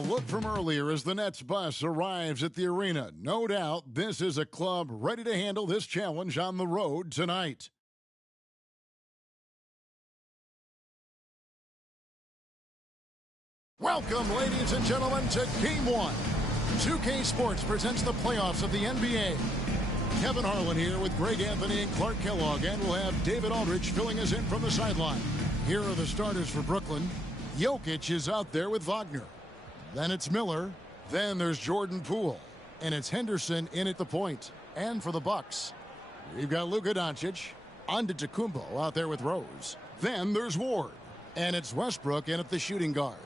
look from earlier as the Nets bus arrives at the arena. No doubt this is a club ready to handle this challenge on the road tonight. Welcome, ladies and gentlemen, to Game 1. 2K Sports presents the playoffs of the NBA. Kevin Harlan here with Greg Anthony and Clark Kellogg, and we'll have David Aldridge filling us in from the sideline. Here are the starters for Brooklyn. Jokic is out there with Wagner. Then it's Miller. Then there's Jordan Poole. And it's Henderson in at the point. And for the Bucks, we've got Luka Doncic. Antetokounmpo out there with Rose. Then there's Ward. And it's Westbrook in at the shooting guard.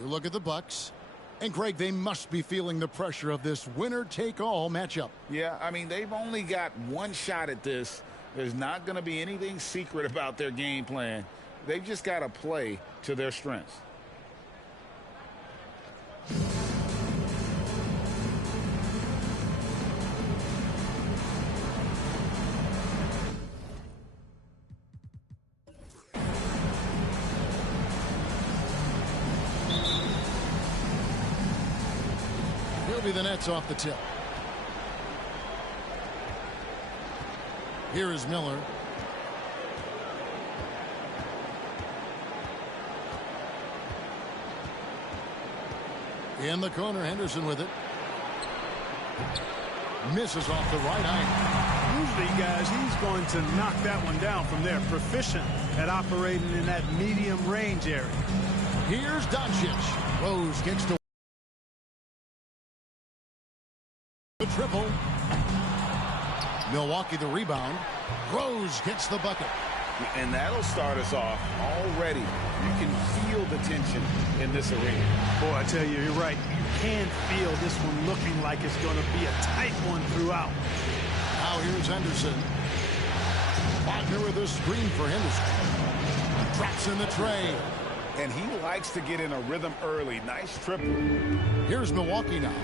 You look at the Bucks. And, Greg, they must be feeling the pressure of this winner-take-all matchup. Yeah, I mean, they've only got one shot at this. There's not going to be anything secret about their game plan. They've just got to play to their strengths. He'll be the Nets off the tip. Here is Miller. In the corner, Henderson with it. Misses off the right eye. Usually, guys, he's going to knock that one down from there. Proficient at operating in that medium range area. Here's Doncic. Rose gets to the triple. Milwaukee the rebound. Rose gets the bucket. And that'll start us off already. You can feel the tension in this arena. Boy, I tell you, you're right. You can feel this one looking like it's going to be a tight one throughout. Now here's Henderson. Wagner with a screen for Henderson. Drops in the tray. And he likes to get in a rhythm early. Nice triple. Here's Milwaukee now.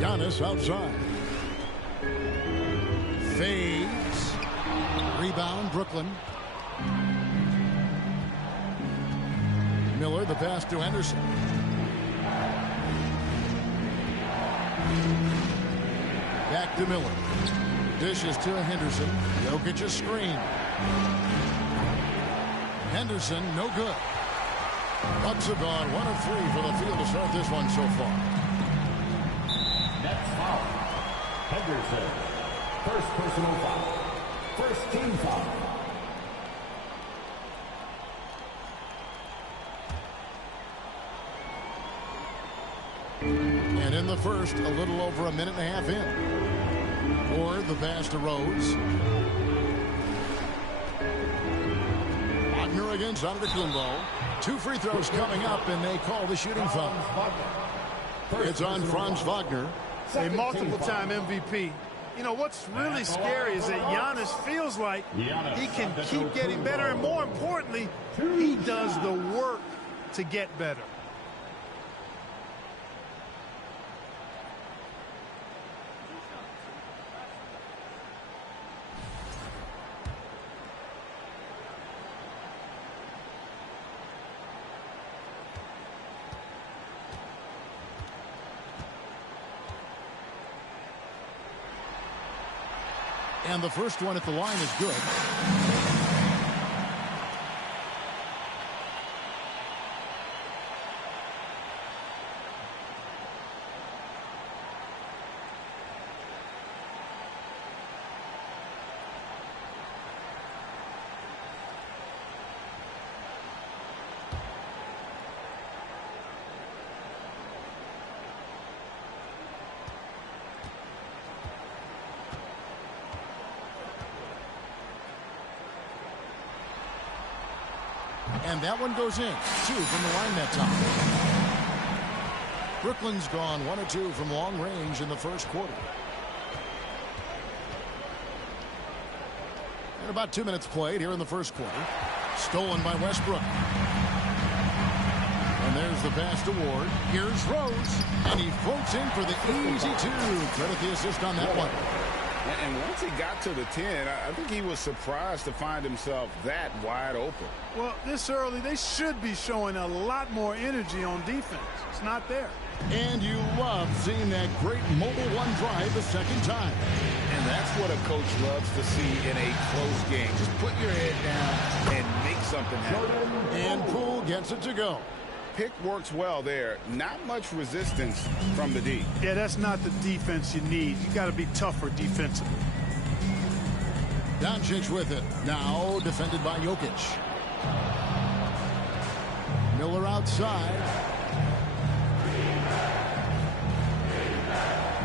Giannis outside. Fades. Rebound, Brooklyn. Miller, the pass to Henderson. Back to Miller. Dishes to Henderson. Jokic a screen. Henderson, no good. Bucks have gone 1 of 3 for the field to start this one so far. Next foul. Henderson. First personal foul. First team foul. And in the first, a little over a minute and a half in. Or the pass to Rose. Wagner against Antetokounmpo. 2 free throws coming up, and they call the shooting foul. It's on Franz Wagner. A multiple-time MVP. You know, what's really scary is that Giannis feels like he can keep getting better, and more importantly, he does the work to get better. And the first one at the line is good. And that one goes in. 2 from the line that time. Brooklyn's gone 1 of 2 from long range in the first quarter. And about 2 minutes played here in the first quarter. Stolen by Westbrook. And there's the pass to Ward. Here's Rose. And he floats in for the easy 2. Credit the assist on that one. And once he got to the 10, I think he was surprised to find himself that wide open. Well, this early, they should be showing a lot more energy on defense. It's not there. And you love seeing that great mobile one drive the second time. And that's what a coach loves to see in a close game. Just put your head down and make something happen. And Poole gets it to go. Pick works well there. Not much resistance from the D. Yeah, that's not the defense you need. You got to be tougher defensively. Doncic with it. Now defended by Jokic. Miller outside.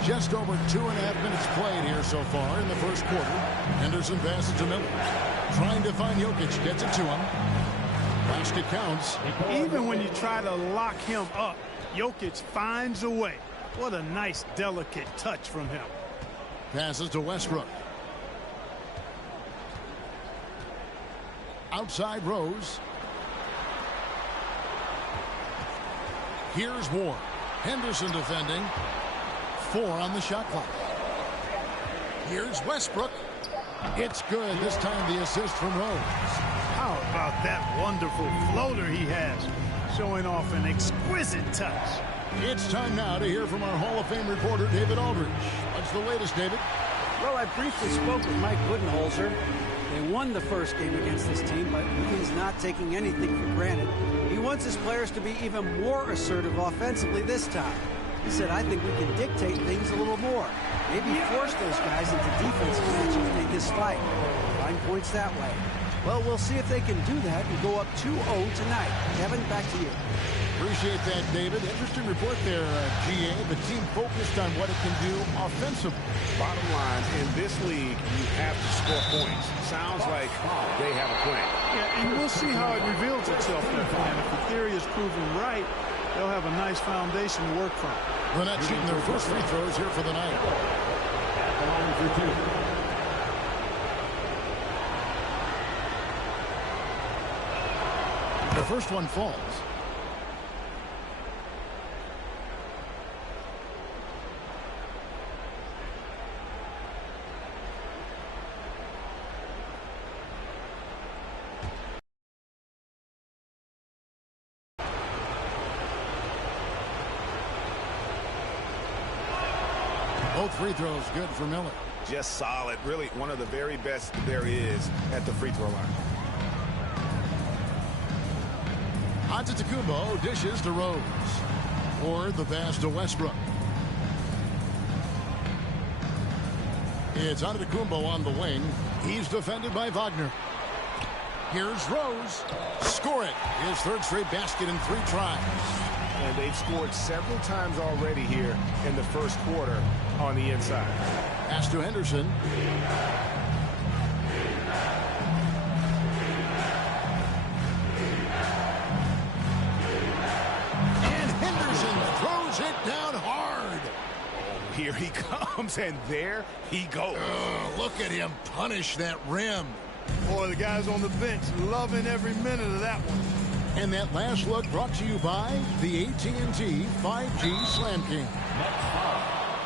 Just over 2.5 minutes played here so far in the first quarter. Henderson passes to Miller. Trying to find Jokic. Gets it to him. Basket counts. Even when you try to lock him up, Jokic finds a way. What a nice, delicate touch from him. Passes to Westbrook. Outside Rose. Here's Ward. Henderson defending. 4 on the shot clock. Here's Westbrook. It's good. This time the assist from Rose. How about that wonderful floater he has, showing off an exquisite touch. It's time now to hear from our Hall of Fame reporter, David Aldridge. What's the latest, David? Well, I briefly spoke with Mike Budenholzer. They won the first game against this team, but he is not taking anything for granted. He wants his players to be even more assertive offensively this time. He said, I think we can dictate things a little more. Maybe force those guys into defensive matches in this fight. Find points that way. Well, we'll see if they can do that and go up 2-0 tonight. Kevin, back to you. Appreciate that, David. Interesting report there, GA. The team focused on what it can do offensively. Bottom line, in this league, you have to score points. Sounds like they have a plan. Yeah, and we'll see how it reveals itself there, man. If the theory is proven right, they'll have a nice foundation to work from. The Nets shooting their first free throws here for the night. Line for 2. The first one falls. Both free throws good for Miller. Just solid. Really one of the very best there is at the free throw line. Antetokounmpo dishes to Rose. Or the pass to Westbrook. It's Antetokounmpo on the wing. He's defended by Wagner. Here's Rose. Score it. His third straight basket in 3 tries. And they've scored several times already here in the first quarter on the inside. Pass to Henderson. And Henderson throws it down hard. Here he comes, and there he goes. Look at him punish that rim. Boy, the guys on the bench loving every minute of that one. And that last look brought to you by the AT&T 5G Slam King.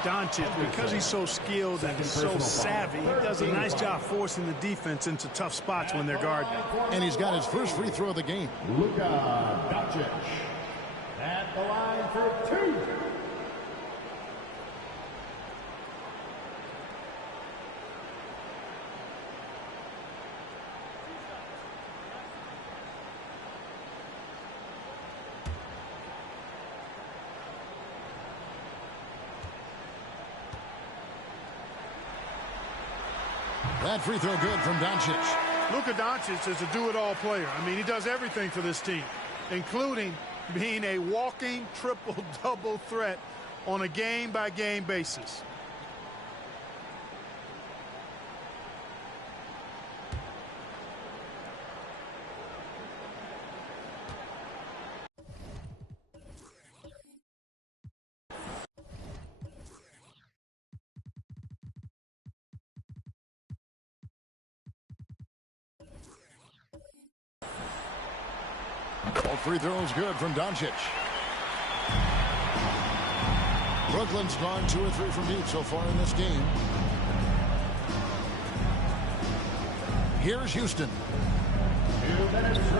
Doncic, because he's so skilled and so savvy, he does a nice job forcing the defense into tough spots when they're guarding. And he's got his first free throw of the game. Luka Doncic at the line for 2. That free throw good from Doncic. Luka Doncic is a do-it-all player. I mean, he does everything for this team, including being a walking triple-double threat on a game-by-game basis. All free throws good from Doncic. Brooklyn's gone 2 or 3 from deep so far in this game. Here's Houston.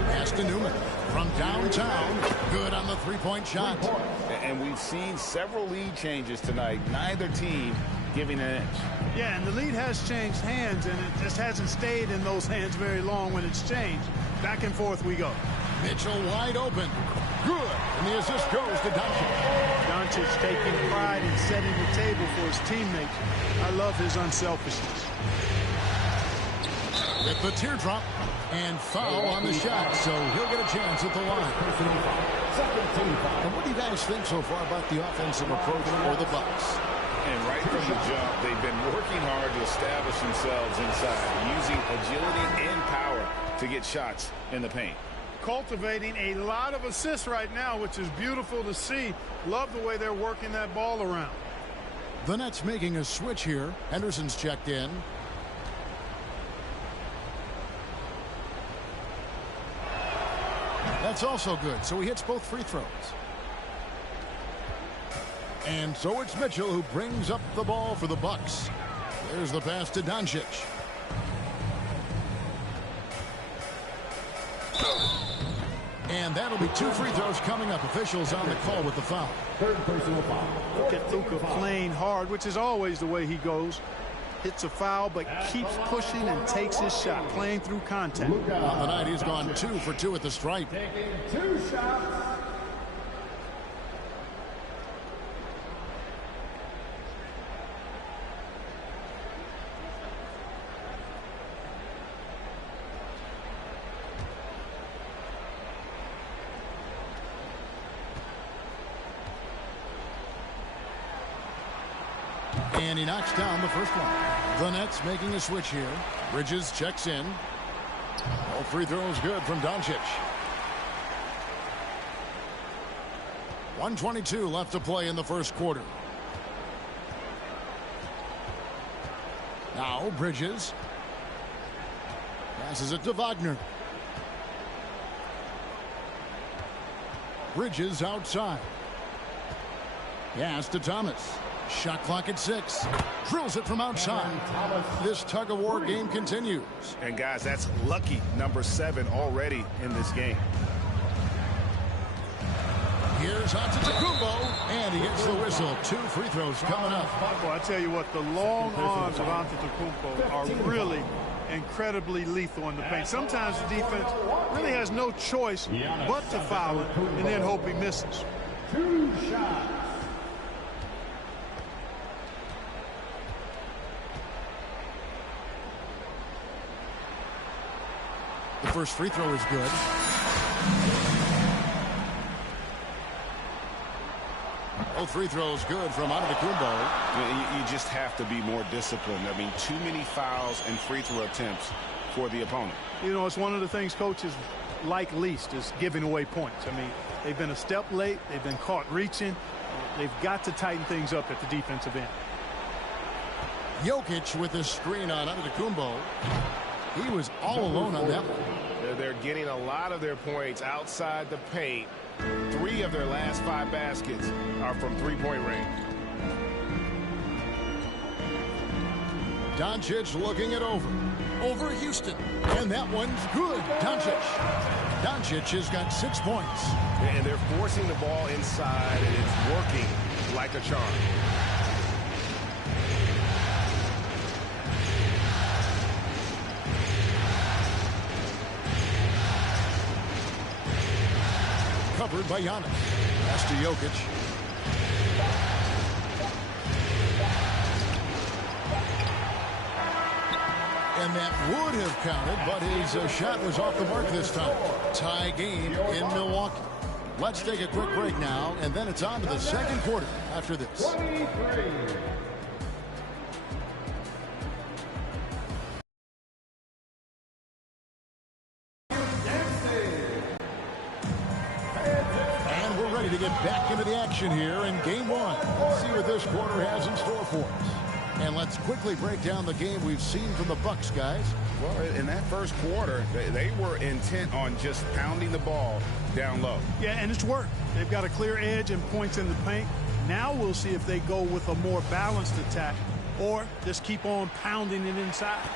Pass to Newman from downtown. Good on the three-point shot. And we've seen several lead changes tonight. Neither team giving an edge. Yeah, and the lead has changed hands, and it just hasn't stayed in those hands very long when it's changed. Back and forth we go. Mitchell wide open. Good. And the assist goes to Doncic. Doncic taking pride in setting the table for his teammates. I love his unselfishness. With the teardrop and foul on the shot, so he'll get a chance at the line. And what do you guys think so far about the offensive approach for the Bucks? And right from the jump, they've been working hard to establish themselves inside, using agility and power to get shots in the paint. Cultivating a lot of assists right now, which is beautiful to see. Love the way they're working that ball around. The Nets making a switch here. Henderson's checked in. That's also good, so he hits both free throws. And so it's Mitchell who brings up the ball for the Bucks. There's the pass to Doncic. And that'll be 2 free throws coming up. Officials on the call with the foul. Third personal foul. Look at Luka playing hard, which is always the way he goes. Hits a foul, but keeps pushing and takes his shot, playing through contact. On the night, he's gone 2 for 2 at the stripe. Taking 2 shots. And he knocks down the first one. The Nets making a switch here. Bridges checks in. All free throws good from Doncic. 1:22 left to play in the first quarter. Now Bridges. Passes it to Wagner. Bridges outside. Pass to Thomas. Shot clock at 6. Drills it from outside. This tug-of-war game continues. And guys, that's lucky number 7 already in this game. Here's Antetokounmpo, and he gets the whistle. 2 free throws coming up. Well, I tell you what, the long arms of Antetokounmpo are really incredibly lethal in the paint. Sometimes the defense really has no choice but to foul it and then hope he misses. 2 shots. The first free throw is good. Both free throws good from Antetokounmpo. You just have to be more disciplined. I mean, too many fouls and free throw attempts for the opponent. You know, it's one of the things coaches like least is giving away points. I mean, they've been a step late. They've been caught reaching. They've got to tighten things up at the defensive end. Jokic with his screen on Antetokounmpo. He was all alone on that one. They're getting a lot of their points outside the paint. 3 of their last 5 baskets are from three-point range. Doncic looking it over. Over Houston. And that one's good. Doncic. Doncic has got 6 points. And they're forcing the ball inside, and it's working like a charm. Covered by Giannis. Pass to Jokic. And that would have counted, but his shot was off the mark this time. Tie game in Milwaukee. Let's take a quick break now, and then it's on to the second quarter after this. 23. To get back into the action here in game 1. Let's see what this quarter has in store for us. And let's quickly break down the game we've seen from the Bucks, guys. Well, in that first quarter, they were intent on just pounding the ball down low. Yeah, and it's worked. They've got a clear edge and points in the paint. Now we'll see if they go with a more balanced attack or just keep on pounding it inside.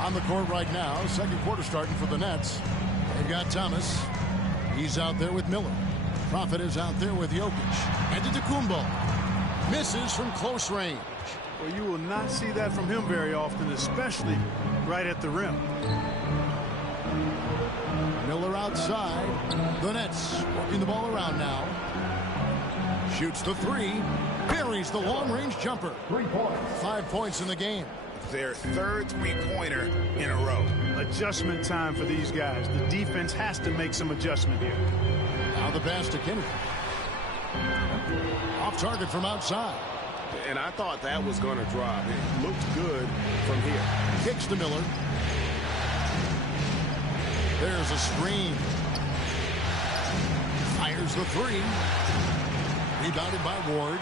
On the court right now, second quarter starting for the Nets. They've got Thomas. He's out there with Miller. Prophet is out there with Jokic. Antetokounmpo misses from close range. Well, you will not see that from him very often, especially right at the rim. Miller outside. The Nets working the ball around now. Shoots the three. Buries the long-range jumper. 3 points. 5 points in the game. Their third three-pointer in a row. Adjustment time for these guys. The defense has to make some adjustment here. Now the pass to Kennedy. Off target from outside. And I thought that was going to drop. It looked good from here. Kicks to Miller. There's a screen. Fires the three. Rebounded by Ward.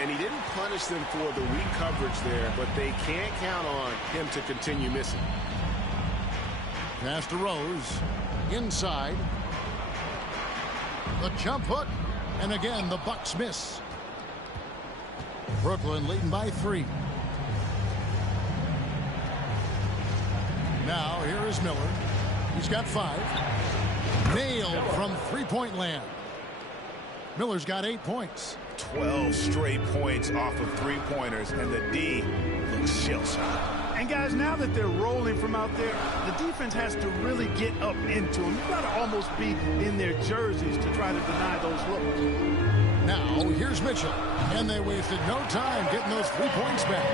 And he didn't punish them for the weak coverage there, but they can't count on him to continue missing. Pass to Rose. Inside. The jump hook. And again, the Bucks miss. Brooklyn leading by 3. Now, here is Miller. He's got 5. Nailed from three-point land. Miller's got 8 points. 12 straight points off of three-pointers, and the D looks shell-shocked. And guys, now that they're rolling from out there, the defense has to really get up into them. You've got to almost be in their jerseys to try to deny those looks. Now, here's Mitchell. And they wasted no time getting those 3 points back.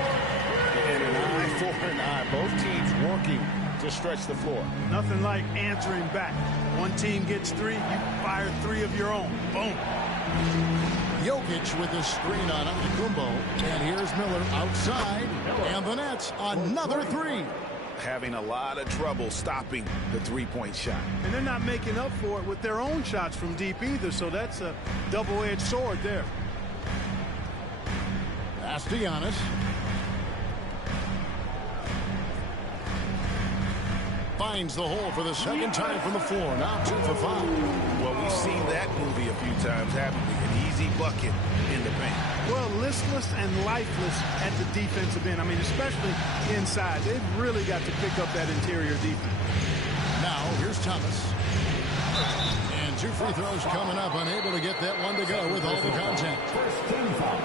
And an eye for an eye. Both teams working to stretch the floor. Nothing like answering back. One team gets 3, you fire 3 of your own. Boom. Jokic with his screen on Antetokounmpo. And here's Miller outside. And the Nets, another 3. Having a lot of trouble stopping the three-point shot. And they're not making up for it with their own shots from deep either, so that's a double-edged sword there. Pass to Giannis. Finds the hole for the second time from the floor. Now 2 for 5. Well, we've seen that movie a few times, haven't we? An easy bucket in the paint. Well, listless and lifeless at the defensive end. I mean, especially inside. They've really got to pick up that interior defense. Now, here's Thomas. And 2 free throws coming up. Unable to get that one to go with all the contact. First team foul.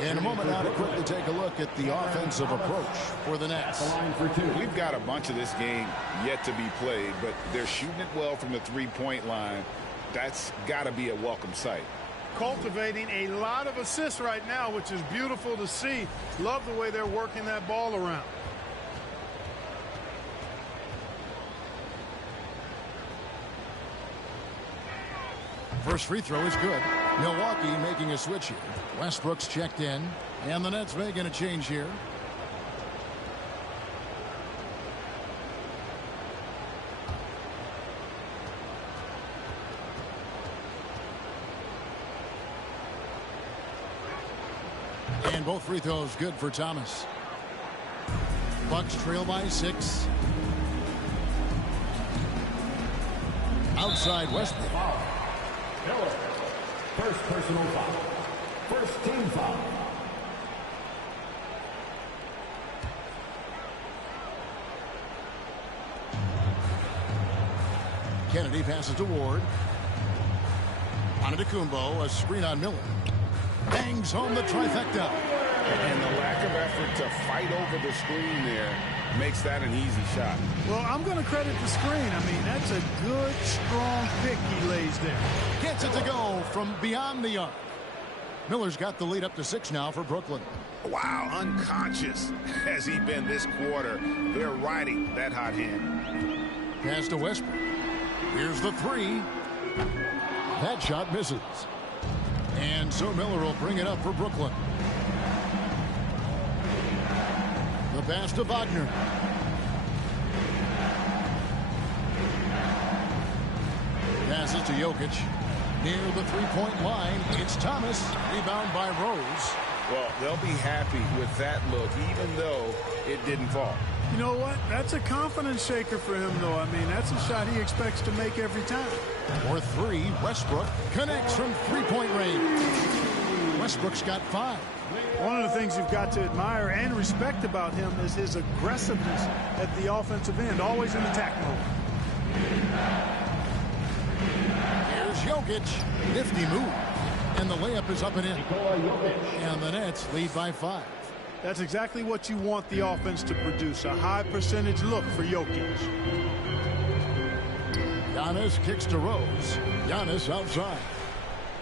In a moment now to quickly take a look at the offensive approach for the Nets. Line for 2. We've got a bunch of this game yet to be played, but they're shooting it well from the three-point line. That's got to be a welcome sight. Cultivating a lot of assists right now, which is beautiful to see. Love the way they're working that ball around. First free throw is good. Milwaukee making a switch here. Westbrook's checked in, and the Nets making a change here. And both free throws good for Thomas. Bucks trail by 6. Outside Westbrook. Miller. First personal foul. First team foul. Kennedy passes to Ward. Antetokounmpo, a screen on Miller. Bangs home the trifecta. And the lack of effort to fight over the screen there makes that an easy shot. Well, I'm going to credit the screen. I mean, that's a good, strong pick he lays there. Gets it to go from beyond the arc. Miller's got the lead up to 6 now for Brooklyn. Wow, unconscious has he been this quarter. They're riding that hot hand. Pass to Westbrook. Here's the 3. That shot misses. And so Miller will bring it up for Brooklyn. The pass to Wagner. Passes to Jokic. Near the three-point line, it's Thomas. Rebound by Rose. Well, they'll be happy with that look, even though it didn't fall. You know what? That's a confidence shaker for him, though. I mean, that's a shot he expects to make every time. For three, Westbrook connects from three-point range. Westbrook's got 5. One of the things you've got to admire and respect about him is his aggressiveness at the offensive end, always in attack mode. Here's Jokic. Nifty move. And the layup is up and in. And the Nets lead by 5. That's exactly what you want the offense to produce, a high percentage look for Jokic. Giannis kicks to Rose. Giannis outside.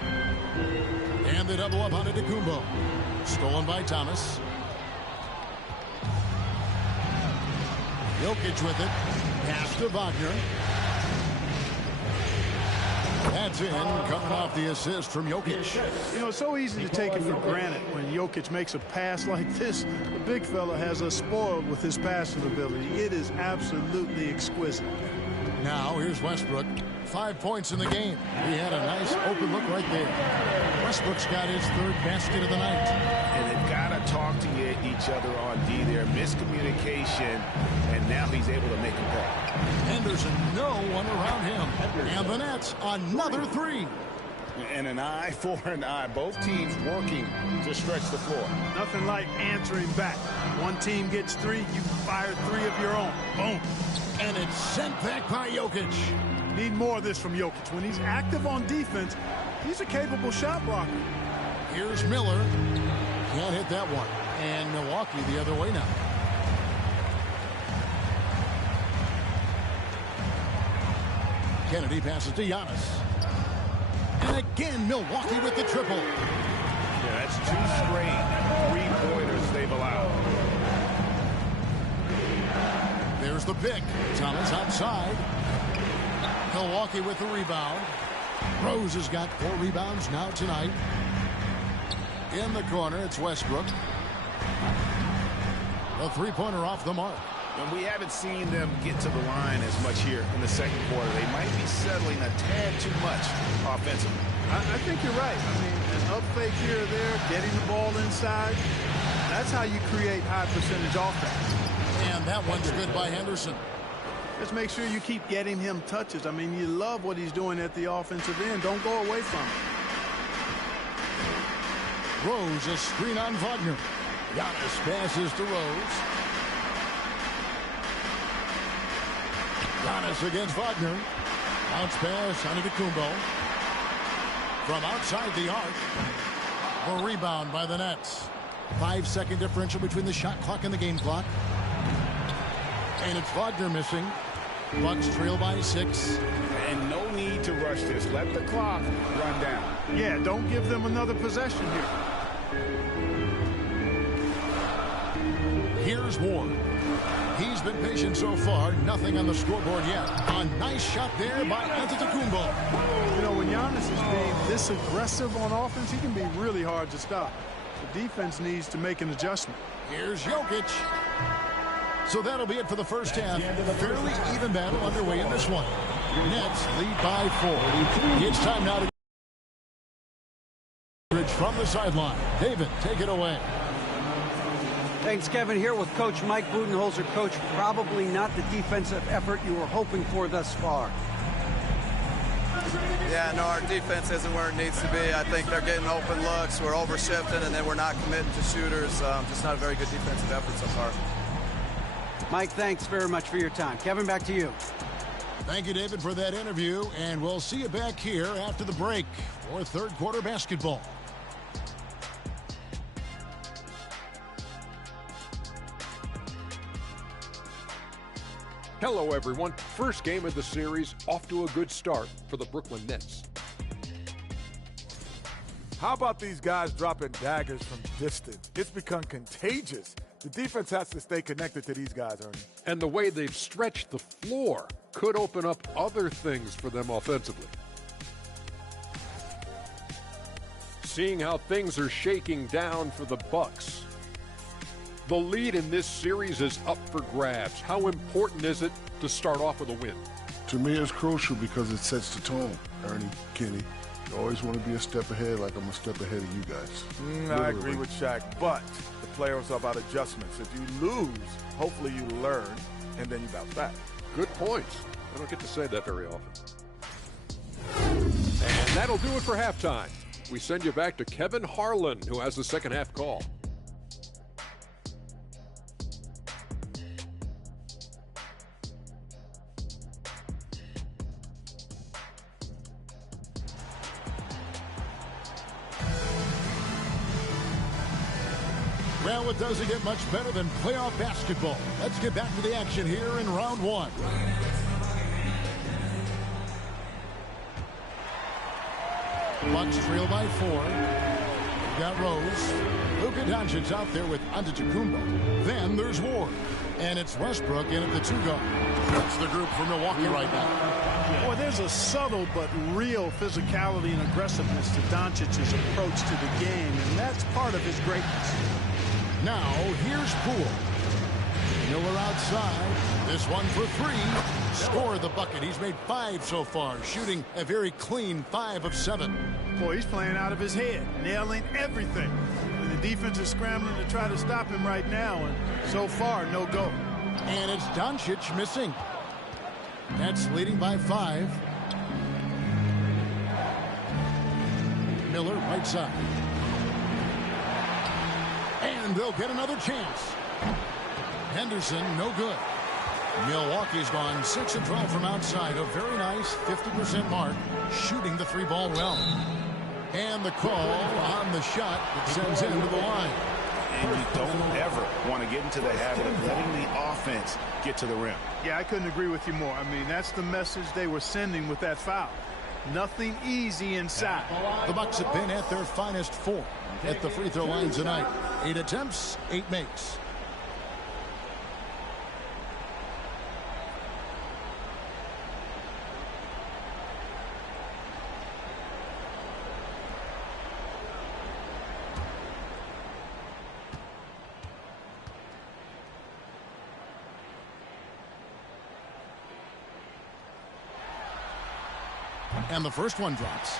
And they double up on Antetokounmpo. Stolen by Thomas. Jokic with it. Pass to Wagner. That's in, coming off the assist from Jokic. You know, it's so easy to take it for granted when Jokic makes a pass like this. The big fella has us spoiled with his passing ability. It is absolutely exquisite. Now, here's Westbrook. 5 points in the game. He had a nice open look right there. Westbrook's got his 3rd basket of the night. And they've got to talk to each other on D there. Miscommunication, and now he's able to make a pay. Henderson, no one around him. And the Nets, another 3. And an eye for an eye. Both teams working to stretch the floor. Nothing like answering back. One team gets 3, you fire 3 of your own. Boom. And it's sent back by Jokic. Need more of this from Jokic. When he's active on defense, he's a capable shot blocker. Here's Miller. Can't hit that one. And Milwaukee the other way now. Kennedy passes to Giannis. And again, Milwaukee with the triple. Yeah, that's 2 straight 3-pointers they've allowed. There's the pick. Thomas outside. Milwaukee with the rebound. Rose has got 4 rebounds now tonight. In the corner, it's Westbrook. A 3-pointer off the mark. And we haven't seen them get to the line as much here in the second quarter. They might be settling a tad too much offensively. I think you're right. I mean, an up fake here or there, getting the ball inside. That's how you create high percentage offense. And that one's good by Henderson. Just make sure you keep getting him touches. I mean, you love what he's doing at the offensive end. Don't go away from it. Rose, a screen on Wagner. Giannis passes to Rose. Giannis against Wagner. Bounce pass on Antetokounmpo. From outside the arc. A rebound by the Nets. 5-second differential between the shot clock and the game clock. And it's Wagner missing. Bucks trail by 6. And no need to rush this. Let the clock run down. Yeah, don't give them another possession here. Here's Ward. He's been patient so far. Nothing on the scoreboard yet. A nice shot there by Antetokounmpo. You know, when Giannis is being this aggressive on offense, he can be really hard to stop. The defense needs to make an adjustment. Here's Jokic. So that'll be it for the first half. Fairly even battle underway in this one. Nets lead by 4. It's time now to from the sideline. David, take it away. Thanks, Kevin. Here with Coach Mike Budenholzer. Coach, probably not the defensive effort you were hoping for thus far. Yeah, no, our defense isn't where it needs to be. I think they're getting open looks. We're over-shifting, and then we're not committing to shooters. Just not a very good defensive effort so far. Mike, thanks very much for your time. Kevin, back to you. Thank you, David, for that interview, and we'll see you back here after the break for third quarter basketball. Hello, everyone. First game of the series, off to a good start for the Brooklyn Nets. How about these guys dropping daggers from distance? It's become contagious. The defense has to stay connected to these guys, Ernie. And the way they've stretched the floor could open up other things for them offensively. Seeing how things are shaking down for the Bucks. The lead in this series is up for grabs. How important is it to start off with a win? To me, it's crucial because it sets the tone, Ernie, Kenny. You always want to be a step ahead, like I'm a step ahead of you guys. I agree with Shaq, but the playoffs are about adjustments. If you lose, hopefully you learn, and then you bounce back. Good points. I don't get to say that very often. And that'll do it for halftime. We send you back to Kevin Harlan, who has the second half call. Well, it doesn't get much better than playoff basketball. Let's get back to the action here in round one. Bucks trail by 4. We've got Rose. Luka Doncic out there with Antetokounmpo. Then there's Ward. And it's Westbrook in at the 2 guard. That's the group for Milwaukee right now. Boy, there's a subtle but real physicality and aggressiveness to Doncic's approach to the game, and that's part of his greatness. Now, here's Poole. Miller outside. This one for 3. Scored the bucket. He's made 5 so far, shooting a very clean 5 of 7. Boy, he's playing out of his head, nailing everything. And the defense is scrambling to try to stop him right now, and so far, no go. And it's Doncic missing. Nets leading by 5. Miller, right side. And they'll get another chance. Henderson, no good. Milwaukee's gone 6 of 12 from outside. A very nice 50% mark, shooting the 3-ball well. And the call on the shot that sends him to the line. And you don't ever want to get into the habit of letting the offense get to the rim. Yeah, I couldn't agree with you more. I mean, that's the message they were sending with that foul. Nothing easy inside. The Bucks have been at their finest 4 at the free throw line tonight. 8 attempts, 8 makes. And the first one drops.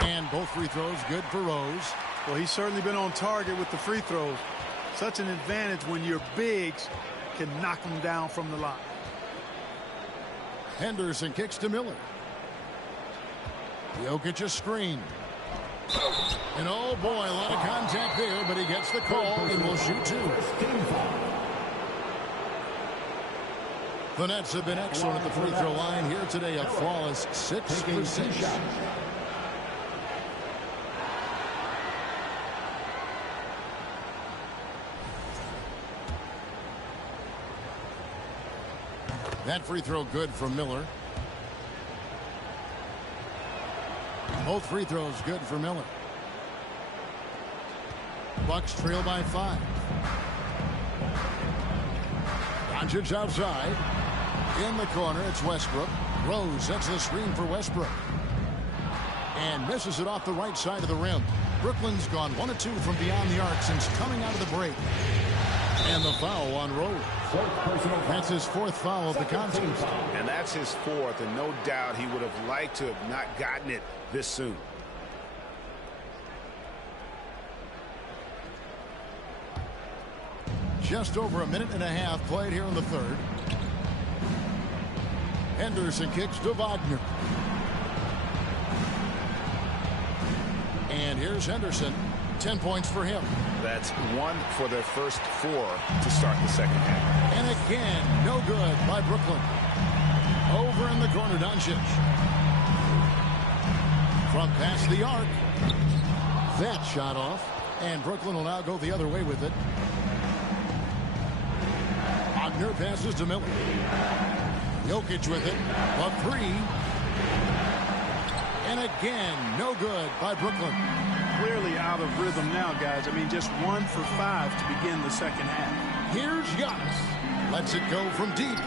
And both free throws good for Rose. Well, he's certainly been on target with the free throws. Such an advantage when your bigs can knock them down from the line. Henderson kicks to Miller. Jokic a screen. And oh boy, a lot of contact there, but he gets the call and will shoot 2. The Nets have been excellent at the free throw line here today. A flawless 6 for 6. That free throw good from Miller. Both free throws good for Miller. Bucks trail by 5. Doncic outside. In the corner, it's Westbrook. Rose sets the screen for Westbrook. And misses it off the right side of the rim. Brooklyn's gone 1 of 2 from beyond the arc since coming out of the break. And the foul on Rose. That's his 4th foul of the contest. And that's his 4th, and no doubt he would have liked to have not gotten it this soon. Just over a minute and a half played here in the 3rd. Henderson kicks to Wagner. And here's Henderson. 10 points for him. That's 1 for their first 4 to start the second half. And again, no good by Brooklyn. Over in the corner, Doncic. From past the arc. That shot off. And Brooklyn will now go the other way with it. Wagner passes to Miller. Jokic with it. A 3. And again, no good by Brooklyn. Clearly out of rhythm now, guys. I mean, just 1 for 5 to begin the second half. Here's Giannis. Lets it go from deep.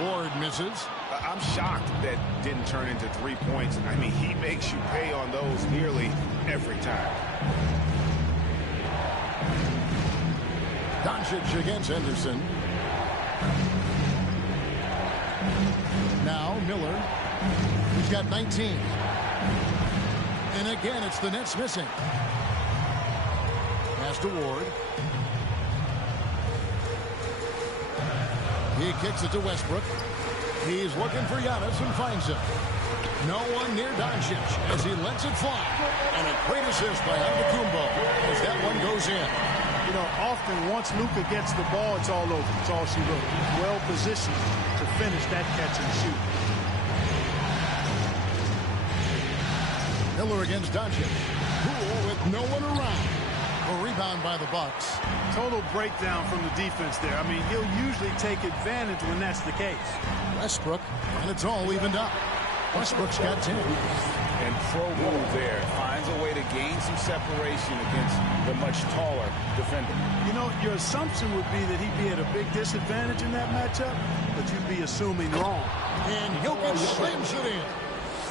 Ward misses. I'm shocked that didn't turn into 3 points. I mean, he makes you pay on those nearly every time. Doncic against Henderson. Now Miller. He's got 19. And again, it's the Nets missing. Pass to Ward. He kicks it to Westbrook. He's looking for Giannis and finds him. No one near Doncic as he lets it fly. And a great assist by Antetokounmpo as that one goes in. You know, often once Luka gets the ball, it's all over. It's all she wrote. Well positioned to finish that catch and shoot. Miller against Doncic. Poole with no one around. A rebound by the Bucks. Total breakdown from the defense there. I mean, he'll usually take advantage when that's the case. Westbrook, and it's all evened up. Westbrook's got 10. And pro move there. Finds a way to gain some separation against the much taller defender. You know, your assumption would be that he'd be at a big disadvantage in that matchup, but you'd be assuming wrong. And Jokic slams it in.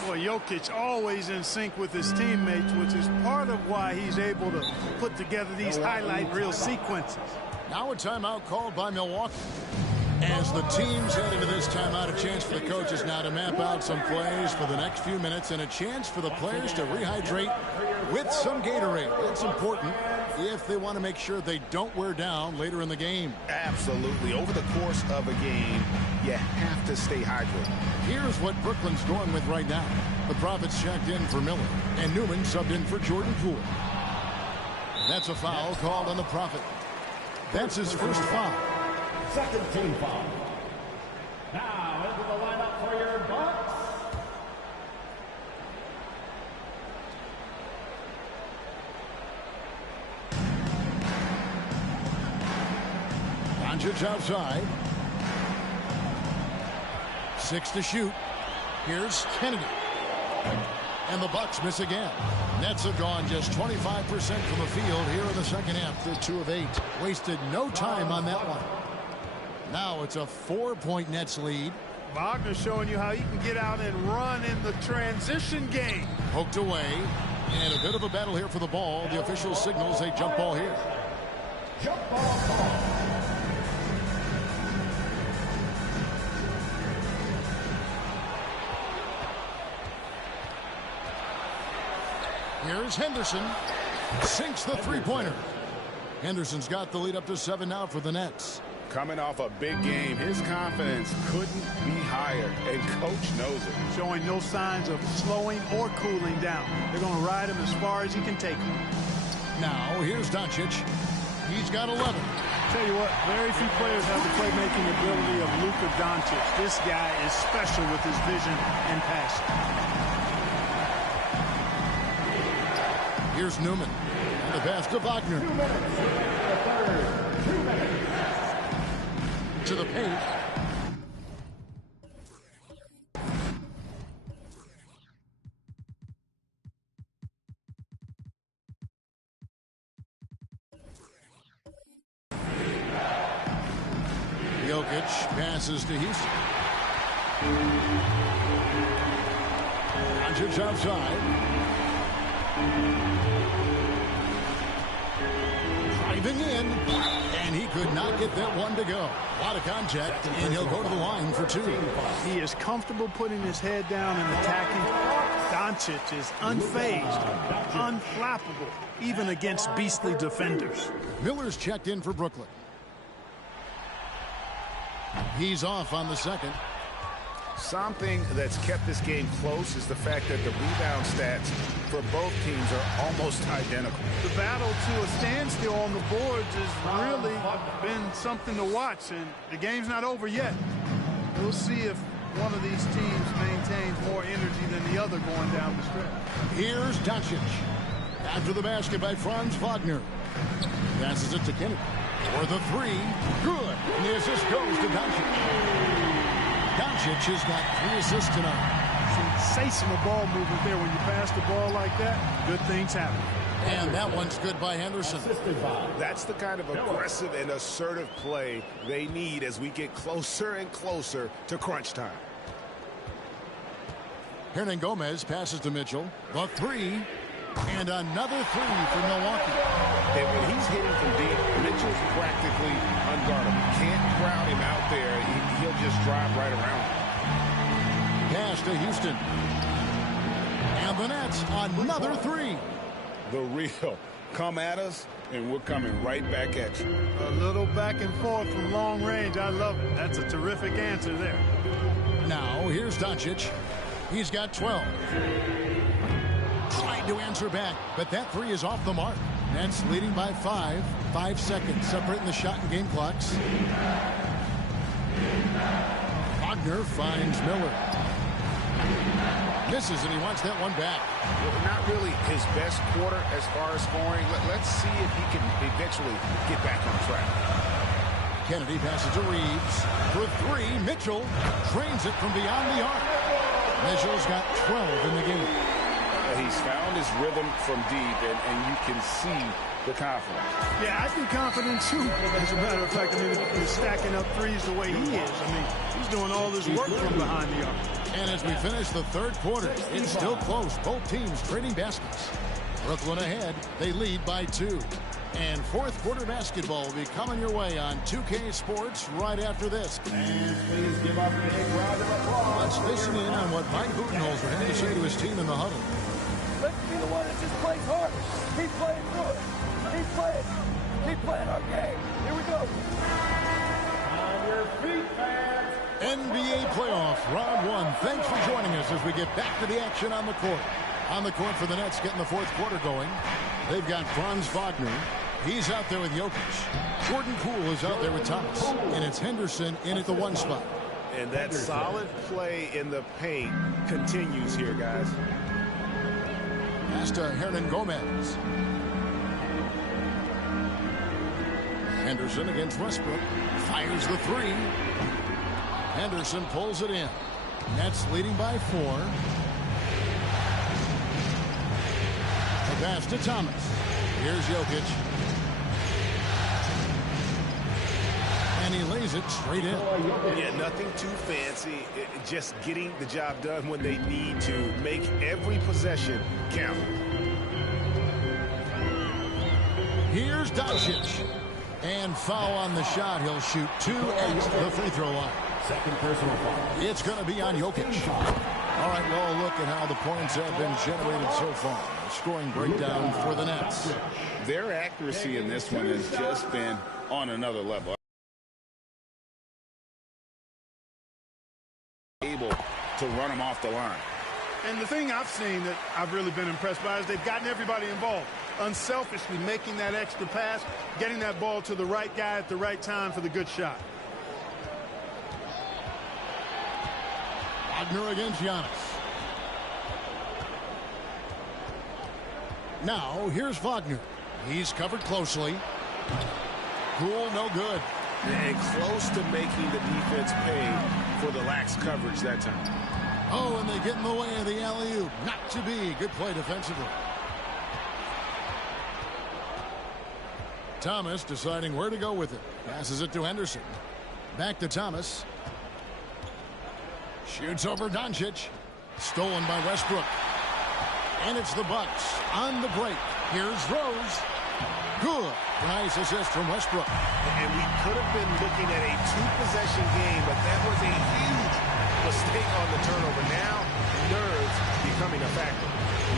Boy, Jokic always in sync with his teammates, which is part of why he's able to put together these highlight reel sequences. Now a timeout called by Milwaukee. As the teams head into this timeout, a chance for the coaches now to map out some plays for the next few minutes and a chance for the players to rehydrate with some Gatorade. It's important if they want to make sure they don't wear down later in the game. Absolutely. Over the course of a game, you have to stay hydrated. Here's what Brooklyn's going with right now. The Prophets checked in for Miller, and Newman subbed in for Jordan Poole. That's a foul called on the Prophet. That's his first foul. Second team foul. Now into the lineup for your Bucks. Doncic outside. 6 to shoot. Here's Kennedy. And the Bucks miss again. Nets have gone just 25% from the field here in the second half. They're 2 of 8. Wasted no time on that one. Now it's a 4-point Nets lead. Wagner showing you how he can get out and run in the transition game. Poked away. And a bit of a battle here for the ball. The official signals a jump ball here. Jump ball call. Here's Henderson. Sinks the three-pointer. Henderson's got the lead up to 7 now for the Nets. Coming off a big game, his confidence couldn't be higher, and coach knows it. Showing no signs of slowing or cooling down. They're going to ride him as far as he can take him. Now, here's Doncic. He's got 11. Tell you what, very few players have the playmaking ability of Luka Doncic. This guy is special with his vision and passion. Here's Newman. And the pass to Wagner. 2 minutes. The third. 2 minutes. To the paint. Jokic passes to Houston. Doncic outside. Driving in, and he could not get that one to go. A lot of contact, and he'll go to the line for 2. He is comfortable putting his head down and attacking. Doncic is unfazed, unflappable, even against beastly defenders. Miller's checked in for Brooklyn. He's off on the second. Something that's kept this game close is the fact that the rebound stats for both teams are almost identical. The battle to a standstill on the boards has really been something to watch, and the game's not over yet. We'll see if one of these teams maintains more energy than the other going down the stretch. Here's Doncic. After the basket by Franz Wagner. Passes it to Kennedy. For the 3. Good. And the assist goes to Doncic. Doncic has got 3 assists tonight. Sensational ball movement there. When you pass the ball like that, good things happen. And that one's good by Henderson. That's the kind of aggressive and assertive play they need as we get closer and closer to crunch time. Hernangomez passes to Mitchell. The three. And another three for Milwaukee. And when he's hitting from deep, Mitchell's practically unguardable. Can't crowd him out there. He'll just drive right around him. Pass to Houston. And the Nets, another three. The real. Come at us, and we're coming right back at you. A little back and forth from long range. I love it. That's a terrific answer there. Now, here's Doncic. He's got 12. Trying to answer back, but that three is off the mark. Nets leading by 5. 5 seconds separating the shot and game clocks. Wagner finds Miller. Misses, and he wants that one back. Well, not really his best quarter as far as scoring. Let's see if he can eventually get back on track. Kennedy passes to Reeves. For three, Mitchell trains it from beyond the arc. Mitchell's got 12 in the game. He's found his rhythm from deep, and you can see the confidence. Yeah, I'd be confident too. As a matter of fact, I mean, if he's stacking up threes the way he is, I mean, he's doing all this work from behind the arc. And as we finish the third quarter, it's still close. Both teams trading baskets. Brooklyn ahead. They lead by 2. And fourth quarter basketball will be coming your way on 2K Sports right after this. Let's listen in on what Mike Budenholzer had to say to his team in the huddle. Let's be the one that just plays hard. Keep playing through it. Keep playing our game. Here we go. On your feet, fans. NBA playoff round 1. Thanks for joining us as we get back to the action on the court. On the court for the Nets, getting the fourth quarter going. They've got Franz Wagner. He's out there with Jokic. Jordan Poole is out there with Thomas. And it's Henderson in at the 1 spot. And that solid play in the paint continues here, guys. Pass to Hernangomez. Henderson against Westbrook. Fires the three. Henderson pulls it in. Nets leading by 4. The pass to Thomas. Here's Jokic. And he lays it straight in. Yeah, nothing too fancy. Just getting the job done when they need to. Make every possession count. Here's Doncic. And foul on the shot. He'll shoot 2 at the free throw line. Second personal foul. It's going to be on Jokic. All right, well, look at how the points have been generated so far. A scoring breakdown for the Nets. Their accuracy in this one has just been on another level. Able to run them off the line. And the thing I've seen that I've really been impressed by is they've gotten everybody involved. Unselfishly making that extra pass, getting that ball to the right guy at the right time for the good shot. Wagner against Giannis. Now, here's Wagner. He's covered closely. Poole, no good. And close to making the defense pay for the lax coverage that time. Oh, and they get in the way of the alley-oop. Not to be. Good play defensively. Thomas deciding where to go with it. Passes it to Henderson. Back to Thomas. Shoots over Doncic. Stolen by Westbrook. And it's the Bucks on the break. Here's Rose. Good. Nice assist from Westbrook. And we could have been looking at a 2-possession game, but that was a huge mistake on the turnover. Now, nerves becoming a factor.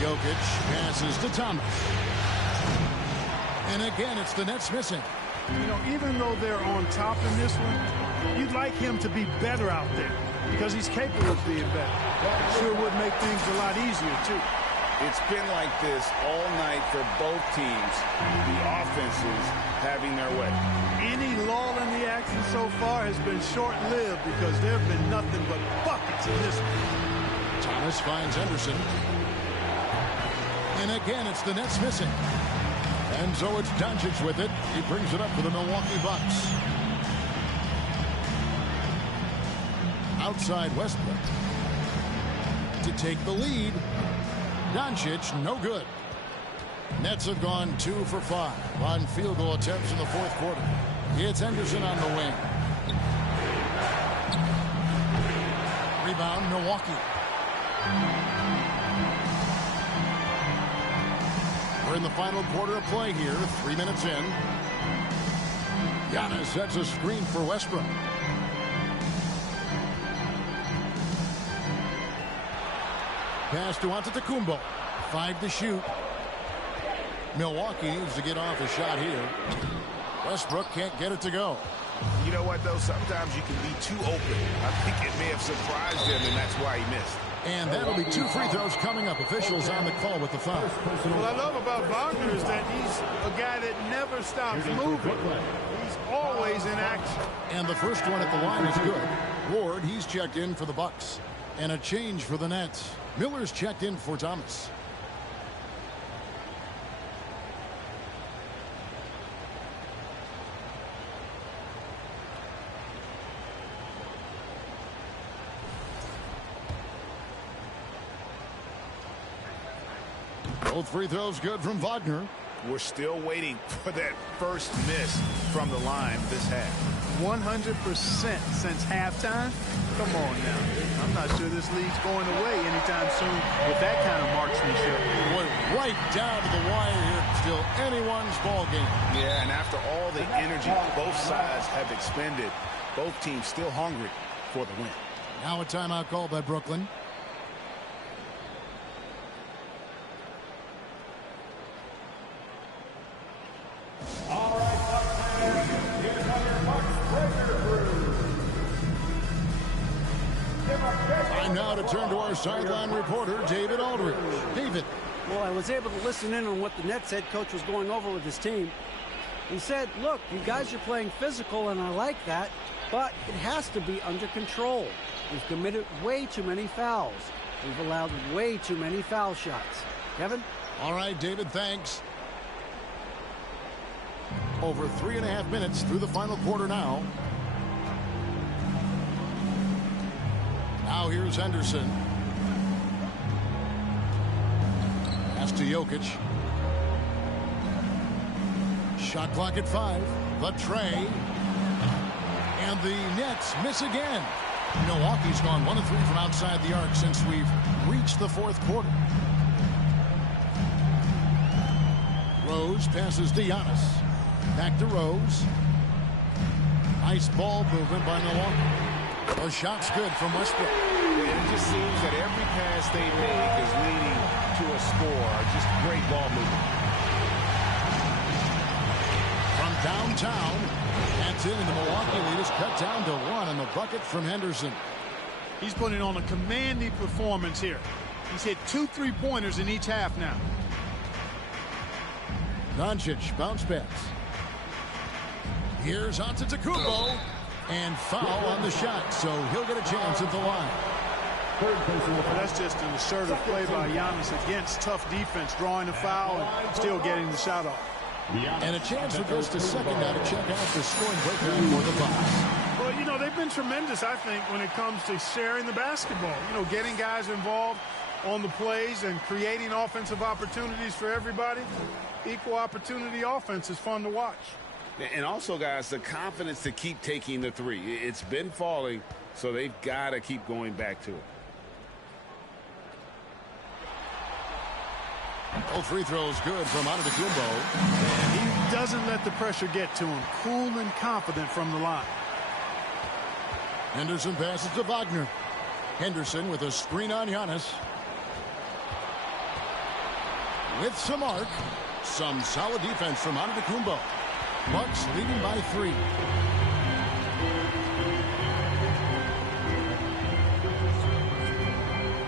Jokic passes to Thomas. And again, it's the Nets missing. You know, even though they're on top in this one, you'd like him to be better out there because he's capable of being better. That sure would make things a lot easier, too. It's been like this all night for both teams. The offenses having their way. Any lull in the action so far has been short-lived because there have been nothing but buckets in this one. Thomas finds Henderson. And again, it's the Nets missing. And so it's Doncic with it. He brings it up for the Milwaukee Bucks. Outside Westbrook to take the lead. Doncic, no good. Nets have gone 2 for 5 on field goal attempts in the fourth quarter. It's Henderson on the wing. Rebound, Milwaukee. We're in the final quarter of play here, 3 minutes in. Giannis sets a screen for Westbrook. Pass to Antetokounmpo. 5 to shoot. Milwaukee needs to get off a shot here. Westbrook can't get it to go. You know what, though? Sometimes you can be too open. I think it may have surprised him, and that's why he missed. And that'll be 2 free throws coming up. Officials on the call with the foul. What I love about Wagner is that he's a guy that never stops moving. He's always in action. And the first one at the line is good. Ward, he's checked in for the Bucks. And a change for the Nets. Miller's checked in for Thomas. Both free throws good from Wagner. We're still waiting for that first miss from the line this half. 100% since halftime. Come on now. I'm not sure this league's going away anytime soon with that kind of marksmanship. Boy, right down to the wire here. Still anyone's ball game. Yeah, and after all the energy both sides have expended, both teams still hungry for the win. Now a timeout called by Brooklyn. Time now to turn to our sideline reporter, David Aldridge. David. Well, I was able to listen in on what the Nets head coach was going over with his team. He said, look, you guys are playing physical, and I like that, but it has to be under control. We've committed way too many fouls. We've allowed way too many foul shots. Kevin? All right, David, thanks. Over 3.5 minutes through the final quarter now. Now here's Henderson. Pass to Jokic. Shot clock at 5. The tray. And the Nets miss again. Milwaukee's gone 1 of 3 from outside the arc since we've reached the fourth quarter. Rose passes to Giannis. Back to Rose. Nice ball movement by Milwaukee. The shot's good from Westbrook. It just seems that every pass they make is leading to a score. Just great ball movement. From downtown, that's in, and the Milwaukee lead is cut down to 1 on the bucket from Henderson. He's putting on a commanding performance here. He's hit 2 3-pointers in each half now. Doncic, bounce pass. Here's Antetokounmpo, and foul on the shot, so he'll get a chance at the line. Well, that's just an assertive play by Giannis against tough defense, drawing a foul and still getting the shot off. And a chance for just a second now to check out the scoring breakdown for the Bucks. Well, you know, they've been tremendous, I think, when it comes to sharing the basketball. You know, getting guys involved on the plays and creating offensive opportunities for everybody. Equal opportunity offense is fun to watch. And also, guys, the confidence to keep taking the three. It's been falling, so they've got to keep going back to it. Both free throws good from Antetokounmpo. He doesn't let the pressure get to him. Cool and confident from the line. Henderson passes to Wagner. Henderson with a screen on Giannis. With some arc. Some solid defense from Antetokounmpo. Bucks leading by 3.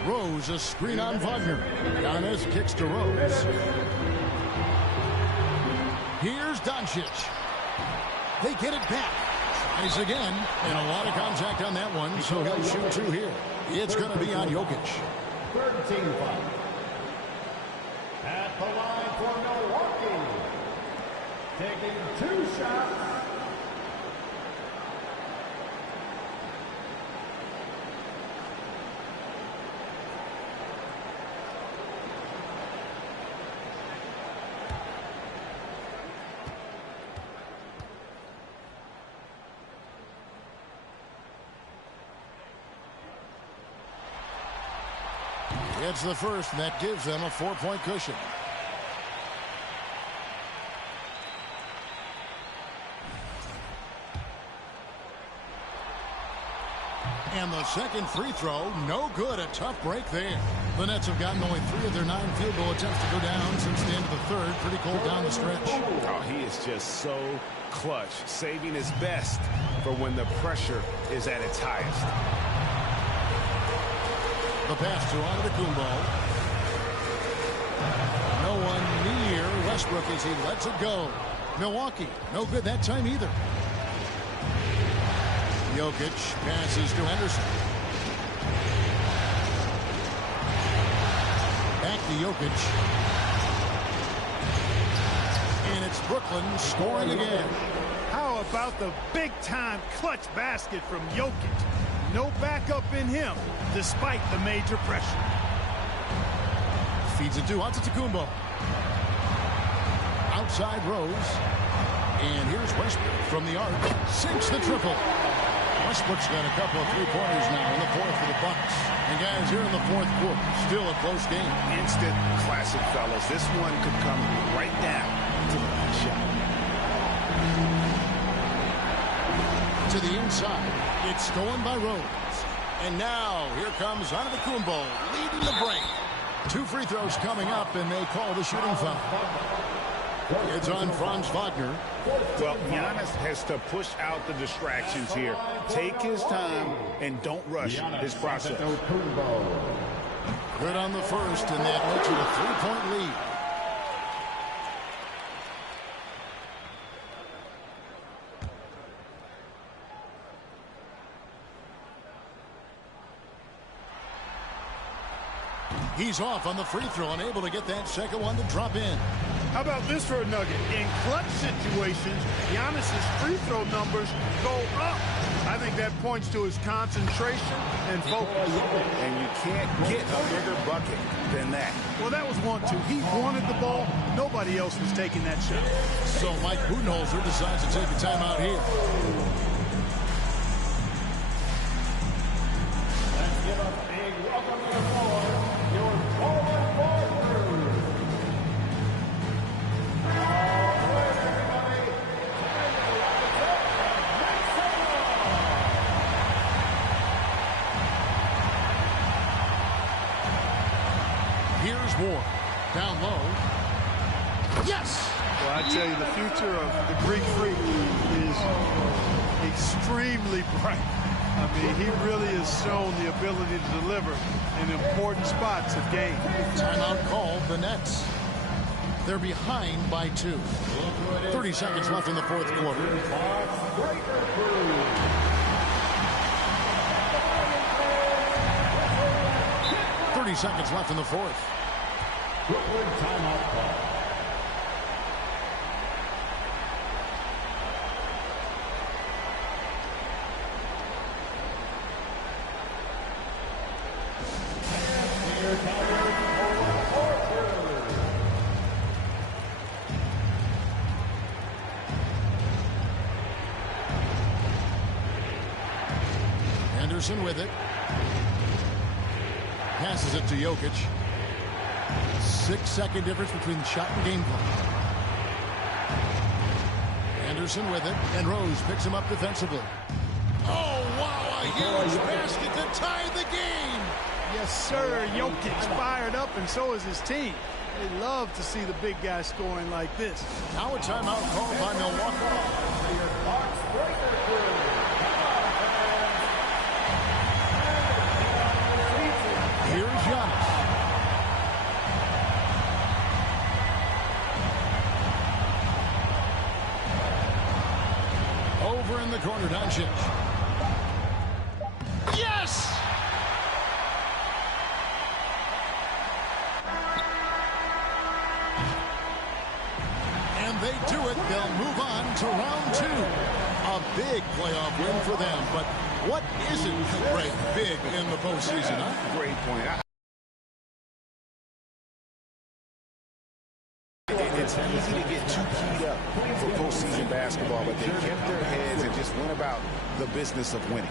Rose a screen on Wagner. Giannis kicks to Rose. Here's Doncic. They get it back. Tries again. And a lot of contact on that one, so he'll shoot 2 here. It's going to be on Jokic. Third team foul. At the line for Milwaukee. Taking 2 shots. gets the first, and that gives them a 4-point cushion. And the second free throw, no good. A tough break there. The Nets have gotten only 3 of their 9 field goal attempts to go down since the end of the third. Pretty cold down the stretch. Oh, he is just so clutch, saving his best for when the pressure is at its highest. The pass to Antetokounmpo. No one near Westbrook as he lets it go. Milwaukee, no good that time either. Jokic passes to Henderson. Back to Jokic. And it's Brooklyn scoring again. How about the big-time clutch basket from Jokic? No backup in him, despite the major pressure. Feeds it to Antetokounmpo. Outside Rose. And here's Westbrook from the arc. Sinks the triple. Westbrook's got a couple of three-pointers now in the fourth for the Bucks. And guys, here in the fourth quarter, still a close game. Instant classic, fellas. This one could come right down to the last shot. To the inside, it's stolen by Rose. And now, here comes Antetokounmpo leading the break. 2 free throws coming up, and they call the shooting foul. It's on Franz Wagner. Well, Giannis has to push out the distractions here. Take his time and don't rush his process. Good on the first, and that makes it a 3-point lead. He's off on the free throw, unable to get that second one to drop in. How about this for a nugget? In clutch situations, Giannis's free throw numbers go up. I think that points to his concentration and focus. And you can't get a bigger bucket than that. Well, that was 1-2. He wanted the ball. Nobody else was taking that shot. So Mike Budenholzer decides to take a timeout here. Let's give a big welcome to the floor, your forward crew. Here's Ward. Down low. Yes! Well, I tell you, the future of the Greek Freak is extremely bright. I mean, he really has shown the ability to deliver in important spots of game. Timeout called the Nets. They're behind by 2. 30 seconds left in the fourth quarter. 30 seconds left in the fourth. Brooklyn timeout call. Anderson with it. Passes it to Jokic. 6-second difference between shot and game clock. Anderson with it, and Rose picks him up defensively. Oh, wow, a huge basket to tie the game. Yes, sir. Jokic fired up, and so is his team. They love to see the big guy scoring like this. Now a timeout called by Milwaukee. Here's Giannis. Over in the corner, Doncic. Yes! And they do it. They'll move on to round 2. A big playoff win for them, but what isn't Greg big in the postseason? Huh? Great point. It's easy to get too keyed up for postseason basketball, but they kept their heads and just went about the business of winning.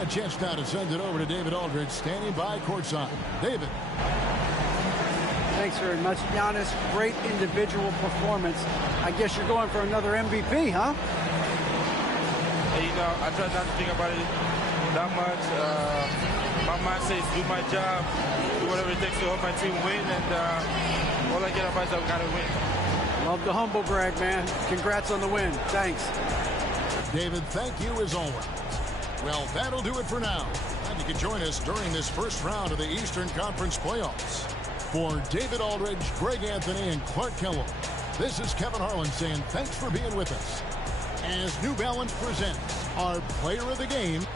And a chance now to send it over to David Aldridge, standing by courtside. David. Thanks very much, Giannis. Great individual performance. I guess you're going for another MVP, huh? Hey, you know, I try not to think about it that much. My mindset is do my job, do whatever it takes to help my team win, and all I get about is that we got to win. Love the humble brag, man. Congrats on the win. Thanks. David, thank you as always. Well, that'll do it for now. And you can join us during this first round of the Eastern Conference playoffs. For David Aldridge, Greg Anthony, and Clark Kellogg, this is Kevin Harlan saying thanks for being with us as New Balance presents our Player of the Game.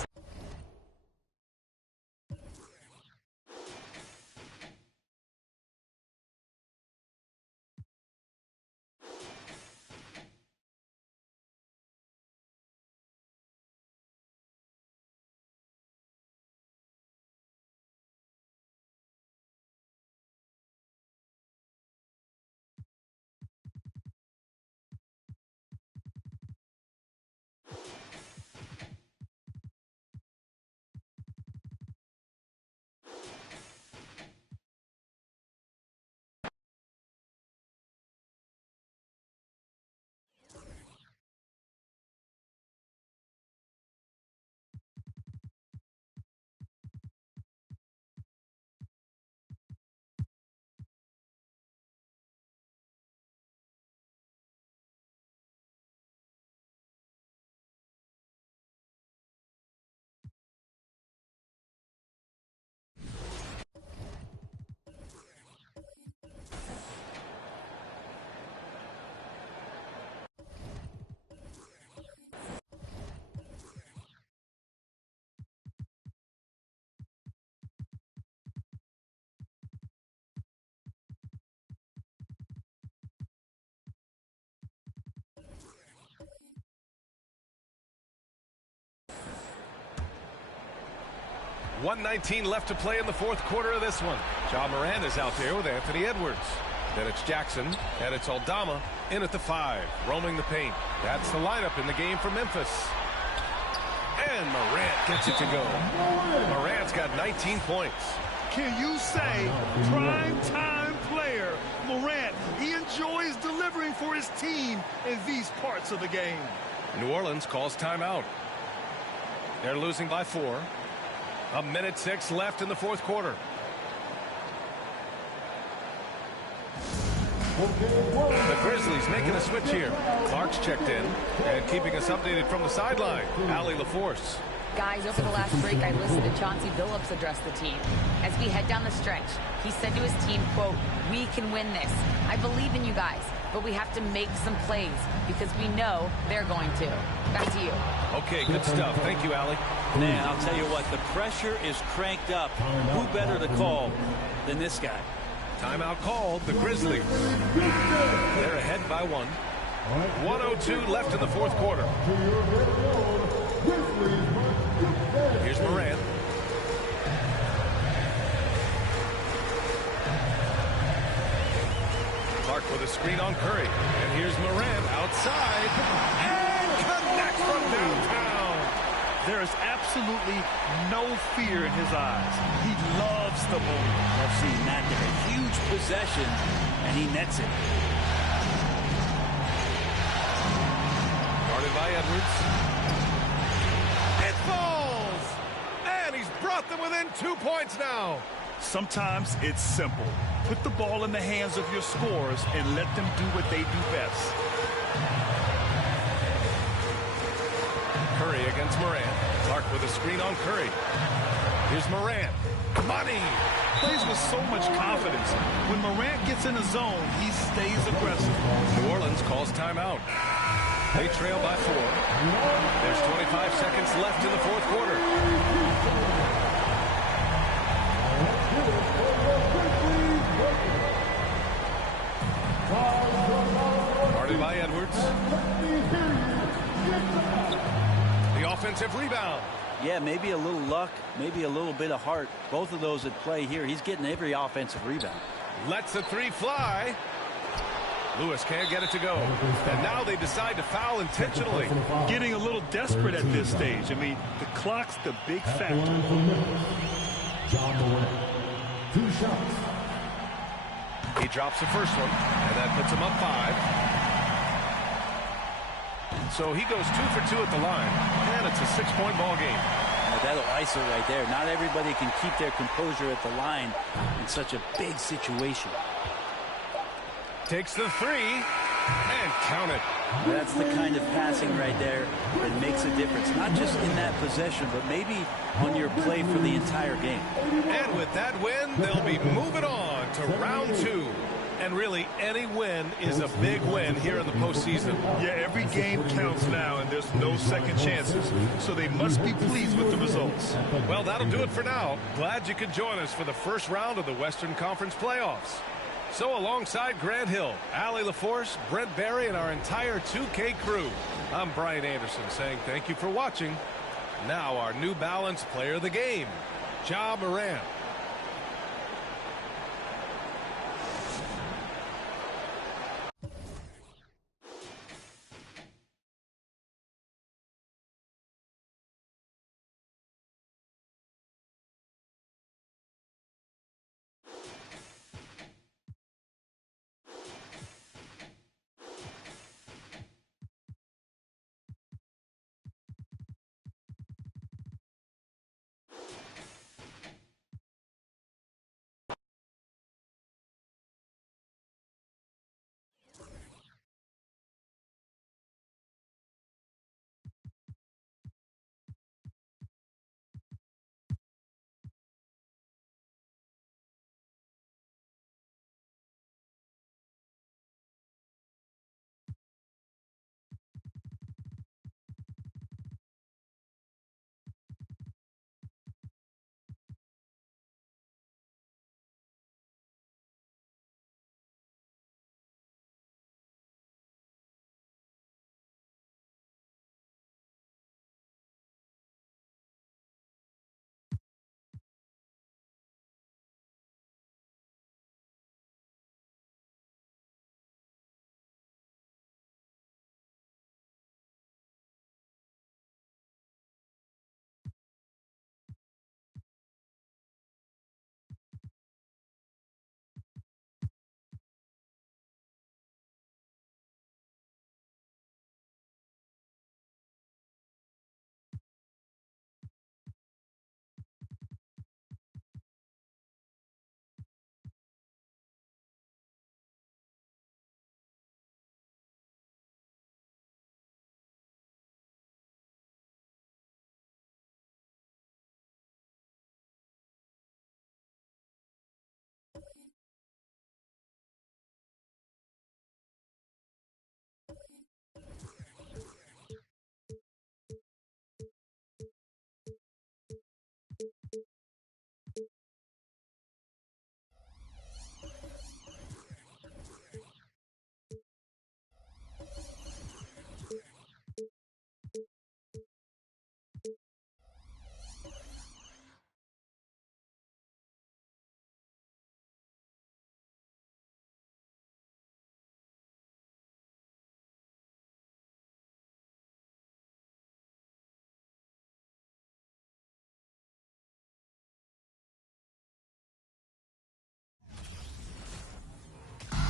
.119 left to play in the fourth quarter of this one. Ja Morant is out there with Anthony Edwards. Then it's Jackson, and it's Aldama in at the 5, roaming the paint. That's the lineup in the game for Memphis. And Morant gets it to go. Morant's got 19 points. Can you say prime-time player Morant? He enjoys delivering for his team in these parts of the game. New Orleans calls timeout. They're losing by 4. 1:06 left in the fourth quarter. The Grizzlies making a switch here. Clark's checked in and keeping us updated from the sideline. Allie LaForce. Guys, over the last break, I listened to Chauncey Billups address the team. As we head down the stretch, he said to his team, quote, "We can win this. I believe in you guys, but we have to make some plays because we know they're going to." Back to you. Okay, good stuff. Thank you, Allie. Man, I'll tell you what, the pressure is cranked up. Who better to call than this guy? Timeout called, the Grizzlies. They're ahead by 1. 1:02 left in the fourth quarter. Here's Morant. Clark with a screen on Curry. And here's Morant outside. And connects from downtown. There is absolutely no fear in his eyes. He loves the moment. I've seen that there. A huge possession, and he nets it. Guarded by Edwards. It falls! And he's brought them within 2 points now. Sometimes it's simple. Put the ball in the hands of your scorers and let them do what they do best. Curry against Morant. Clark with a screen on Curry. Here's Morant. Money! Plays with so much confidence. When Morant gets in the zone, he stays aggressive. New Orleans calls timeout. They trail by 4. There's 25 seconds left in the fourth quarter. Guarded by Edwards. The offensive rebound. Yeah, maybe a little luck, maybe a little bit of heart. Both of those at play here. He's getting every offensive rebound. Lets the 3 fly. Lewis can't get it to go. And now they decide to foul intentionally. Getting a little desperate at this stage. I mean, the clock's the big factor. John Morant. 2 shots. He drops the first one, and that puts him up 5. So he goes 2 for 2 at the line, and it's a 6-point ball game. That'll ISO right there. Not everybody can keep their composure at the line in such a big situation. Takes the 3, and count it. That's the kind of passing right there that makes a difference. Not just in that possession, but maybe on your play for the entire game. And with that win, they'll be moving on to round 2. And really, any win is a big win here in the postseason. Yeah, every game counts now, and there's no second chances. So they must be pleased with the results. Well, that'll do it for now. Glad you could join us for the first round of the Western Conference playoffs. So alongside Grant Hill, Allie LaForce, Brent Barry, and our entire 2K crew, I'm Brian Anderson saying thank you for watching. Now our New Balance player of the game, Ja Morant.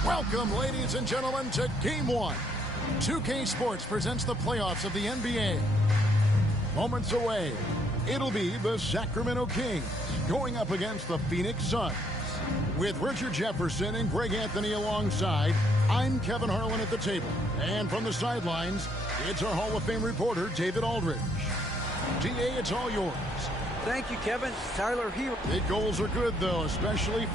Welcome, ladies and gentlemen, to Game 1. 2K Sports presents the playoffs of the NBA. Moments away, it'll be the Sacramento Kings going up against the Phoenix Suns. With Richard Jefferson and Greg Anthony alongside, I'm Kevin Harlan at the table. And from the sidelines, it's our Hall of Fame reporter, David Aldridge. DA, it's all yours. Thank you, Kevin. Tyler Herro. Big goals are good, though, especially...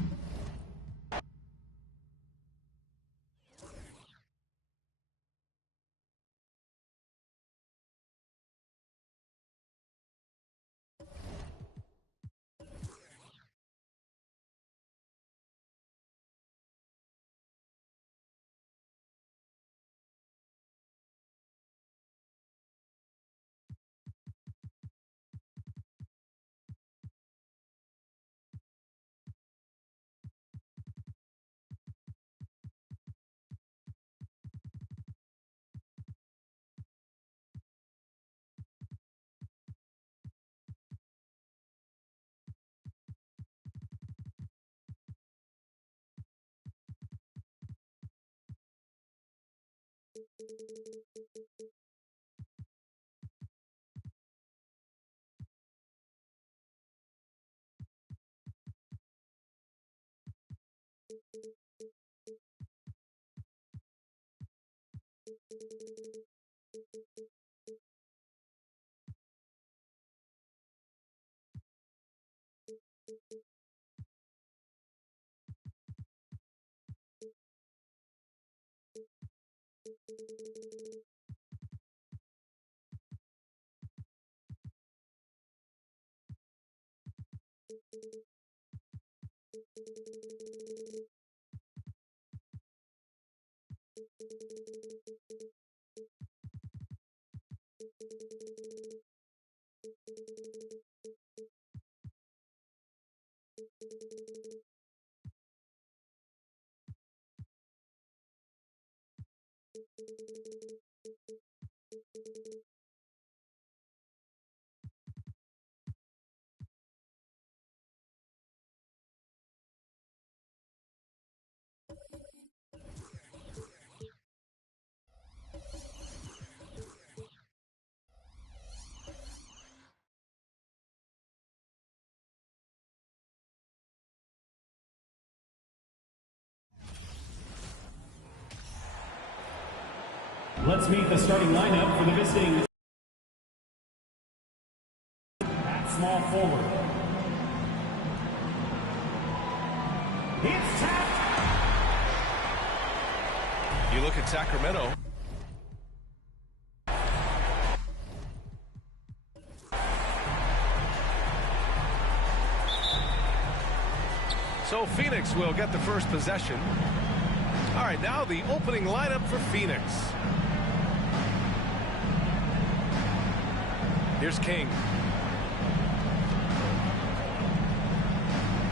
Let's meet the starting lineup for the visiting at small forward. It's tapped. You look at Sacramento. So Phoenix will get the first possession. All right, now the opening lineup for Phoenix. Here's King.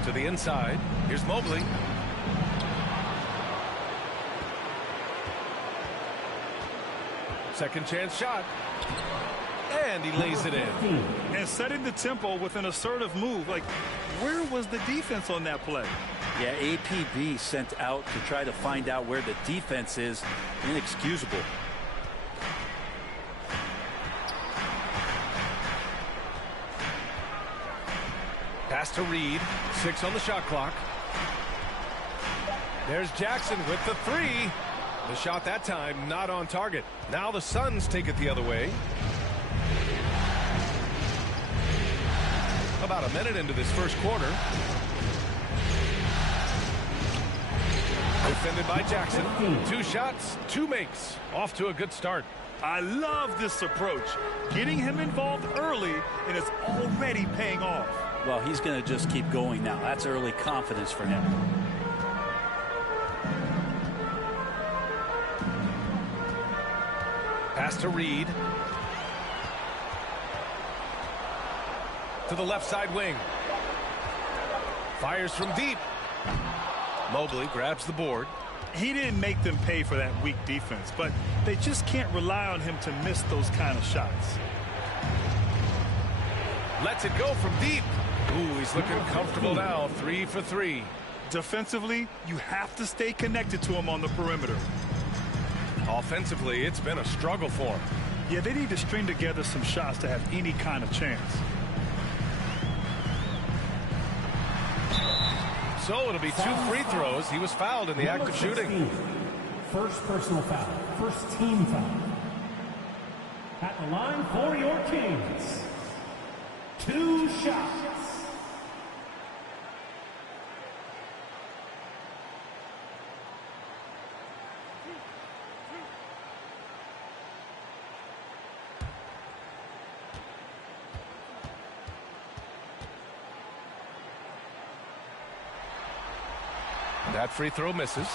To the inside. Here's Mobley. Second chance shot. And he lays it in. And setting the tempo with an assertive move. Like, where was the defense on that play? Yeah, APB sent out to try to find out where the defense is. Inexcusable. Pass to Reed. 6 on the shot clock. There's Jackson with the 3. The shot that time not on target. Now the Suns take it the other way. About a minute into this first quarter. Defended by Jackson. 2 shots, 2 makes. Off to a good start. I love this approach. Getting him involved early, and it's already paying off. Well, he's going to just keep going now. That's early confidence for him. Pass to Reed. To the left side wing. Fires from deep. Mobley grabs the board. He didn't make them pay for that weak defense, but they just can't rely on him to miss those kind of shots. Lets it go from deep. Ooh, he's looking comfortable now. 3 for 3. Defensively, you have to stay connected to him on the perimeter. Offensively, it's been a struggle for him. Yeah, they need to string together some shots to have any kind of chance. So it'll be 2 free throws. He was fouled in the act of shooting. First personal foul. First team foul. At the line for your Kings. 2 shots. That free throw misses.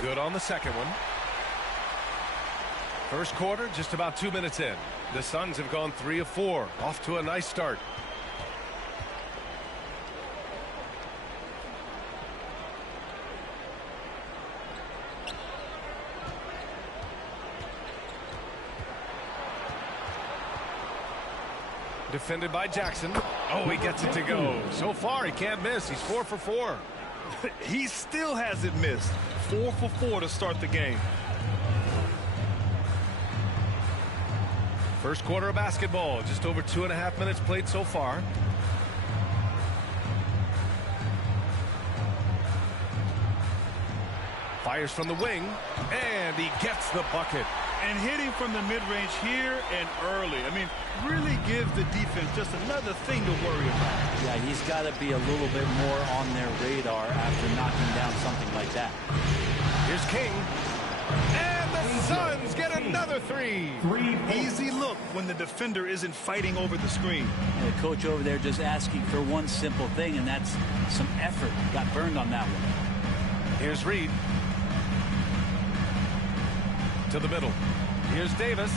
Good on the second one. First quarter, just about 2 minutes in. The Suns have gone 3 of 4. Off to a nice start. Defended by Jackson. Oh, he gets it to go. So far, he can't miss. He's 4 for 4. He still hasn't missed. 4 for 4 to start the game. First quarter of basketball. Just over 2.5 minutes played so far. Fires from the wing, and he gets the bucket. And hitting from the mid-range here and early. I mean, really gives the defense just another thing to worry about. Yeah, he's got to be a little bit more on their radar after knocking down something like that. Here's King. And the Suns get another three. Easy look when the defender isn't fighting over the screen. The coach over there just asking for one simple thing, and that's some effort. Got burned on that one. Here's Reed. To the middle. Here's Davis,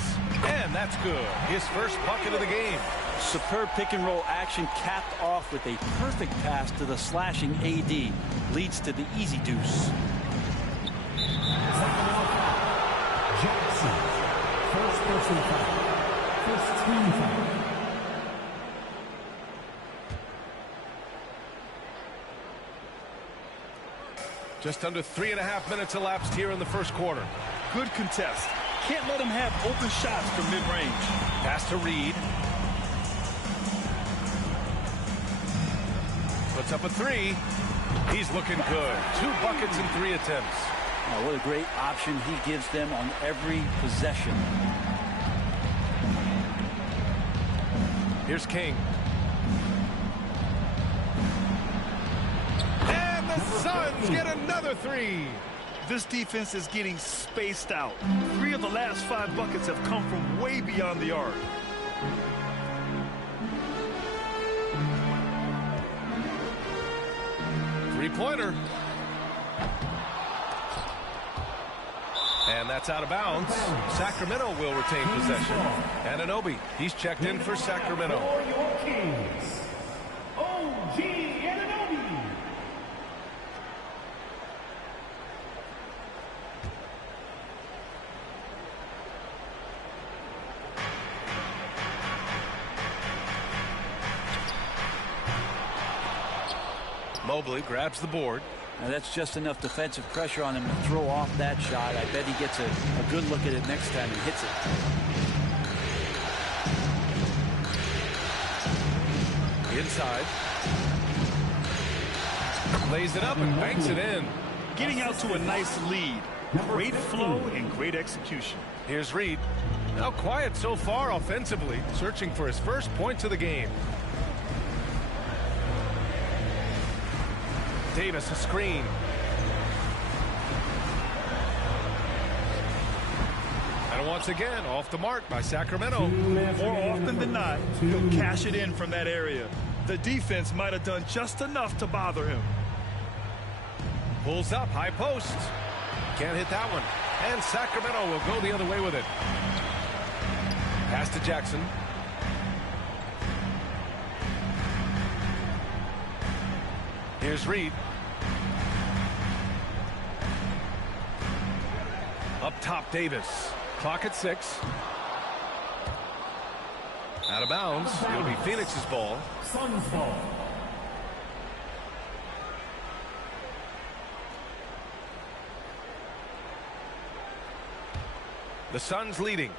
and that's good. His first bucket of the game. Superb pick and roll action capped off with a perfect pass to the slashing AD. Leads to the easy deuce. Jackson. First personal foul. First team foul. Just under 3.5 minutes elapsed here in the first quarter. Good contest. Can't let him have open shots from mid-range. Pass to Reed. Puts up a three. He's looking good. 2 buckets in 3 attempts. Oh, what a great option he gives them on every possession. Here's King. And the Suns get another 3. This defense is getting spaced out. 3 of the last 5 buckets have come from way beyond the arc. Three-pointer. And that's out of bounds. Sacramento will retain possession. Anunoby, he's checked in for Sacramento. For your Kings, OG Anunoby. Mobley grabs the board. Now that's just enough defensive pressure on him to throw off that shot. I bet he gets a good look at it next time and hits it. Inside. Lays it up and banks it in. Getting out to a nice lead. Great flow and great execution. Here's Reed. Now quiet so far offensively. Searching for his first points of the game. Davis a screen. And once again off the mark by Sacramento. More often than not, he'll cash it in from that area. The defense might have done just enough to bother him. Pulls up, high post. Can't hit that one. And Sacramento will go the other way with it. Pass to Jackson. Here's Reed. Up top, Davis. Clock at 6. Out of bounds. It'll be Phoenix's ball. Suns ball. The Suns leading.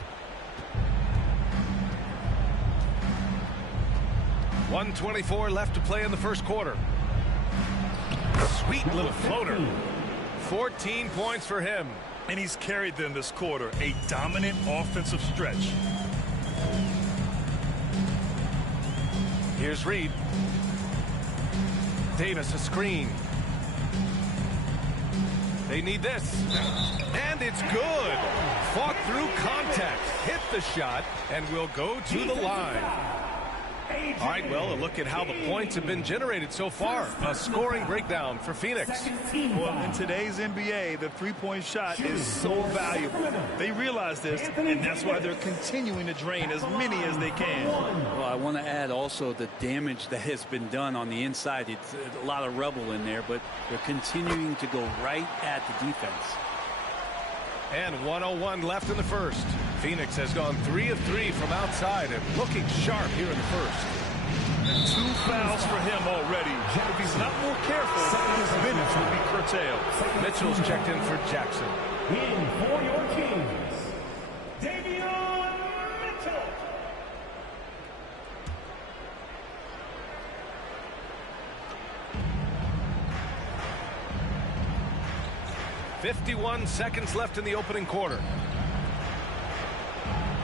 1:24 left to play in the first quarter. Sweet little floater. 14 points for him. And he's carried them this quarter. A dominant offensive stretch. Here's Reed. Davis a screen. They need this. And it's good. Fought through contact. Hit the shot and will go to the line. All right, well, a look at how the points have been generated so far. A scoring breakdown for Phoenix. Well, in today's NBA, the three-point shot is so valuable. They realize this, and that's why they're continuing to drain as many as they can. Well, I want to add also the damage that has been done on the inside. It's a lot of rubble in there, but they're continuing to go right at the defense. And 1:01 left in the first. Phoenix has gone 3 of 3 from outside and looking sharp here in the first. 2 fouls for him already. If he's not more careful, his minutes will be curtailed. Mitchell's checked in for Jackson. In for your Kings, Davion Mitchell. 51 seconds left in the opening quarter.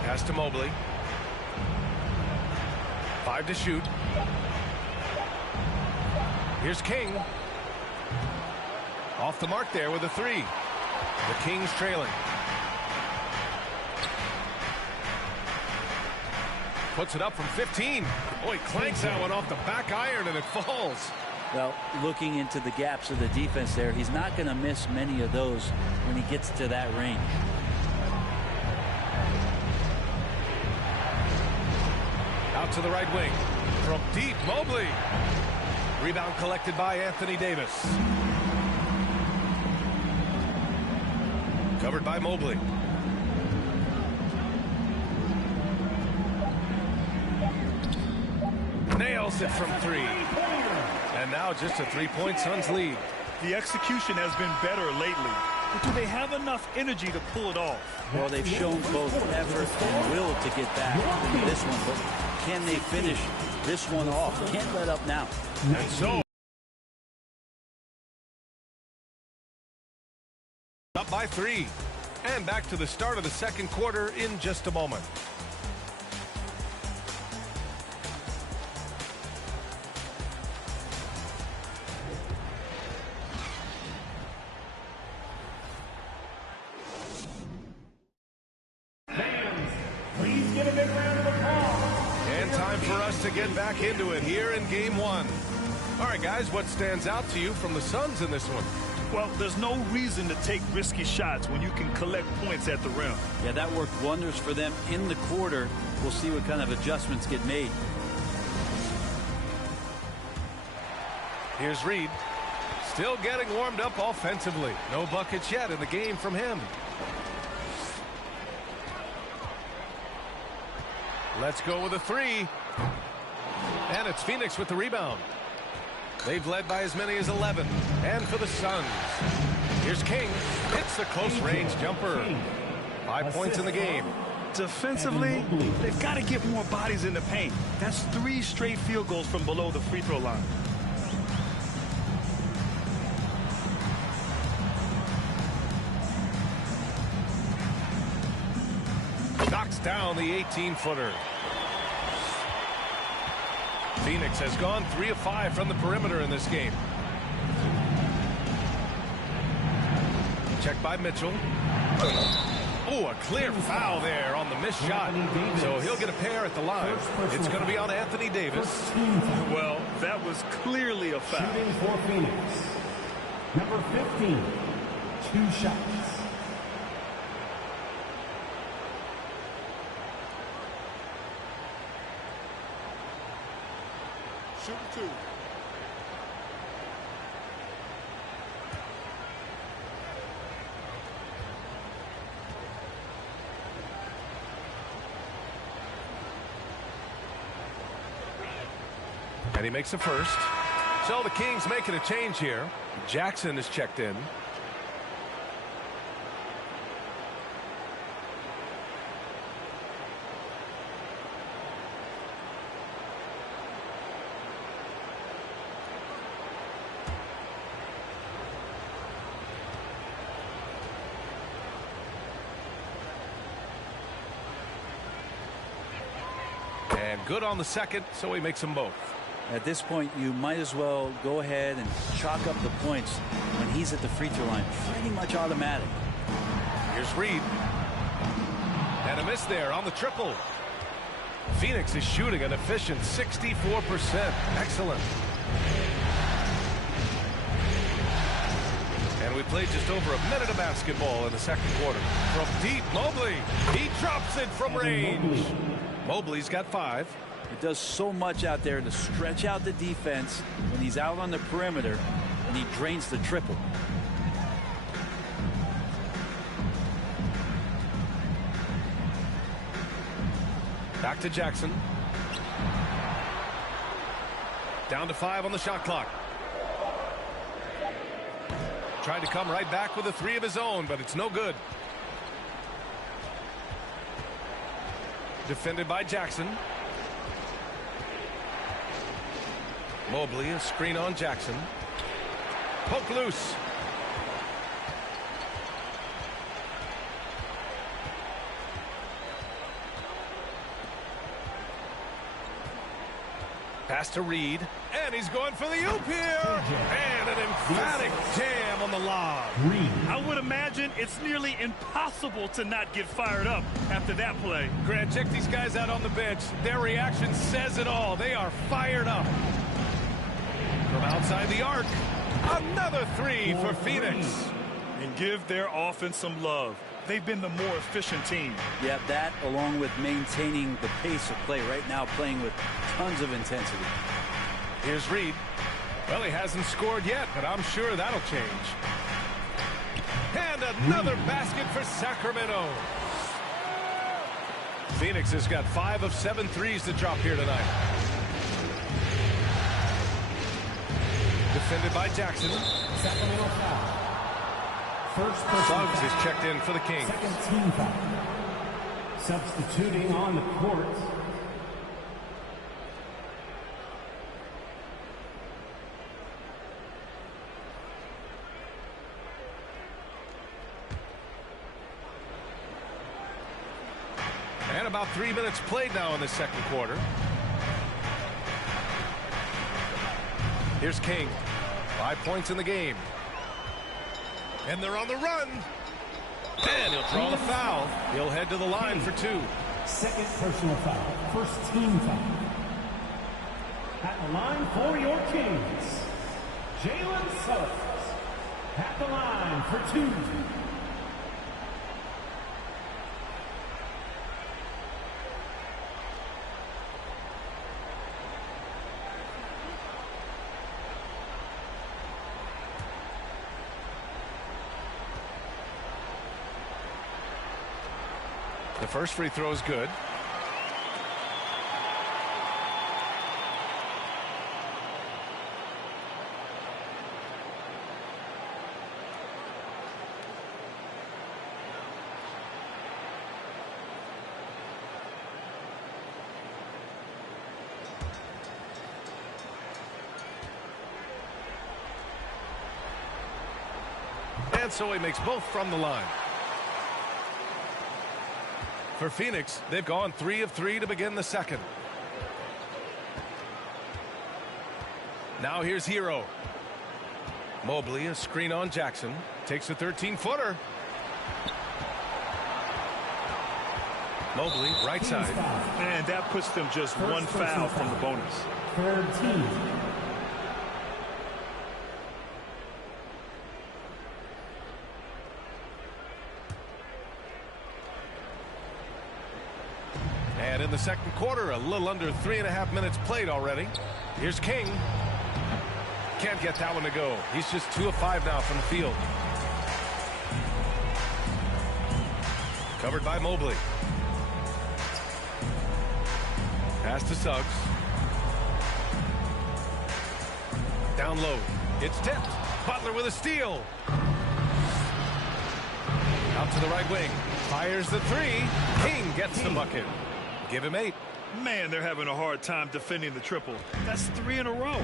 Pass to Mobley. 5 to shoot. Here's King. Off the mark there with a 3. The Kings trailing. Puts it up from 15. Oh, he clanks that one off the back iron and it falls. Well, looking into the gaps of the defense there, he's not going to miss many of those when he gets to that range. Out to the right wing. From deep, Mobley. Rebound collected by Anthony Davis. Covered by Mobley. Nails it from 3. And now just a 3-point Suns lead. The execution has been better lately. But do they have enough energy to pull it off? Well, they've shown both effort and will to get back into this one, but can they finish this one off? Can't let up now. And so up by 3. And back to the start of the second quarter in just a moment. To get back into it here in game 1. All right, guys, what stands out to you from the Suns in this one? Well, there's no reason to take risky shots when you can collect points at the rim. Yeah, that worked wonders for them in the quarter. We'll see what kind of adjustments get made. Here's Reed. Still getting warmed up offensively. No buckets yet in the game from him. Let's go with a 3. And it's Phoenix with the rebound. They've led by as many as 11. And for the Suns, here's King. It's a close-range jumper. 5 points in the game. Defensively, they've got to get more bodies in the paint. That's 3 straight field goals from below the free throw line. Knocks down the 18-footer. Phoenix has gone 3 of 5 from the perimeter in this game. Checked by Mitchell. Oh, a clear foul there on the missed shot. So he'll get a pair at the line. It's going to be on Anthony Davis. Well, that was clearly a foul. Shooting for Phoenix. Number 15, 2 shots. Shoot 2. And he makes the first. So the Kings making a change here. Jackson is checked in. And good on the second, so he makes them both. At this point, you might as well go ahead and chalk up the points when he's at the free throw line. Pretty much automatic. Here's Reed. And a miss there on the triple. Phoenix is shooting an efficient 64%. Excellent. And we played just over a minute of basketball in the second quarter. From deep, Mobley. He drops it from range. Mobley's got 5. It does so much out there to stretch out the defense when he's out on the perimeter, and he drains the triple. Back to Jackson. Down to 5 on the shot clock. Tried to come right back with a 3 of his own, but it's no good. Defended by Jackson. Mobley, a screen on Jackson. Poke loose. Pass to Reed, and he's going for the oop here, and an emphatic jam on the lob. I would imagine it's nearly impossible to not get fired up after that play. Grant, check these guys out on the bench. Their reaction says it all. They are fired up. From outside the arc, another 3 for Phoenix. And give their offense some love. They've been the more efficient team. Yeah, that along with maintaining the pace of play right now, playing with tons of intensity. Here's Reed. Well, he hasn't scored yet, but I'm sure that'll change. And another basket for Sacramento. Phoenix has got 5 of 7 threes to drop here tonight. Defended by Jackson. Sacramento foul. First Suggs is checked in for the Kings. Second team foul. Substituting on the court. And about 3 minutes played now in the second quarter. Here's King. 5 points in the game. And they're on the run. And he'll draw the foul. He'll head to the line for 2. Second personal foul. First team foul. At the line for your Kings, Jalen Suggs. At the line for 2. The first free throw is good. And so he makes both from the line. For Phoenix, they've gone 3 of 3 to begin the second. Now here's Hero. Mobley, a screen on Jackson. Takes a 13-footer. Mobley, right side. And that puts them just one foul from the bonus. Third team. And in the second quarter, a little under 3.5 minutes played already. Here's King. Can't get that one to go. He's just 2 of 5 now from the field. Covered by Mobley. Pass to Suggs. Down low. It's tipped. Butler with a steal. Out to the right wing. Fires the 3. King gets the bucket. Give him 8. Man, they're having a hard time defending the triple. That's 3 in a row.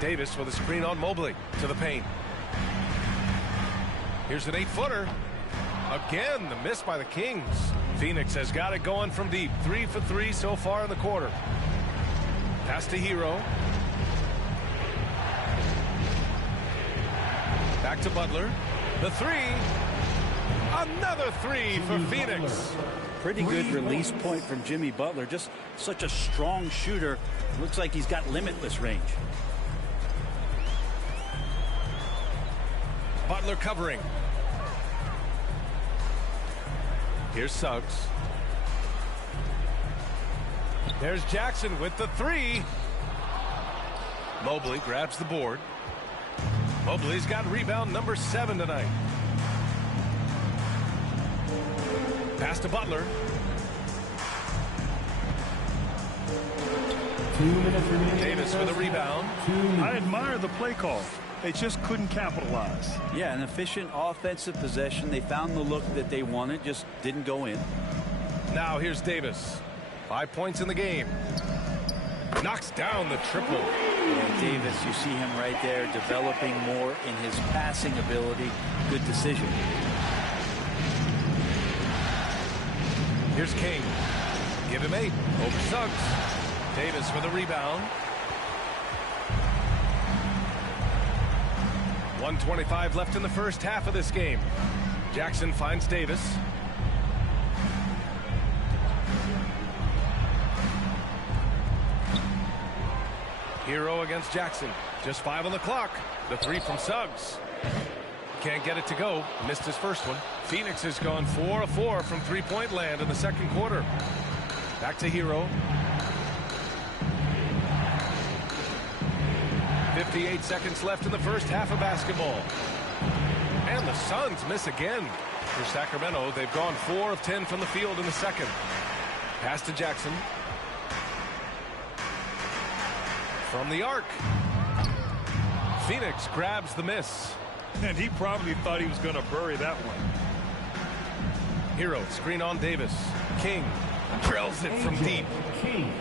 Davis with a screen on Mobley to the paint. Here's an 8-footer. Again, the miss by the Kings. Phoenix has got it going from deep. 3 for 3 so far in the quarter. Pass to Hero. Back to Butler. The 3. Another 3 for Phoenix. Pretty good release point from Jimmy Butler. Just such a strong shooter. Looks like he's got limitless range. Butler covering. Here's Suggs. There's Jackson with the 3. Mobley grabs the board. Mobley's got rebound number 7 tonight. Pass to Butler. 2 minutes remaining. Davis with a rebound. I admire the play call. They just couldn't capitalize. Yeah, an efficient offensive possession. They found the look that they wanted, just didn't go in. Now here's Davis. 5 points in the game. Knocks down the triple. And Davis, you see him right there developing more in his passing ability. Good decision. Here's King. Give him 8 over Suggs. Davis with a rebound. 1:25 left in the first half of this game. Jackson finds Davis. Hero against Jackson. Just 5 on the clock. The 3 from Suggs. Can't get it to go. Missed his first one. Phoenix has gone 4 of 4 from three-point land in the second quarter. Back to Hero. 58 seconds left in the first half of basketball. And the Suns miss again. For Sacramento, they've gone 4 of 10 from the field in the second. Pass to Jackson. From the arc. Phoenix grabs the miss. And he probably thought he was going to bury that one. Hero, screen on Davis. King drills it from deep.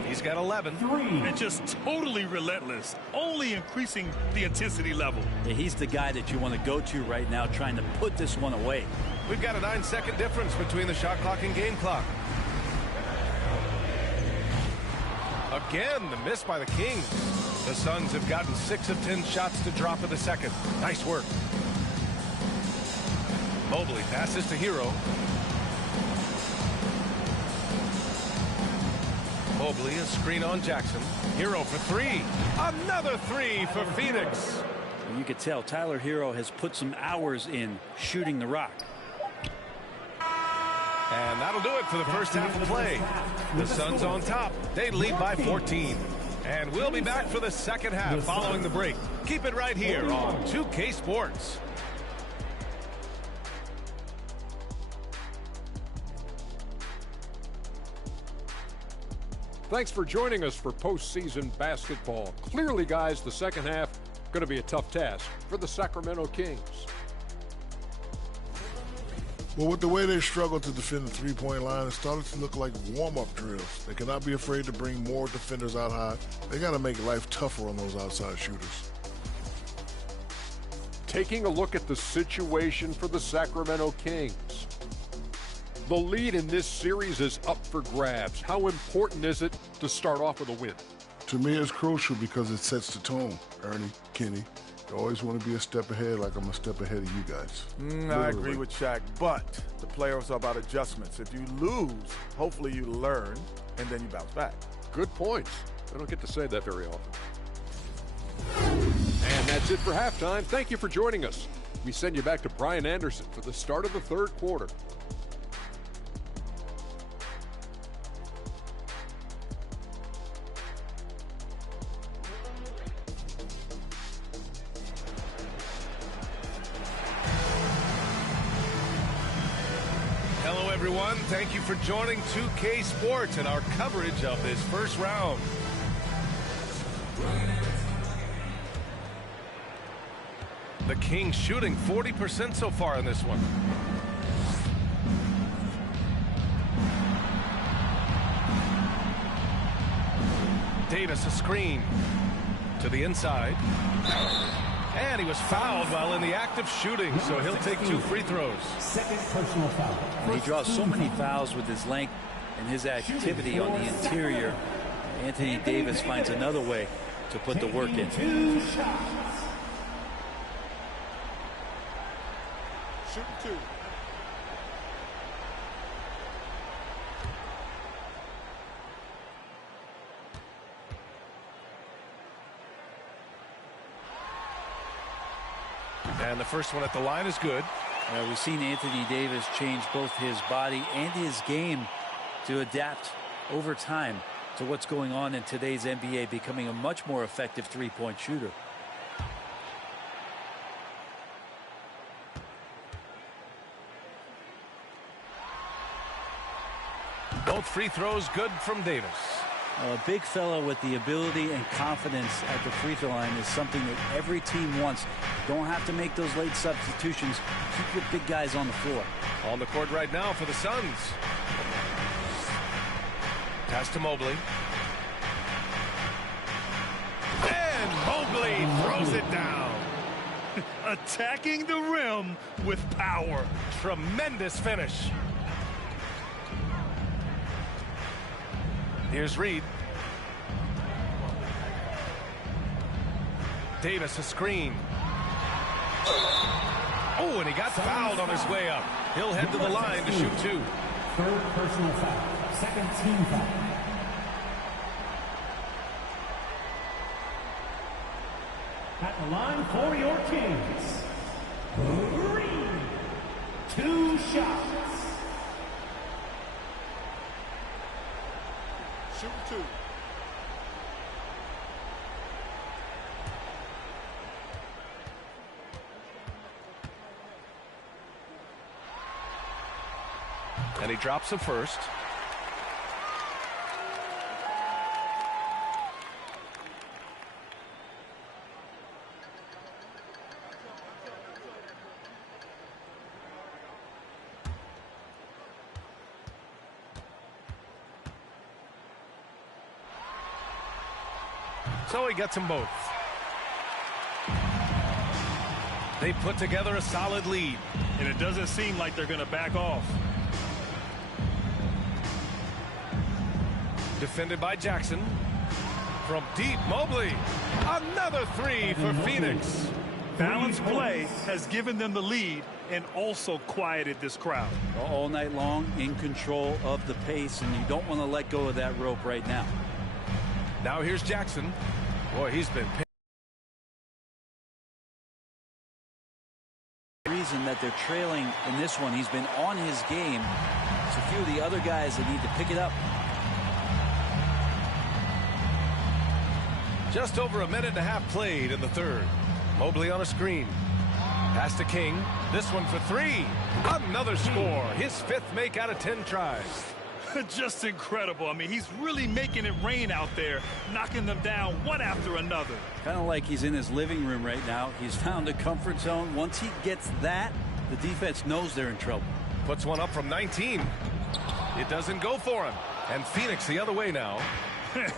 He's got 11. And just totally relentless, only increasing the intensity level. Yeah, he's the guy that you want to go to right now, trying to put this one away. We've got a 9-second difference between the shot clock and game clock. Again, the miss by the Kings. The Suns have gotten 6 of 10 shots to drop in the second. Nice work. Mobley passes to Hero. Mobley, a screen on Jackson. Hero for 3. Another 3 for Phoenix. You could tell Tyler Hero has put some hours in shooting the rock. And that'll do it for the first half of play. The Suns on top. They lead by 14. And we'll be back for the second half following the break. Keep it right here on 2K Sports. Thanks for joining us for postseason basketball. Clearly, guys, the second half going to be a tough task for the Sacramento Kings. Well, with the way they struggled to defend the three-point line, it started to look like warm-up drills. They cannot be afraid to bring more defenders out high. They got to make life tougher on those outside shooters. Taking a look at the situation for the Sacramento Kings. The lead in this series is up for grabs. How important is it to start off with a win? To me, it's crucial because it sets the tone. Ernie, Kenny, you always want to be a step ahead, like I'm a step ahead of you guys. I agree with Shaq, but the playoffs are about adjustments. If you lose, hopefully you learn, and then you bounce back. Good points. I don't get to say that very often. And that's it for halftime. Thank you for joining us. We send you back to Brian Anderson for the start of the third quarter. Hello, everyone. Thank you for joining 2K Sports and our coverage of this first round. The Kings shooting 40% so far in this one. Davis a screen to the inside. And he was fouled while in the act of shooting, so he'll take 2 free throws. Second personal foul. And he draws so many fouls with his length and his activity on the interior. Anthony Davis finds another way to put the work in. 2 shots. Shoot 2. And the first one at the line is good. We've seen Anthony Davis change both his body and his game to adapt over time to what's going on in today's NBA, becoming a much more effective three-point shooter. Both free throws good from Davis. A big fella with the ability and confidence at the free throw line is something that every team wants. Don't have to make those late substitutions. Keep your big guys on the floor. On the court right now for the Suns. Pass to Mobley. And Mobley throws it down. Attacking the rim with power. Tremendous finish. Here's Reed. Davis a screen. Oh, and he got fouled on his way up. He'll head to the line to shoot 2. Third personal foul. Second team foul. At the line for your Kings, Green. 2 shots. Shoot 2. And he drops the first. So he gets them both. They put together a solid lead. And it doesn't seem like they're going to back off. Defended by Jackson. From deep, Mobley. Another 3 for Phoenix. Balanced play has given them the lead and also quieted this crowd. All night long, in control of the pace, and you don't want to let go of that rope right now. Now here's Jackson. Boy, he's been reason that they're trailing in this one. He's been on his game. It's a few of the other guys that need to pick it up. Just over a minute and a half played in the third. Mobley on a screen. Pass to King. This one for 3. Another score. His 5th make out of 10 tries. Just incredible. I mean, he's really making it rain out there, knocking them down one after another. Kind of like he's in his living room right now. He's found a comfort zone. Once he gets that, the defense knows they're in trouble. Puts one up from 19. It doesn't go for him. And Phoenix the other way now.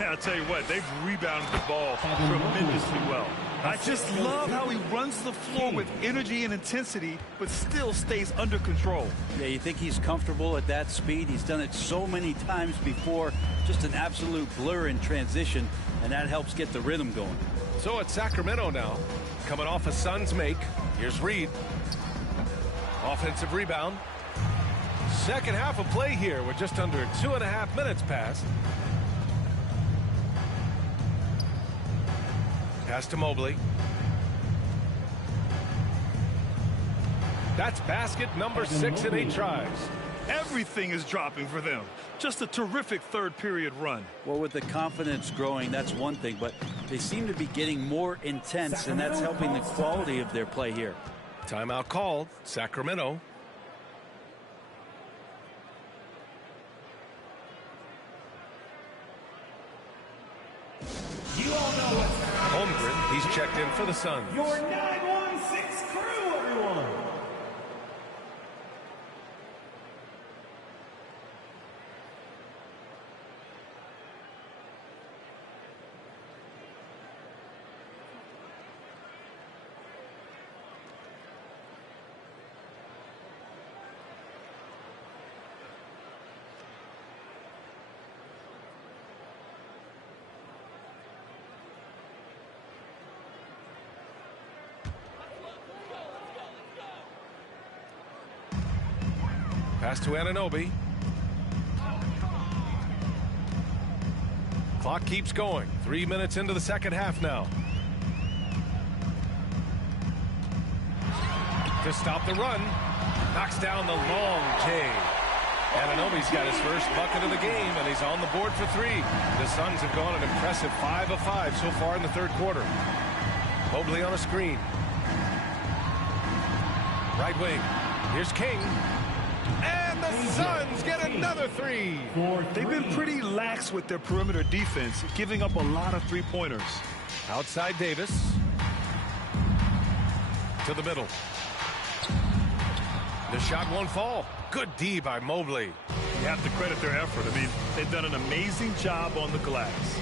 I'll tell you what, they've rebounded the ball tremendously well. I just love how he runs the floor with energy and intensity, but still stays under control. Yeah, you think he's comfortable at that speed. He's done it so many times before. Just an absolute blur in transition, and that helps get the rhythm going. So it's Sacramento now, coming off a Suns make. Here's Reed. Offensive rebound. Second half of play here with just under 2.5 minutes passed. Pass to Mobley. That's basket number 6 in 8 tries. Everything is dropping for them. Just a terrific third period run. Well, with the confidence growing, that's one thing, but they seem to be getting more intense, and that's helping the quality of their play here. Timeout called. Sacramento. You all know what's happening. Holmgren, he's checked in for the Suns. Your 916 crew, everyone. Pass to Anunoby. Clock keeps going. 3 minutes into the second half now. To stop the run. Knocks down the long J. Anunoby's got his first bucket of the game, and he's on the board for 3. The Suns have gone an impressive 5 of 5 so far in the third quarter. Mobley on a screen. Right wing. Here's King. And the The Suns get another three. They've been pretty lax with their perimeter defense, giving up a lot of three-pointers. Outside Davis. To the middle. The shot won't fall. Good D by Mobley. You have to credit their effort. I mean, they've done an amazing job on the glass.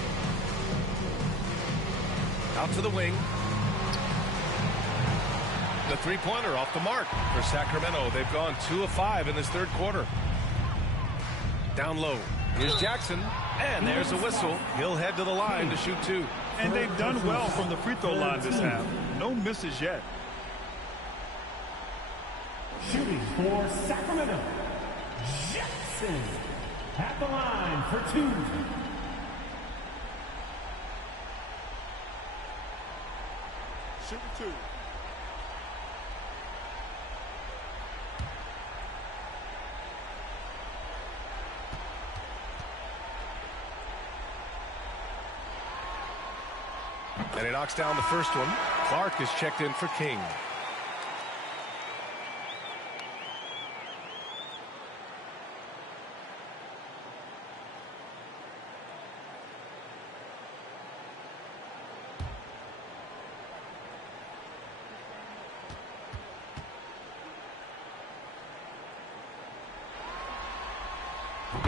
Out to the wing. The three-pointer off the mark for Sacramento. They've gone 2 of 5 in this third quarter. Down low. Here's Jackson. And there's a whistle. He'll head to the line to shoot 2. And they've done well from the free throw line this half. No misses yet. Shooting for Sacramento, Jackson at the line for 2. Shooting 2. And he knocks down the first one. Clark is checked in for King.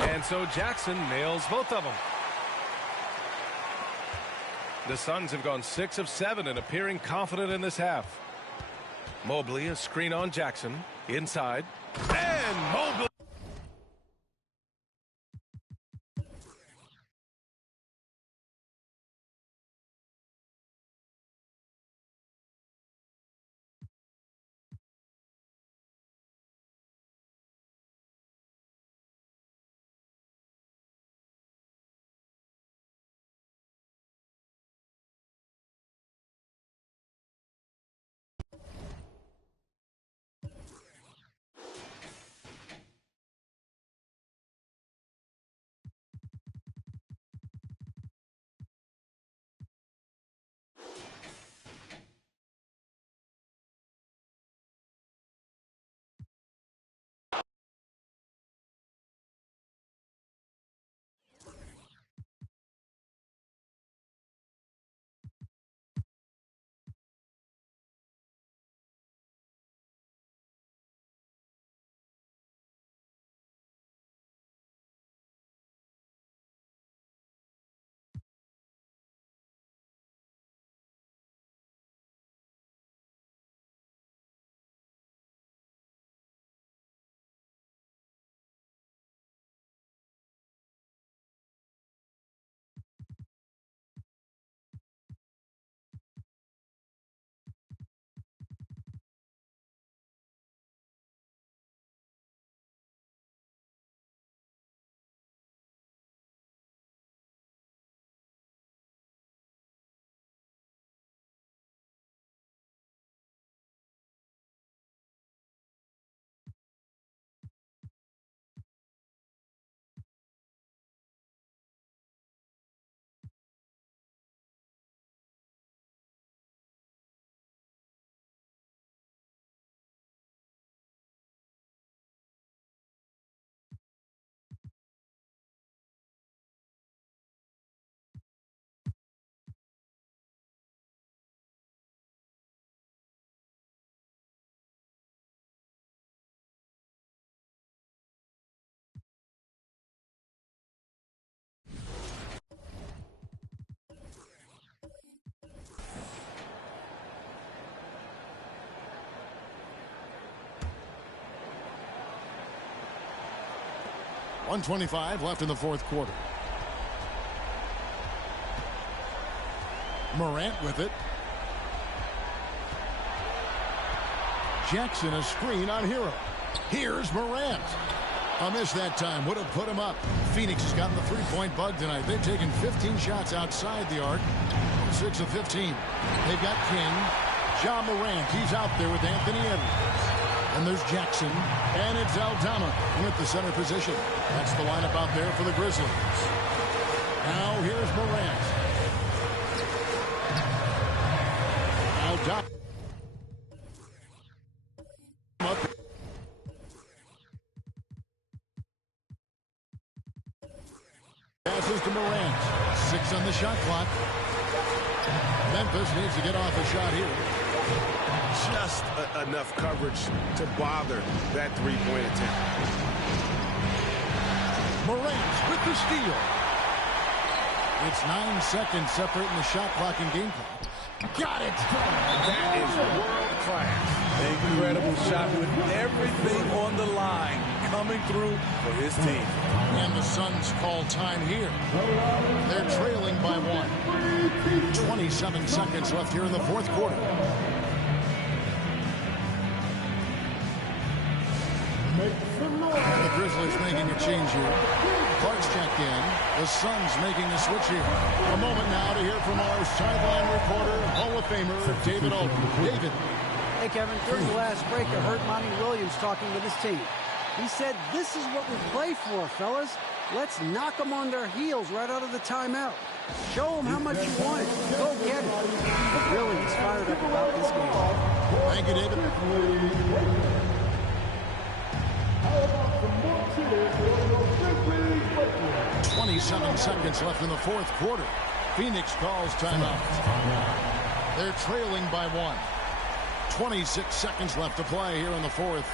And so Jackson nails both of them. The Suns have gone 6 of 7 and appearing confident in this half. Mobley, a screen on Jackson. Inside. And Mobley. .125 left in the fourth quarter. Morant with it. Jackson a screen on Hero. Here's Morant. A miss that time. Would have put him up. Phoenix has gotten the three-point bug tonight. They've taken 15 shots outside the arc. 6 of 15. They've got King. Ja Morant. He's out there with Anthony Edwards. And there's Jackson. And it's Aldama with the center position. That's the lineup out there for the Grizzlies. Now here's Morant. Aldama. passes to Morant. 6 on the shot clock. Memphis needs to get off a shot here. Just enough coverage to bother that three-point attempt. Morant with the steal. It's 9 seconds separating the shot clock and game clock. Got it. That is world class. Incredible shot with everything on the line coming through for his team. And the Suns call time here. They're trailing by 1. 27 seconds left here in the fourth quarter. And the Grizzlies making a change here. Clark's checked in. The Suns making a switch here. A moment now to hear from our sideline reporter, Hall of Famer, David Aldridge. David. Hey, Kevin, during the last break, I heard Monty Williams talking with his team. He said, this is what we play for, fellas. Let's knock them on their heels right out of the timeout. Show them how much you want it. Go get it. Really, he's fired up about this game. Thank you, David. 27 seconds left in the fourth quarter. Phoenix calls timeout. They're trailing by 1. 26 seconds left to play here in the fourth.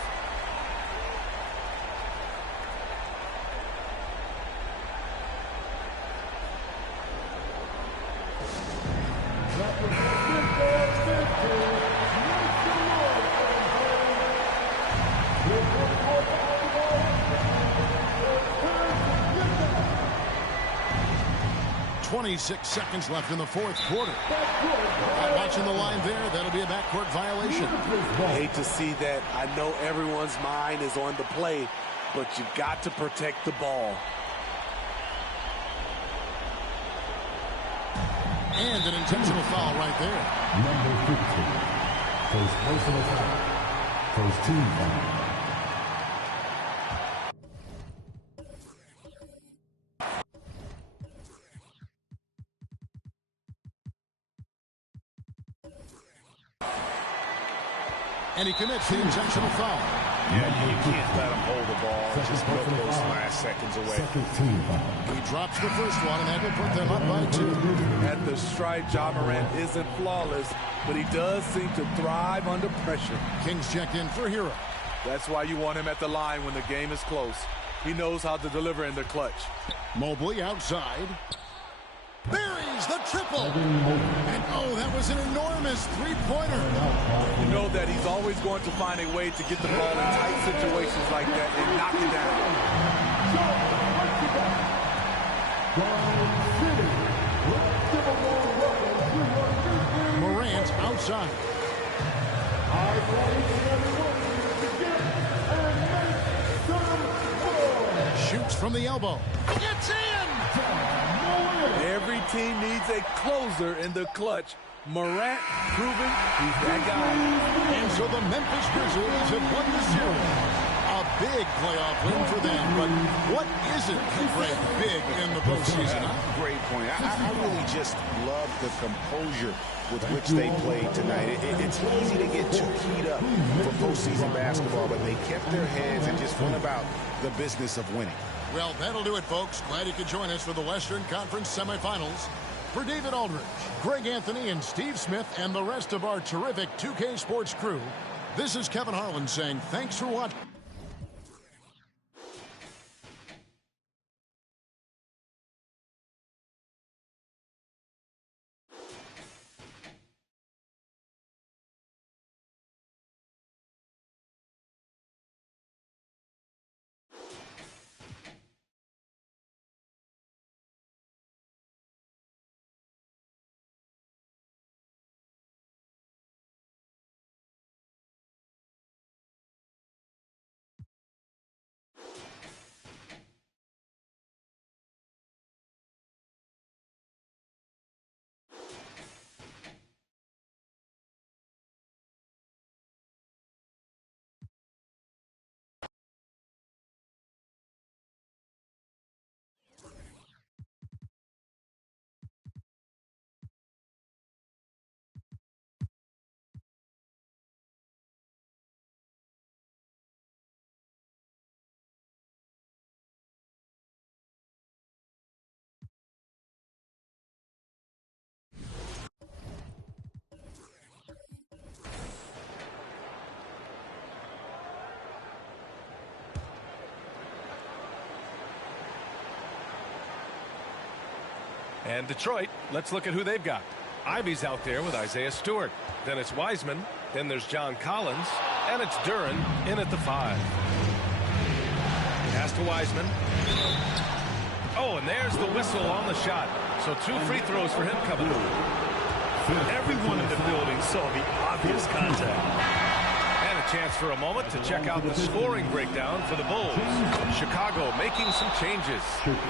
Six seconds left in the fourth quarter. Watching the line there, that'll be a backcourt violation. I hate to see that. I know everyone's mind is on the play, but you've got to protect the ball. And an intentional foul right there. Number 15. First personal foul. First team foul. 'And he commits the intentional foul. Yeah, you can't let him hold the ball and just milk those last seconds away. He drops the first one, and that will put them up by 2. At the stripe, Ja Morant isn't flawless, but he does seem to thrive under pressure. Kings check in for Hero. That's why you want him at the line when the game is close. He knows how to deliver in the clutch. Mobley outside. Buries the triple. And oh, that was an enormous three-pointer. You know that he's always going to find a way to get the ball in tight situations like that and knock it down. Morant outside. Shoots from the elbow. It's in! Every team needs a closer in the clutch. Morant proving he's that guy. And so the Memphis Grizzlies have won the series. A big playoff win for them, but what isn't big in the postseason? Great point. I really just love the composure with which they played tonight. It's easy to get too keyed up for postseason basketball, but they kept their heads and just went about the business of winning. Well, that'll do it, folks. Glad you could join us for the Western Conference semifinals. For David Aldridge, Greg Anthony, and Steve Smith, and the rest of our terrific 2K Sports crew, this is Kevin Harlan saying thanks for watching. And Detroit, let's look at who they've got. Ivy's out there with Isaiah Stewart. Then it's Wiseman. Then there's John Collins. And it's Duren in at the 5. Pass to Wiseman. Oh, and there's the whistle on the shot. So 2 free throws for him coming up. Everyone in the building saw the obvious contact. And a chance for a moment to check out the scoring breakdown for the Bulls. Chicago making some changes.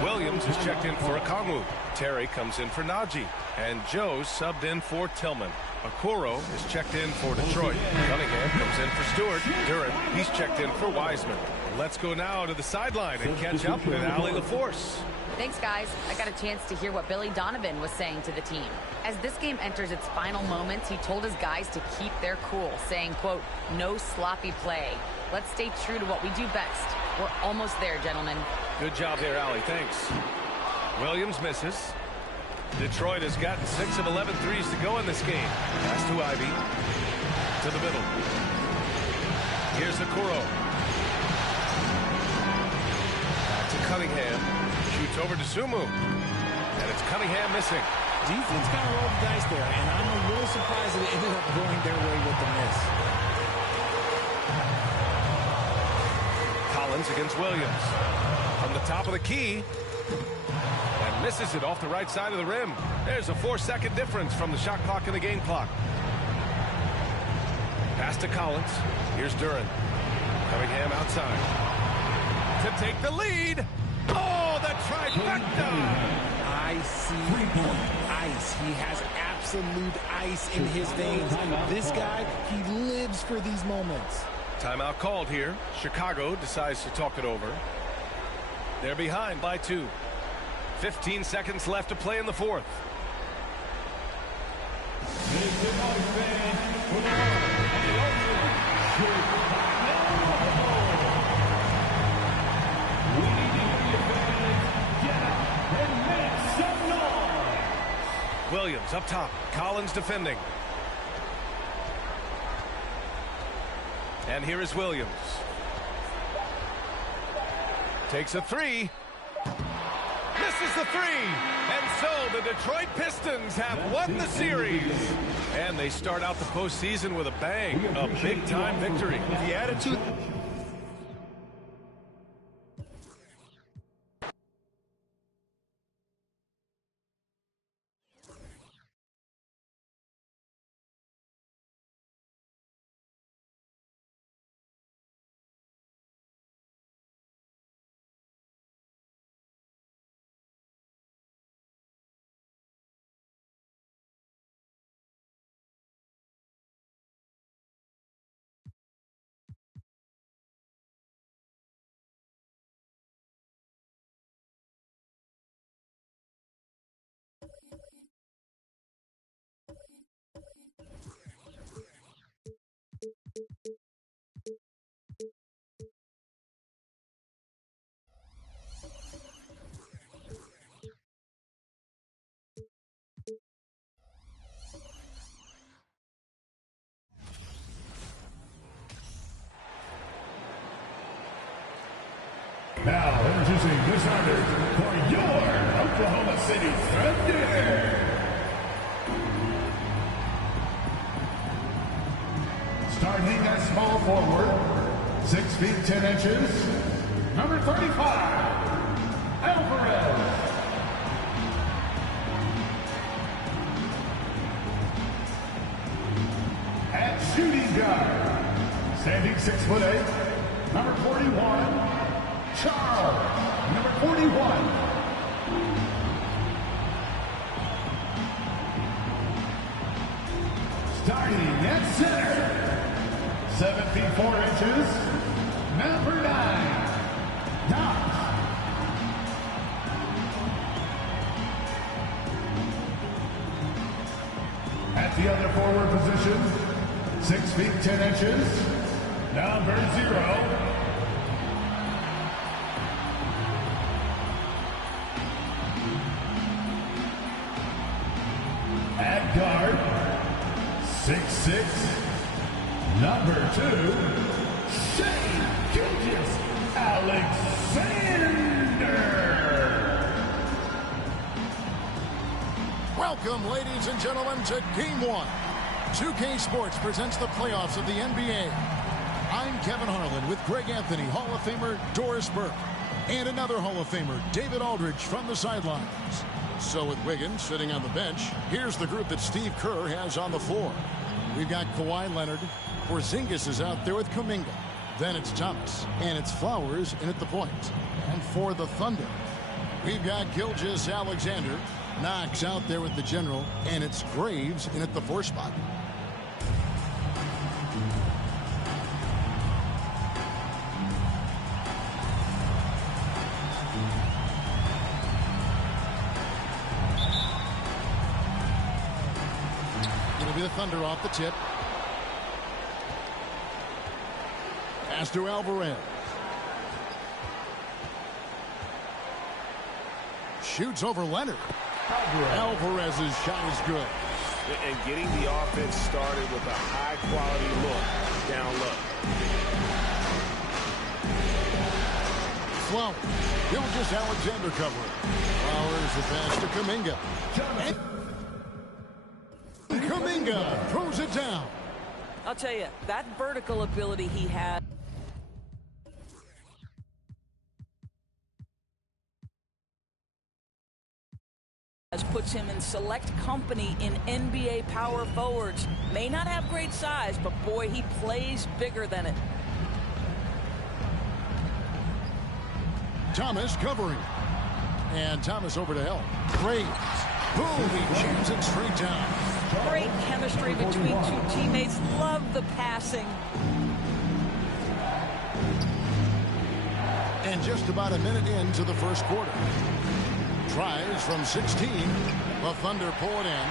Williams is checked in for Okongwu. Terry comes in for Najee. And Joe's subbed in for Tillman. Okoro is checked in for Detroit. Cunningham comes in for Stewart. Duren, he's checked in for Wiseman. Let's go now to the sideline and catch up with Allie LaForce. Thanks, guys. I got a chance to hear what Billy Donovan was saying to the team. As this game enters its final moments, he told his guys to keep their cool, saying, quote, no sloppy play. Let's stay true to what we do best. We're almost there, gentlemen. Good job there, Allie. Thanks. Williams misses. Detroit has gotten 6 of 11 threes to go in this game. Pass to Ivy. To the middle. Here's Okoro. Back to Cunningham. Shoots over to Sumu. And it's Cunningham missing. Defense kind of rolled the dice there, and I'm a little surprised that it ended up going their way with the miss. Collins against Williams. From the top of the key. And misses it off the right side of the rim. There's a 4-second difference from the shot clock and the game clock. Pass to Collins. Here's Duren. Cunningham outside. To take the lead. Oh, the trifecta! Ice. He has absolute ice in his veins. This guy, he lives for these moments. Timeout called here. Chicago decides to talk it over. They're behind by 2. 15 seconds left to play in the 4th. Williams up top. Collins defending. And here is Williams. Takes a 3. Misses the 3. And so the Detroit Pistons have won the series. And they start out the postseason with a bang. A big-time victory. The attitude... Now introducing the starters for your Oklahoma City Thunder. Starting at small forward, 6 feet 10 inches, number 35, Alvarez. At shooting guard, standing 6'8", number 41, Charles, number 41. Starting at center, 7 feet 4 inches, number 9, Knox. At the other forward position, 6 feet 10 inches, number 0, at guard, 6'6", number 2, Shai Gilgeous-Alexander. Welcome, ladies and gentlemen, to Game 1. 2K Sports presents the playoffs of the NBA. I'm Kevin Harlan with Greg Anthony, Hall of Famer Doris Burke, and another Hall of Famer, David Aldridge, from the sidelines. So with Wiggins sitting on the bench, here's the group that Steve Kerr has on the floor. We've got Kawhi Leonard. Porzingis is out there with Kuminga. Then it's Thomas, and it's Flowers in at the point. And for the Thunder, we've got Gilgeous-Alexander. Knox out there with the general, and it's Graves in at the 4 spot. It'll be the Thunder off the tip. Pass to Alvarez. Shoots over Leonard. Alvarez's shot is good. And getting the offense started with a high-quality look down low. Flowers. Gilgeous-Alexander covering. Flowers the pass to Kuminga. And Kuminga throws it down. I'll tell you, that vertical ability he had. Puts him in select company in NBA power forwards. May not have great size, but boy, he plays bigger than it. Thomas covering. And Thomas over to help. Graves. Boom, he jams it straight down. Great chemistry between two teammates. Love the passing. And just about a minute into the first quarter. Tries from 16. The Thunder pull it in.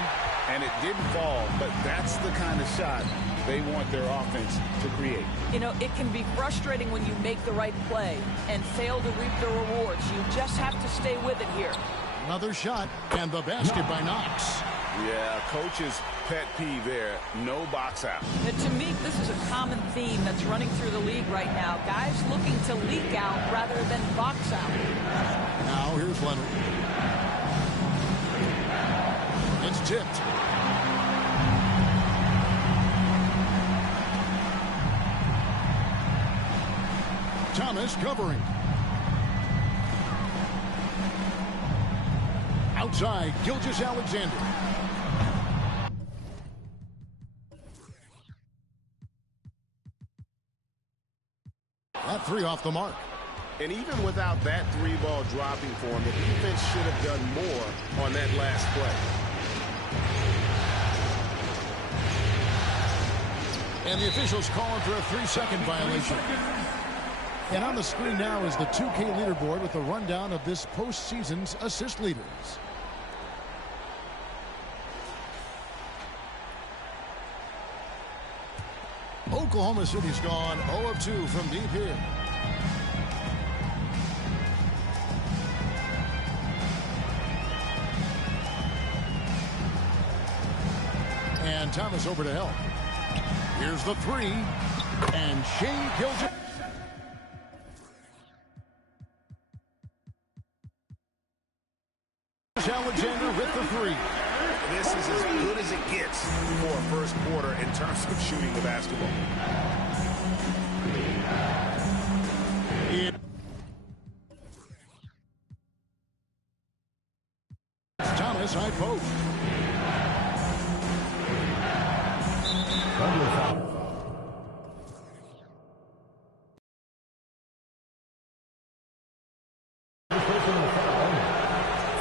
And it didn't fall, but that's the kind of shot they want their offense to create. You know, it can be frustrating when you make the right play and fail to reap the rewards. You just have to stay with it here. Another shot, and the basket by Knox. Yeah, coach's pet peeve there. No box out. And to me, this is a common theme that's running through the league right now. Guys looking to leak out rather than box out. Now here's Leonard. It's tipped. Thomas covering. Outside, Gilgeous-Alexander. That three off the mark. And even without that 3-ball dropping for him, the defense should have done more on that last play. And the officials calling for a 3-second violation. And on the screen now is the 2K leaderboard with a rundown of this postseason's assist leaders. Oklahoma City's gone 0 of 2 from deep here. And Thomas over to help. Here's the three. And Shea Gilgeous. Alexander with the three. This is as good as it gets for a first quarter in terms of shooting the basketball. Thomas high post.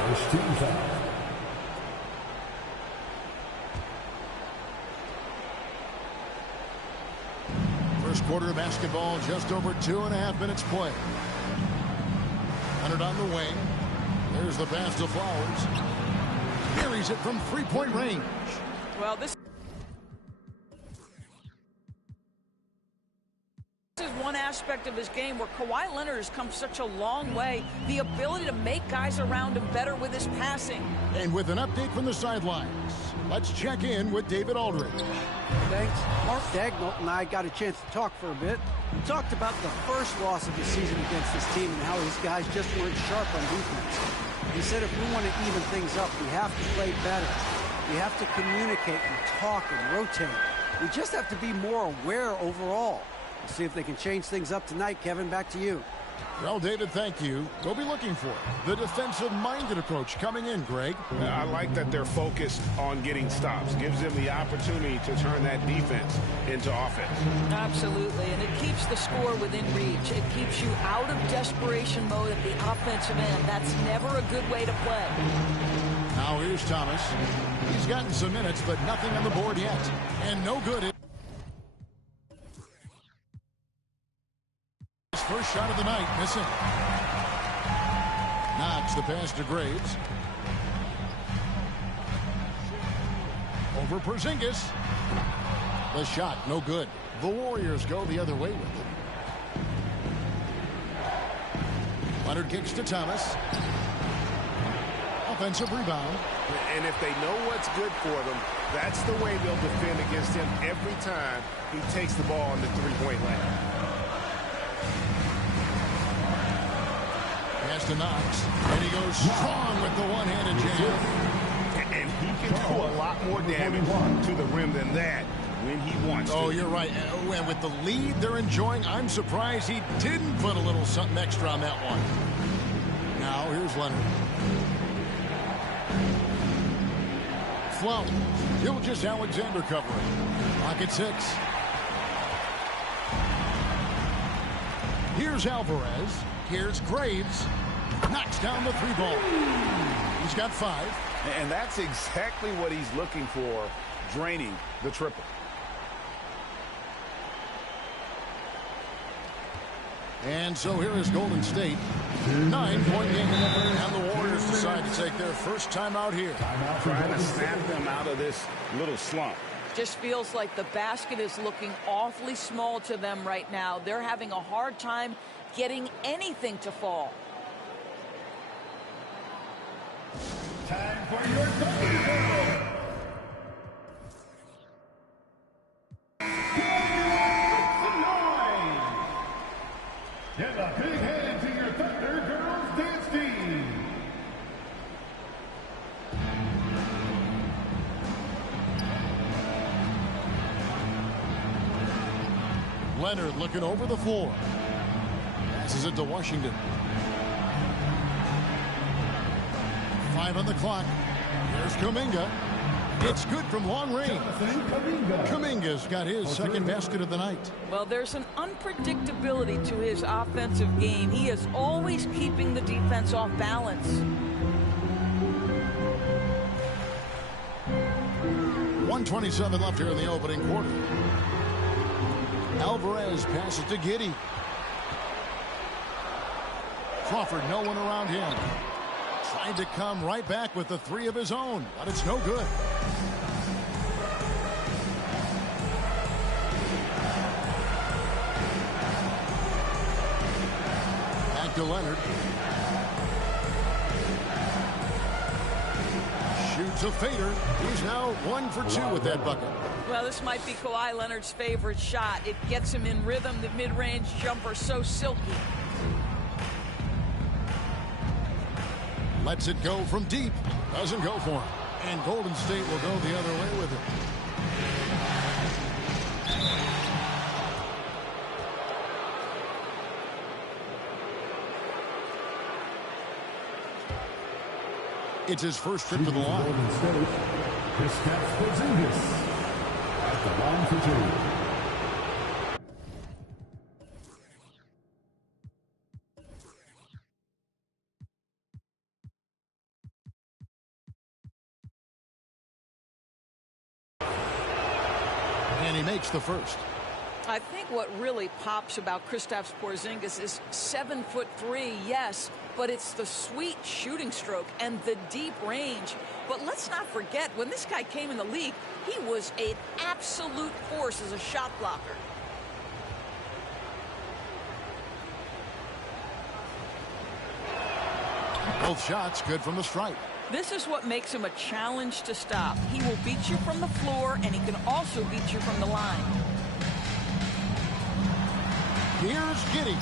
First team foul. First quarter of basketball, just over 2.5 minutes play. Leonard on the wing. There's the pass to Flowers. Carries it from three-point range. Well, this is one aspect aspect of his game where Kawhi Leonard has come such a long way, the ability to make guys around him better with his passing. And with an update from the sidelines, let's check in with David Aldridge. Thanks. Mark Daigneault and I got a chance to talk for a bit. We talked about the first loss of the season against this team and how his guys just weren't sharp on defense. He said if we want to even things up, we have to play better. We have to communicate and talk and rotate. We just have to be more aware overall. We'll see if they can change things up tonight. Kevin, back to you. Well, David, thank you. We'll be looking for the defensive-minded approach coming in, Greg. I like that they're focused on getting stops. Gives them the opportunity to turn that defense into offense. Absolutely, and it keeps the score within reach. It keeps you out of desperation mode at the offensive end. That's never a good way to play. Now here's Thomas. He's gotten some minutes, but nothing on the board yet. And no good. His first shot of the night, missing. Knocks the pass to Graves. Over Porzingis. The shot, no good. The Warriors go the other way with it. Leonard kicks to Thomas. Offensive rebound. And if they know what's good for them, that's the way they'll defend against him every time he takes the ball in the three-point line. Pass to Knox. And he goes strong with the one-handed jam. And he can do a lot more damage to the rim than that when he wants to. Oh, you're right. And with the lead they're enjoying, I'm surprised he didn't put a little something extra on that one. Now, here's Leonard. Flowers. Gilgeous-Alexander covering. Pocket 6. Here's Alvarez. Here's Graves. Knocks down the 3-ball. He's got 5. And that's exactly what he's looking for, draining the triple. And so here is Golden State. 9-point game. And the Warriors decide to take their first time out here. Trying to snap them out of this little slump. Just feels like the basket is looking awfully small to them right now. They're having a hard time getting anything to fall. Time for your double. Give a big hand to your Thunder Girls dance team. Leonard looking over the floor. Passes it to Washington. 5 on the clock. Here's Kuminga. It's good from long range. Kuminga's got his second basket of the night. Well, there's an unpredictability to his offensive game. He is always keeping the defense off balance. .127 left here in the opening quarter. Alvarez passes to Giddey. Crawford, no one around him. Tried to come right back with the 3 of his own, but it's no good. Back to Leonard. Shoots a fader. He's now 1 for 2 with that bucket. Well, this might be Kawhi Leonard's favorite shot. It gets him in rhythm. The mid-range jumper so silky. Lets it go from deep. Doesn't go for him. And Golden State will go the other way with it. It's his first trip to the line. Golden State, Kristaps Porzingis at the line for 2. And he makes the first. I think what really pops about Kristaps Porzingis is 7'3", yes, but it's the sweet shooting stroke and the deep range. But let's not forget, when this guy came in the league, he was an absolute force as a shot blocker. Both shots good from the stripe. This is what makes him a challenge to stop. He will beat you from the floor, and he can also beat you from the line. Here's Giddey.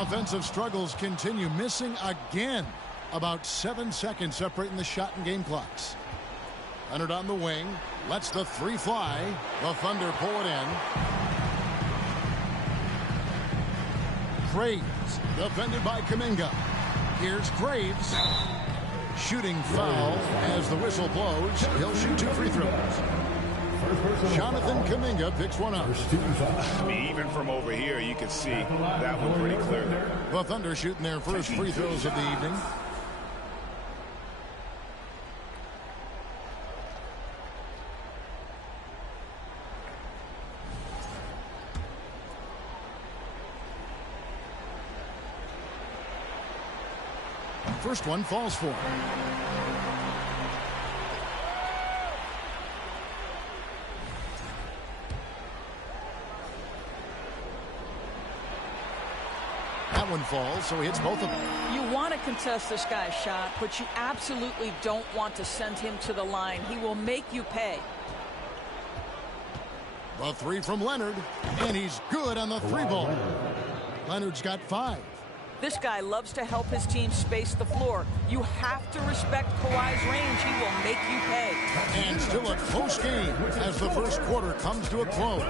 Offensive struggles continue, missing again. About 7 seconds separating the shot and game clocks. Leonard on the wing, lets the three fly. The Thunder pull it in. Graves, defended by Kuminga. Here's Graves. Shooting foul as the whistle blows. He'll shoot 2 free throws. Jonathan Kuminga picks one up. I mean, even from over here, you can see that one pretty clearly. The Thunder shooting their first free throws of the evening. First one falls for him. That one falls, so he hits both of them. You want to contest this guy's shot, but you absolutely don't want to send him to the line. He will make you pay. The three from Leonard, and he's good on the three ball. Leonard's got 5. This guy loves to help his team space the floor. You have to respect Kawhi's range. He will make you pay. And still a close game as the first quarter comes to a close.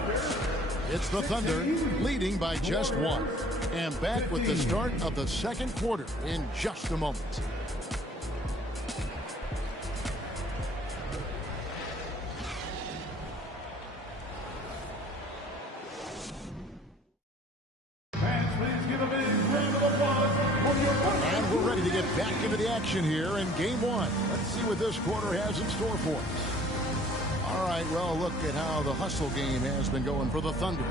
It's the Thunder leading by just 1. And back with the start of the second quarter in just a moment. And we're ready to get back into the action here in game 1. Let's see what this quarter has in store for us. All right, well, look at how the hustle game has been going for the Thunder.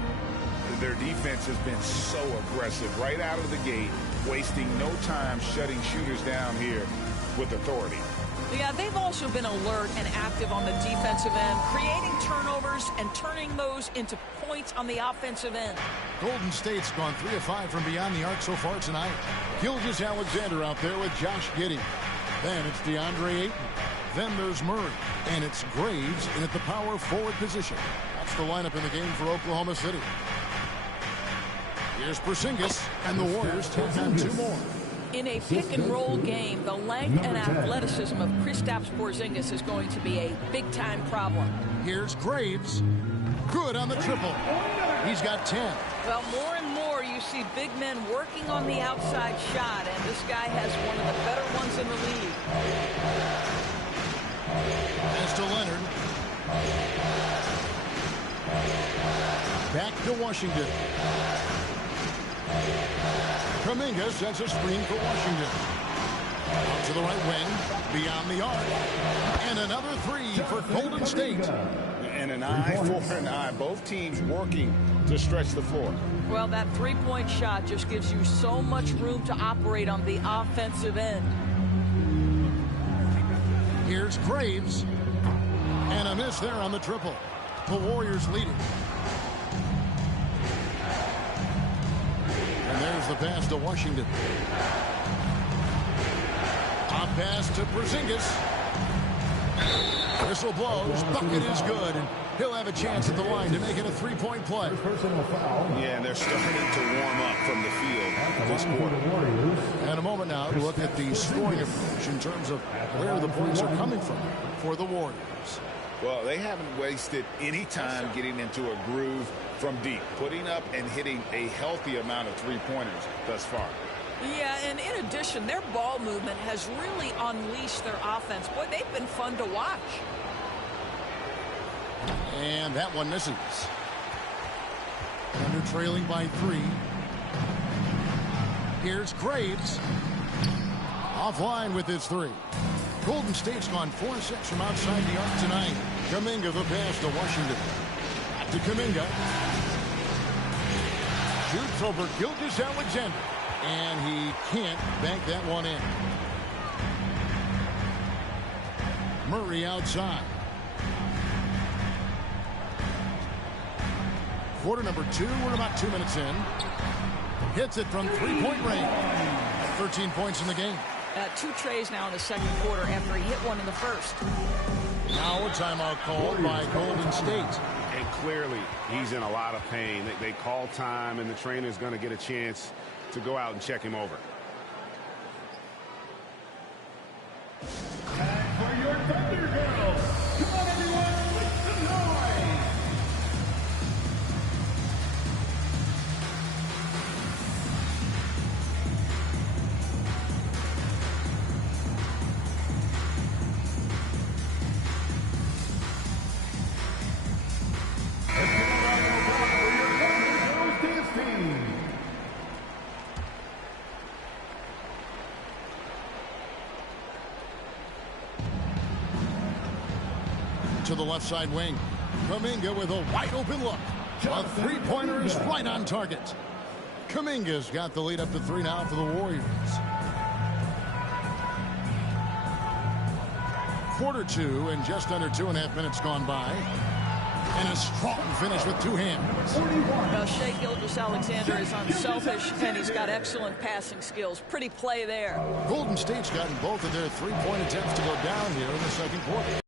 Their defense has been so aggressive right out of the gate, wasting no time shutting shooters down here with authority. Yeah, they've also been alert and active on the defensive end, creating turnovers and turning those into points on the offensive end. Golden State's gone 3 of 5 from beyond the arc so far tonight. Gilgeous-Alexander out there with Josh Giddey. Then it's DeAndre Ayton. Then there's Murray. And it's Graves in at the power forward position. That's the lineup in the game for Oklahoma City. Here's Porzingis, and the Warriors take on 2 more. In a pick-and-roll game, the length and athleticism of Kristaps Porzingis is going to be a big-time problem. Here's Graves. Good on the triple. He's got 10. Well, more and more you see big men working on the outside shot, and this guy has one of the better ones in the league. Pass to Leonard. Back to Washington. Kuminga sets a screen for Washington. Out to the right wing, beyond the arc. And another 3 for Golden State. And an eye for an eye. Both teams working to stretch the floor. Well, that three-point shot just gives you so much room to operate on the offensive end. Here's Graves. And a miss there on the triple. The Warriors leading. And there's the pass to Washington. A pass to Porzingis. Whistle blows. Bucket is good. And he'll have a chance at the line to make it a 3-point play. Yeah, and they're starting to warm up from the field this quarter. And a moment now to look at the scoring approach in terms of where the points are coming from for the Warriors. Well, they haven't wasted any time getting into a groove from deep, putting up and hitting a healthy amount of three-pointers thus far. Yeah, and in addition, their ball movement has really unleashed their offense. Boy, they've been fun to watch. And that one misses. Thunder trailing by 3. Here's Graves. Offline with his 3. Golden State's gone 4-6 from outside the arc tonight. Kuminga the pass to Washington. Back to Kuminga. Shoots over Gilgeous-Alexander. And he can't bank that one in. Murray outside. Quarter number 2. We're about 2 minutes in. Hits it from 3-point range. 13 points in the game. 2 trays now in the second quarter after he hit one in the first. Now a timeout called by Golden State. And clearly, he's in a lot of pain. They call time, and the trainer's going to get a chance to go out and check him over. And for your Thunder Girls, come on everyone, make some noise! To the left side wing. Kuminga with a wide open look. A three-pointer is right on target. Kuminga's got the lead up to 3 now for the Warriors. Quarter 2 and just under 2.5 minutes gone by. And a strong finish with 2 hands. Well, Shai Gilgeous-Alexander is unselfish, and he's got excellent passing skills. Pretty play there. Golden State's gotten both of their 3-point attempts to go down here in the second quarter.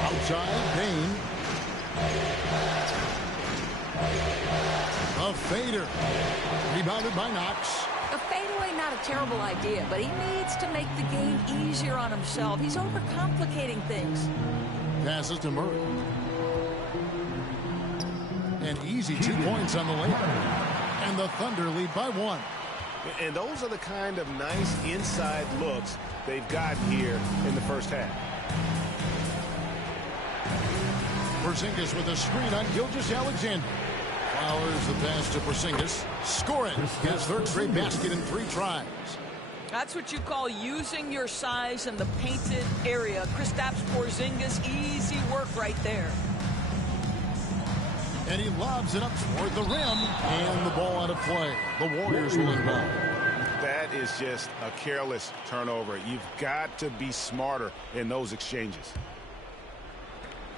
Outside, Payne. A fader. Rebounded by Knox. A fadeaway, not a terrible idea, but he needs to make the game easier on himself. He's overcomplicating things. Passes to Murray. An easy 2 points on the layup. And the Thunder lead by 1. And those are the kind of nice inside looks they've gotten here in the first half. Porzingis with a screen on Gilgeous-Alexander. Flowers the pass to Porzingis. Scoring his 3rd straight basket in 3 tries. That's what you call using your size in the painted area. Kristaps Porzingis, easy work right there. And he lobs it up toward the rim. And the ball out of play. The Warriors will inbound. That is just a careless turnover. You've got to be smarter in those exchanges.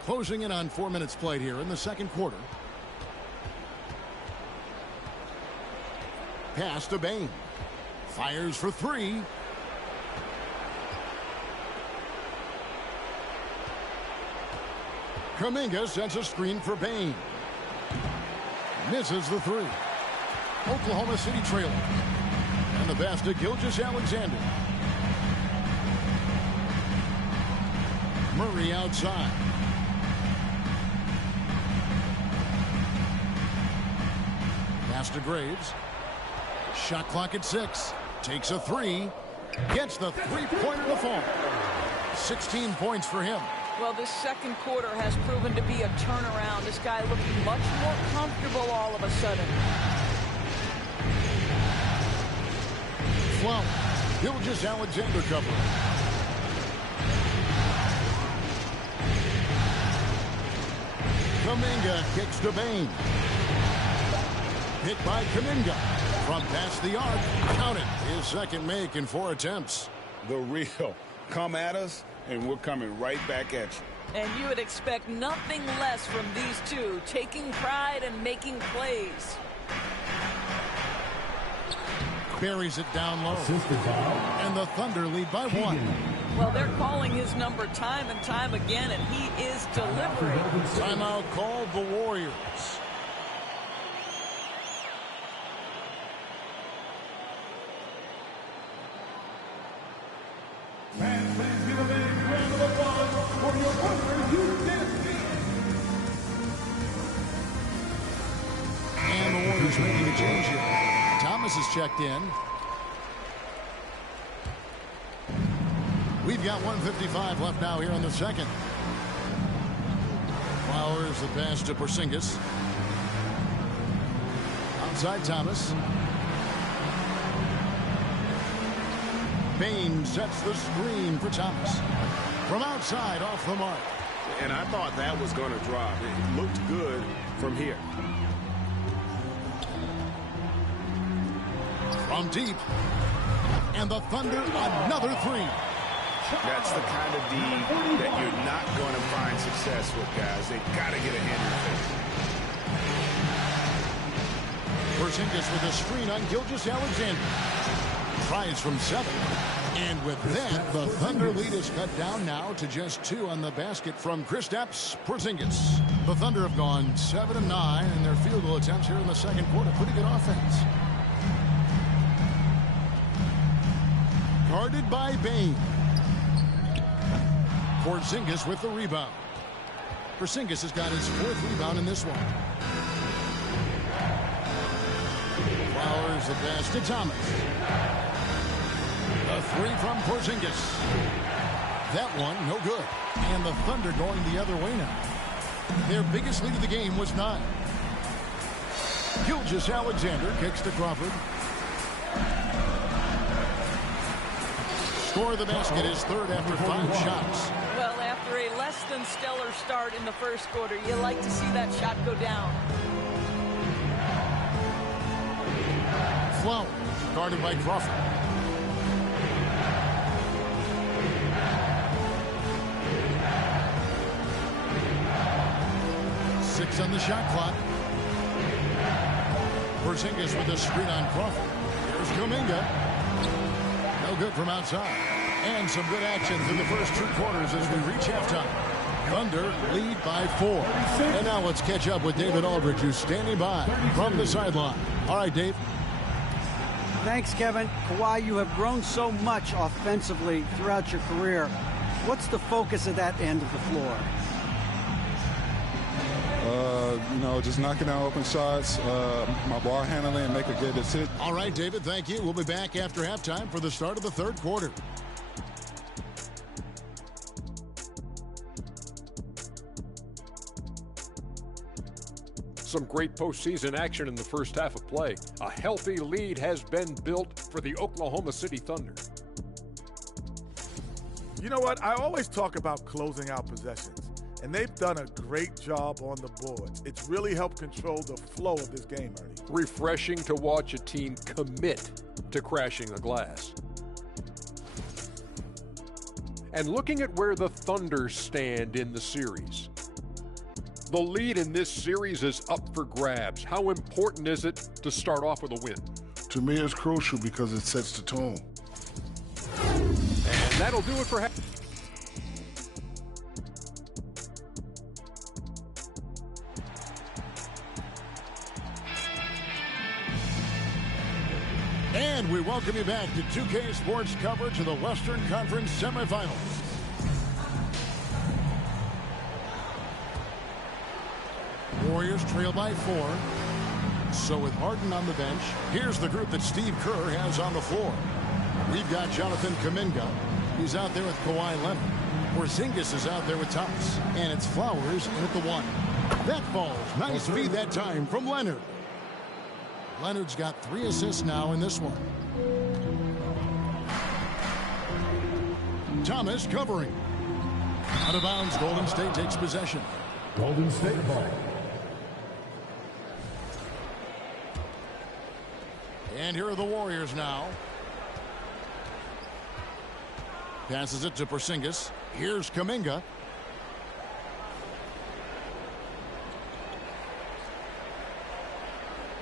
Closing in on 4 minutes played here in the second quarter. Pass to Bane. Fires for 3. Kuminga sets a screen for Bane. Misses the 3. Oklahoma City trailing. And the pass to Gilgeous-Alexander. Murray outside. Pass to Graves. Shot clock at 6. Takes a 3. Gets the 3-pointer to fall. 16 points for him. Well, this second quarter has proven to be a turnaround. This guy looking much more comfortable all of a sudden. Flowers. Gilgeous-Alexander cover. Kuminga kicks to Bane. Hit by Kuminga. From past the arc. Counted. His second make in 4 attempts. The real. Come at us, and we're coming right back at you. And you would expect nothing less from these two, taking pride and making plays. Buries it down low. And the Thunder lead by 1. Well, they're calling his number time and time again, and he is delivering. Timeout called the Warriors. And please give a big round of applause for your Thunder UTSB. And the Warriors making a change here. Thomas is checked in. We've got 1:55 left now here in the second. Flowers the pass to Porzingis. Outside Thomas. Bane sets the screen for Thomas. From outside, off the mark. And I thought that was going to drop. It looked good from here. From deep. And the Thunder, another 3. That's the kind of D that you're not going to find success with, guys. They've got to get a hand in the face. Porzingis with a screen on Gilgeous-Alexander. Tries from 7. And with that, the Thunder lead is cut down now to just 2 on the basket from Kristaps Porzingis. The Thunder have gone 7 of 9 in their field goal attempts here in the second quarter. Pretty good offense. Guarded by Bane. Porzingis with the rebound. Porzingis has got his 4th rebound in this one. Flowers the pass to Thomas. A 3 from Porzingis. That one, no good. And the Thunder going the other way now. Their biggest lead of the game was 9. Gilgeous-Alexander kicks to Crawford. Score of the basket is 3rd after 5 shots. Well, after a less than stellar start in the first quarter, you like to see that shot go down. Flowers, guarded by Crawford. Six on the shot clock. Porzingis with a screen on Crawford. Here's Kuminga. No good from outside. And some good action through the first 2 quarters as we reach halftime. Thunder lead by 4. And now let's catch up with David Aldridge, who's standing by from the sideline. All right, Dave. Thanks, Kevin. Kawhi, you have grown so much offensively throughout your career. What's the focus of that end of the floor? Just knocking down open shots, my ball handling, and make a good decision. All right, David, thank you. We'll be back after halftime for the start of the 3rd quarter. Some great postseason action in the first half of play. A healthy lead has been built for the Oklahoma City Thunder. You know what? I always talk about closing out possessions, and they've done a great job on the boards. It's really helped control the flow of this game, Ernie. Refreshing to watch a team commit to crashing the glass. And looking at where the Thunder stand in the series. The lead in this series is up for grabs. How important is it to start off with a win? To me, it's crucial because it sets the tone. And that'll do it for And we welcome you back to 2K Sports coverage of the Western Conference semifinals. Warriors trail by 4. So with Harden on the bench, here's the group that Steve Kerr has on the floor. We've got Jonathan Kuminga. He's out there with Kawhi Leonard. Porzingis is out there with Thomas. And it's Flowers in at the 1. That falls. Nice feed that time from Leonard. Leonard's got 3 assists now in this one. Thomas covering. Out of bounds, Golden State takes possession. Golden State ball. And here are the Warriors now. Passes it to Porzingis. Here's Kuminga.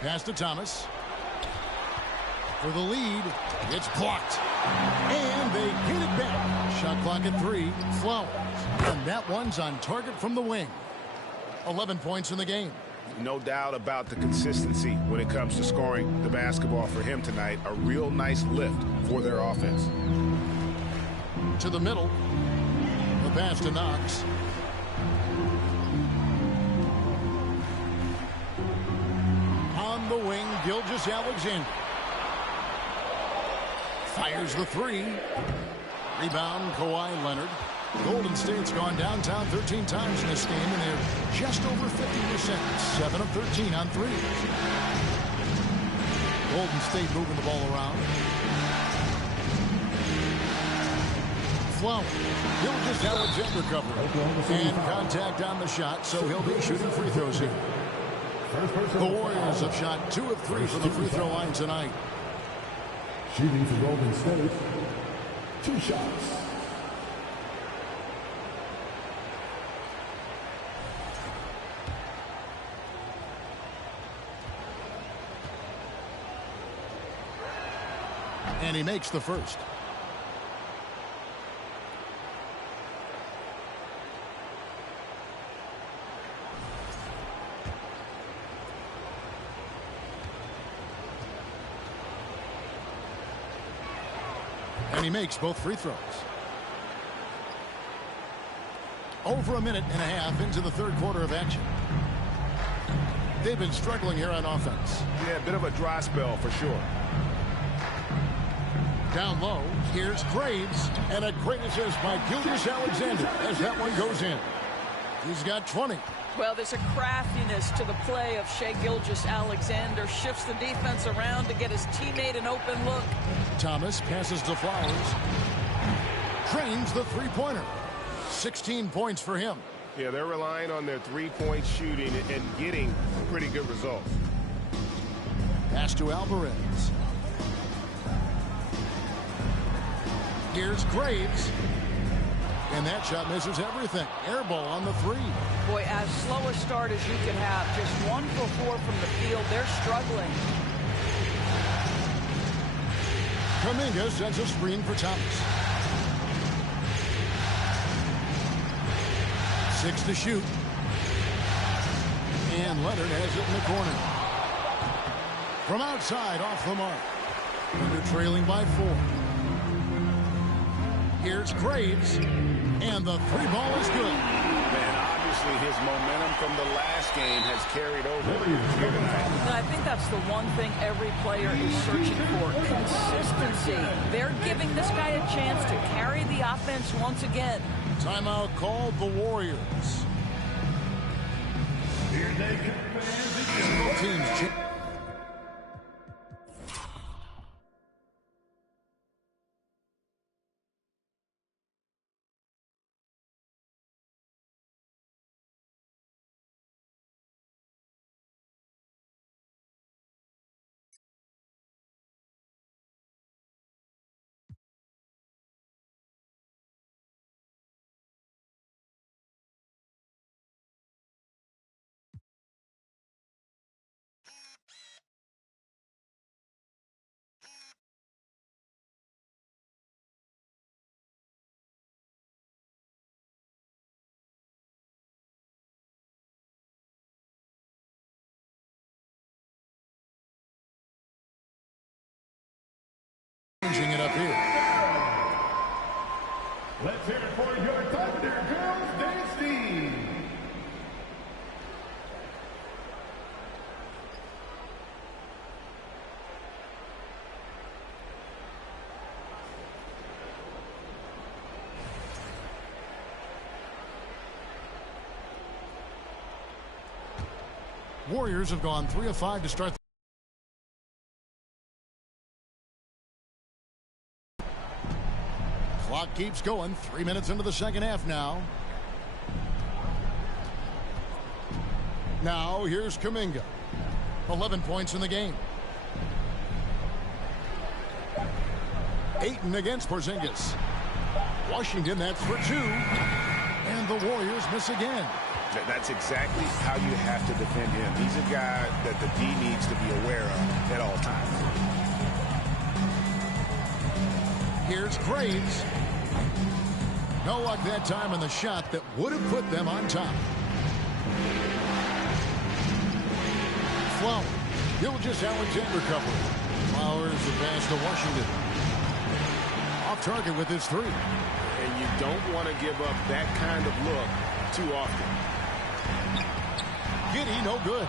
Pass to Thomas. For the lead, it's blocked. And they get it back. Shot clock at 3. Flowers. And that one's on target from the wing. 11 points in the game. No doubt about the consistency when it comes to scoring the basketball for him tonight. A real nice lift for their offense. To the middle. The pass to Knox. On the wing, Gilgeous-Alexander. Fires the 3. Rebound, Kawhi Leonard. Golden State's gone downtown 13 times in this game, and they're just over 50%. 7 of 13 on 3. Golden State moving the ball around. Flowers. Gilgeous-Alexander cover. And contact on the shot, so he'll be shooting free throws here. The Warriors have shot 2 of 3 from the free throw line tonight. Shooting for Golden State, 2 shots. And he makes the first. And he makes both free throws. Over a minute and a half into the third quarter of action. They've been struggling here on offense. Yeah, a bit of a dry spell for sure. Down low, here's Graves. And a great assist by Gilgeous-Alexander as that one goes in. He's got 20. Well, there's a craftiness to the play of Shai Gilgeous-Alexander. Shifts the defense around to get his teammate an open look. Thomas passes to Flowers. Drains the three-pointer. 16 points for him. Yeah, they're relying on their three-point shooting and getting pretty good results. Pass to Alvarez. Here's Graves. And that shot misses everything. Air ball on the three. Boy, as slow a start as you could have. Just 1 for 4 from the field. They're struggling. Kuminga sets a screen for Thomas. 6 to shoot. And Leonard has it in the corner. From outside, off the mark. And they're trailing by 4. Here's Graves. And the three ball is good. Man, obviously his momentum from the last game has carried over here tonight. And I think that's the one thing every player is searching for. Consistency. They're giving this guy a chance to carry the offense once again. Timeout called the Warriors. Here they come, fans. Both teams. Changing it up here. Let's hear it for your Thunder Girls dance team. Warriors have gone 3 of 5 to start. Clock keeps going. 3 minutes into the second half now. Now here's Kuminga. 11 points in the game. Ayton against Porzingis. Washington, that's for 2. And the Warriors miss again. That's exactly how you have to defend him. He's a guy that the D needs to be aware of at all times. Here's Graves. No luck that time on the shot that would have put them on top. Flowers. Gilgeous-Alexander covering. Flowers the pass to Washington. Off target with his 3. And you don't want to give up that kind of look too often. Giddey, no good.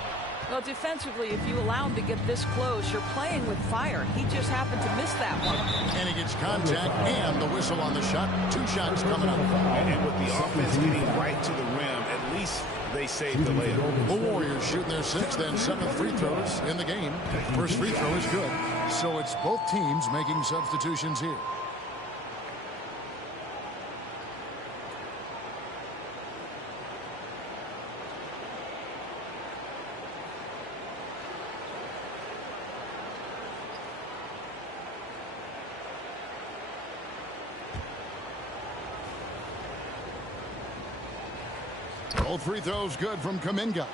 Well, defensively, if you allow him to get this close, you're playing with fire. He just happened to miss that one. And he gets contact and the whistle on the shot. 2 shots coming up. And with the offense getting right to the rim, at least they saved the layup. The Warriors shooting their 6th and 7th free throws in the game. First free throw is good. So it's both teams making substitutions here. Both free throws good from Kuminga.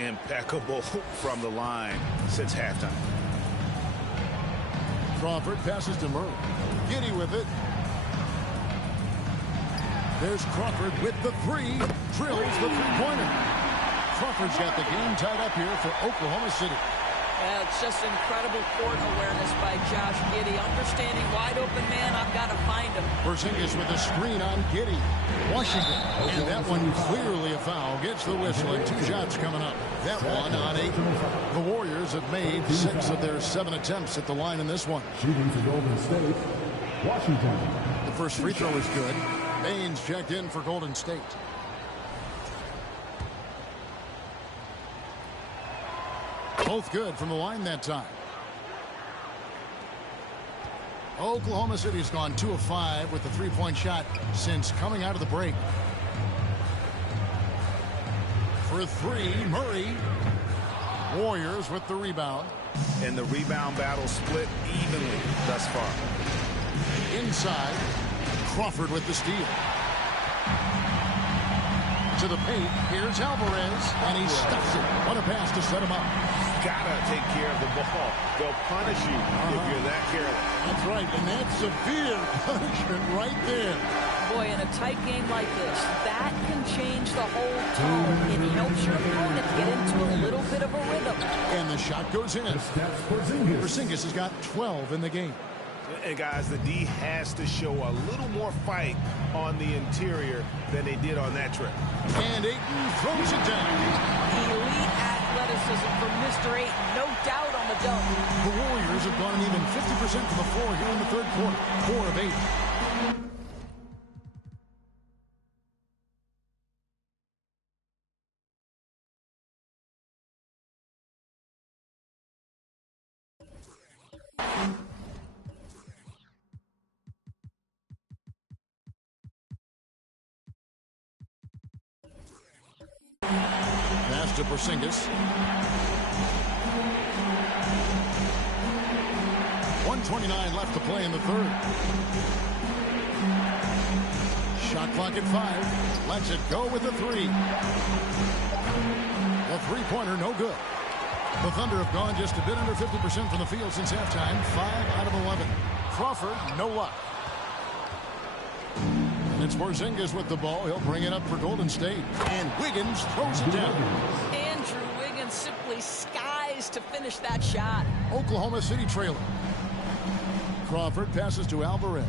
Impeccable from the line since halftime. Crawford passes to Murray. Giddey with it. There's Crawford with the three. Drills the three-pointer. Crawford's got the game tied up here for Oklahoma City. Yeah, it's just incredible court awareness by Josh Giddey. Understanding wide open man, I've got to find him. Porzingis with a screen on Giddey. Washington. And that one clearly a foul. Gets the whistle and 2 shots coming up. That one on 8. The Warriors have made 6 of their 7 attempts at the line in this one. Shooting for Golden State, Washington. The first free throw is good. Baines checked in for Golden State. Both good from the line that time. Oklahoma City's gone 2 of 5 with the three-point shot since coming out of the break. For 3, Murray. Warriors with the rebound. And the rebound battle split evenly thus far. Inside, Crawford with the steal. To the paint, here's Alvarez, and he stuffs it. What a pass to set him up. Gotta take care of the ball. They'll punish you if you're that careless. That's right, and that's severe punishment right there. Boy, in a tight game like this, that can change the whole tone. It helps your opponent get into a little bit of a rhythm. And the shot goes in. Porzingis has got 12 in the game. And guys, the D has to show a little more fight on the interior than they did on that trip. And Ayton throws it down. Elite athleticism from Mr. Ayton, no doubt on the dunk. The Warriors have gone an even 50% from the floor here in the third quarter. 4 of 8. Pass to Porzingis. 1:29 left to play in the third. Shot clock at 5. Lets it go with the 3. The three-pointer no good. The Thunder have gone just a bit under 50% from the field since halftime. 5 out of 11. Crawford, no luck. And it's Porzingis with the ball. He'll bring it up for Golden State. And Wiggins throws it down. Andrew Wiggins simply skies to finish that shot. Oklahoma City trailing. Crawford passes to Alvarez.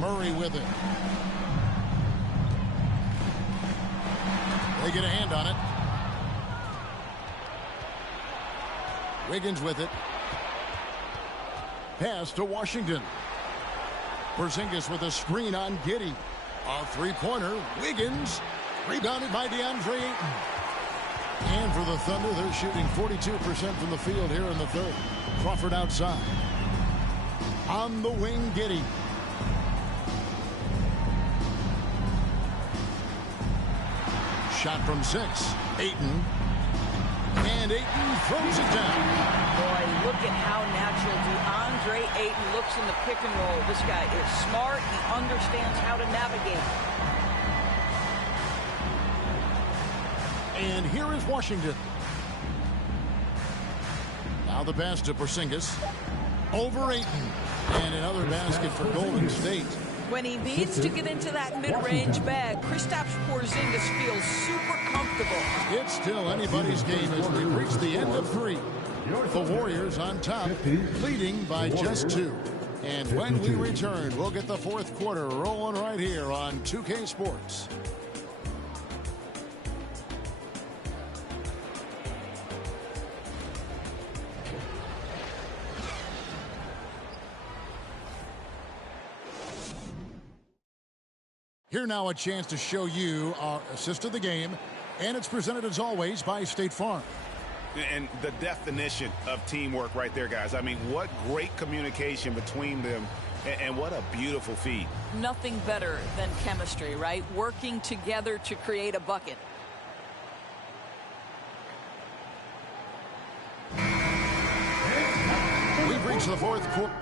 Murray with it. They get a hand on it. Wiggins with it. Pass to Washington. Porzingis with a screen on Giddey. A three-pointer. Wiggins. Rebounded by DeAndre Ayton. And for the Thunder, they're shooting 42% from the field here in the third. Crawford outside. On the wing, Giddey. Shot from 6. Ayton. And Ayton throws it down. Boy, look at how natural DeAndre Ayton looks in the pick and roll. This guy is smart. He understands how to navigate. And here is Washington. Now the pass to Porzingis. Over Ayton. And another basket for Golden State. When he needs to get into that mid-range bag, Kristaps Porzingis feels super comfortable. It's still anybody's game as we reach the end of 3. The Warriors on top, leading by just 2. And when we return, we'll get the fourth quarter rolling right here on 2K Sports. Here now a chance to show you our assist of the game, and it's presented as always by State Farm. And the definition of teamwork right there, guys. I mean, what great communication between them, and what a beautiful feed. Nothing better than chemistry, right? Working together to create a bucket. We've reached the fourth quarter.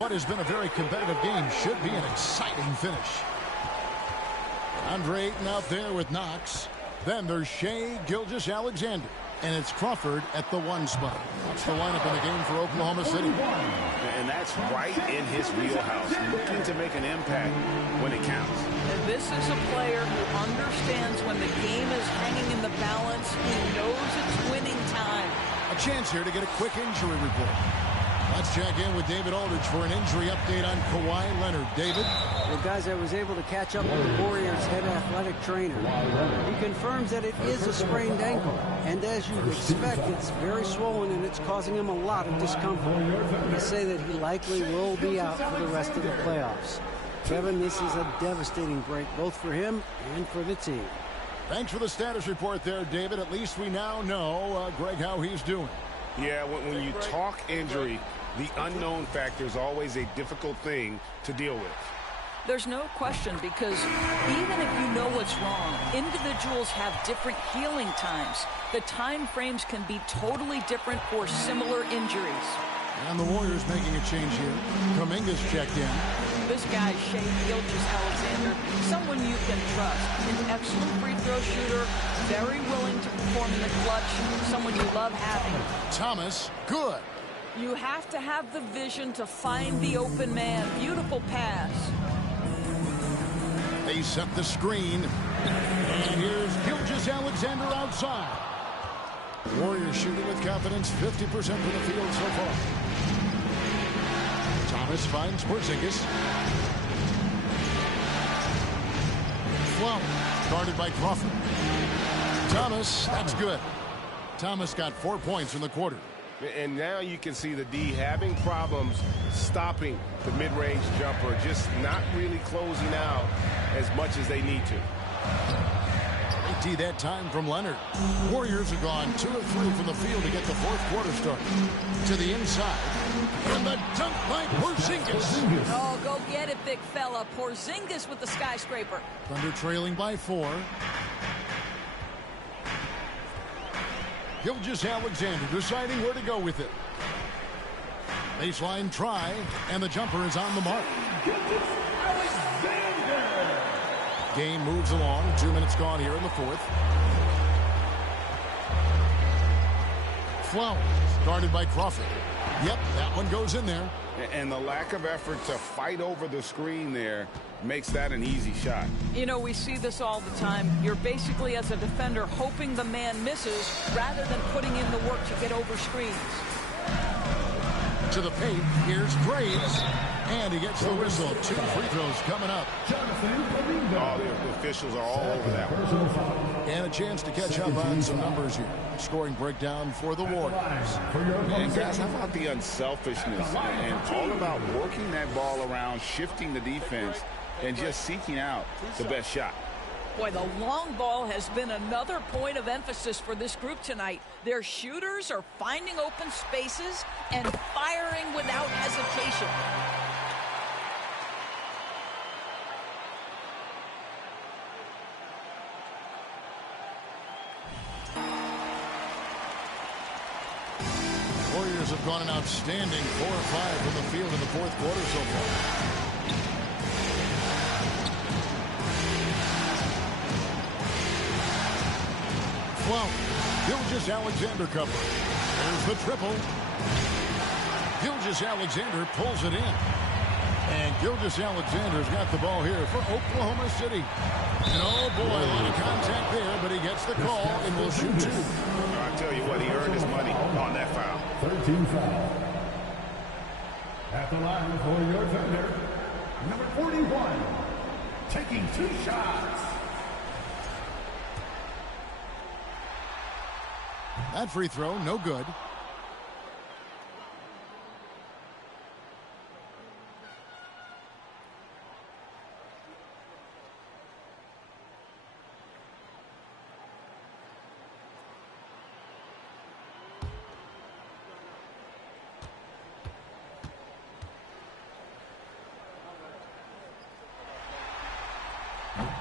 What has been a very competitive game. Should be an exciting finish. Andre Ayton out there with Knox. Then there's Shai Gilgeous-Alexander. And it's Crawford at the 1 spot. That's the lineup in the game for Oklahoma City. And that's right in his wheelhouse, looking to make an impact when it counts. And this is a player who understands when the game is hanging in the balance. He knows it's winning time. A chance here to get a quick injury report. Let's check in with David Aldridge for an injury update on Kawhi Leonard. David? Well, guys, I was able to catch up with the Warriors' head athletic trainer. He confirms that it is a sprained ankle, and as you'd expect, it's very swollen and it's causing him a lot of discomfort. They say that he likely will be out for the rest of the playoffs. Kevin, this is a devastating break, both for him and for the team. Thanks for the status report there, David. At least we now know, Greg, how he's doing. Yeah, when you talk injury, the unknown factor is always a difficult thing to deal with. There's no question, because even if you know what's wrong, individuals have different healing times. The time frames can be totally different for similar injuries. And the Warriors making a change here. Kuminga's checked in. This guy, Shai Gilgeous-Alexander, someone you can trust. An excellent free throw shooter, very willing to perform in the clutch, someone you love having. Thomas, good. You have to have the vision to find the open man. Beautiful pass. They set the screen. And here's Gilgeous-Alexander outside. Warriors shooting with confidence, 50% from the field so far. Thomas finds Porzingis. Flum, guarded by Crawford. Thomas, that's good. Thomas got 4 points in the quarter. And now you can see the D having problems stopping the mid-range jumper, just not really closing out as much as they need to. They that time from Leonard. Warriors have gone 2 of 3 from the field to get the fourth quarter started. To the inside. And the dunk by Porzingis. Oh, go get it, big fella. Porzingis with the skyscraper. Thunder trailing by 4. Gilgeous-Alexander deciding where to go with it. Baseline try, and the jumper is on the mark. Game moves along. 2 minutes gone here in the fourth. Flowers, guarded by Crawford. Yep, that one goes in there. And the lack of effort to fight over the screen there makes that an easy shot. You know, we see this all the time. You're basically, as a defender, hoping the man misses rather than putting in the work to get over screens. To the paint, here's Graves. And he gets the whistle. 2 free throws coming up. Oh, the officials are all over that one. And a chance to catch up on some numbers here. Scoring breakdown for the Warriors. And guys, how about the unselfishness and all about working that ball around, shifting the defense, and just seeking out the best shot. Boy, the long ball has been another point of emphasis for this group tonight. Their shooters are finding open spaces and firing without hesitation. Warriors have gone an outstanding 4 of 5 from the field in the fourth quarter so far. Well, Gilgeous-Alexander cover. There's the triple. Gilgeous-Alexander pulls it in. And Gilgeous-Alexander's got the ball here for Oklahoma City. And oh boy, a lot of contact there, but he gets the call and will shoot 2. I tell you what, he earned his money on that foul. 13 foul. At the line for your defender, number 41, taking 2 shots. That free throw, no good.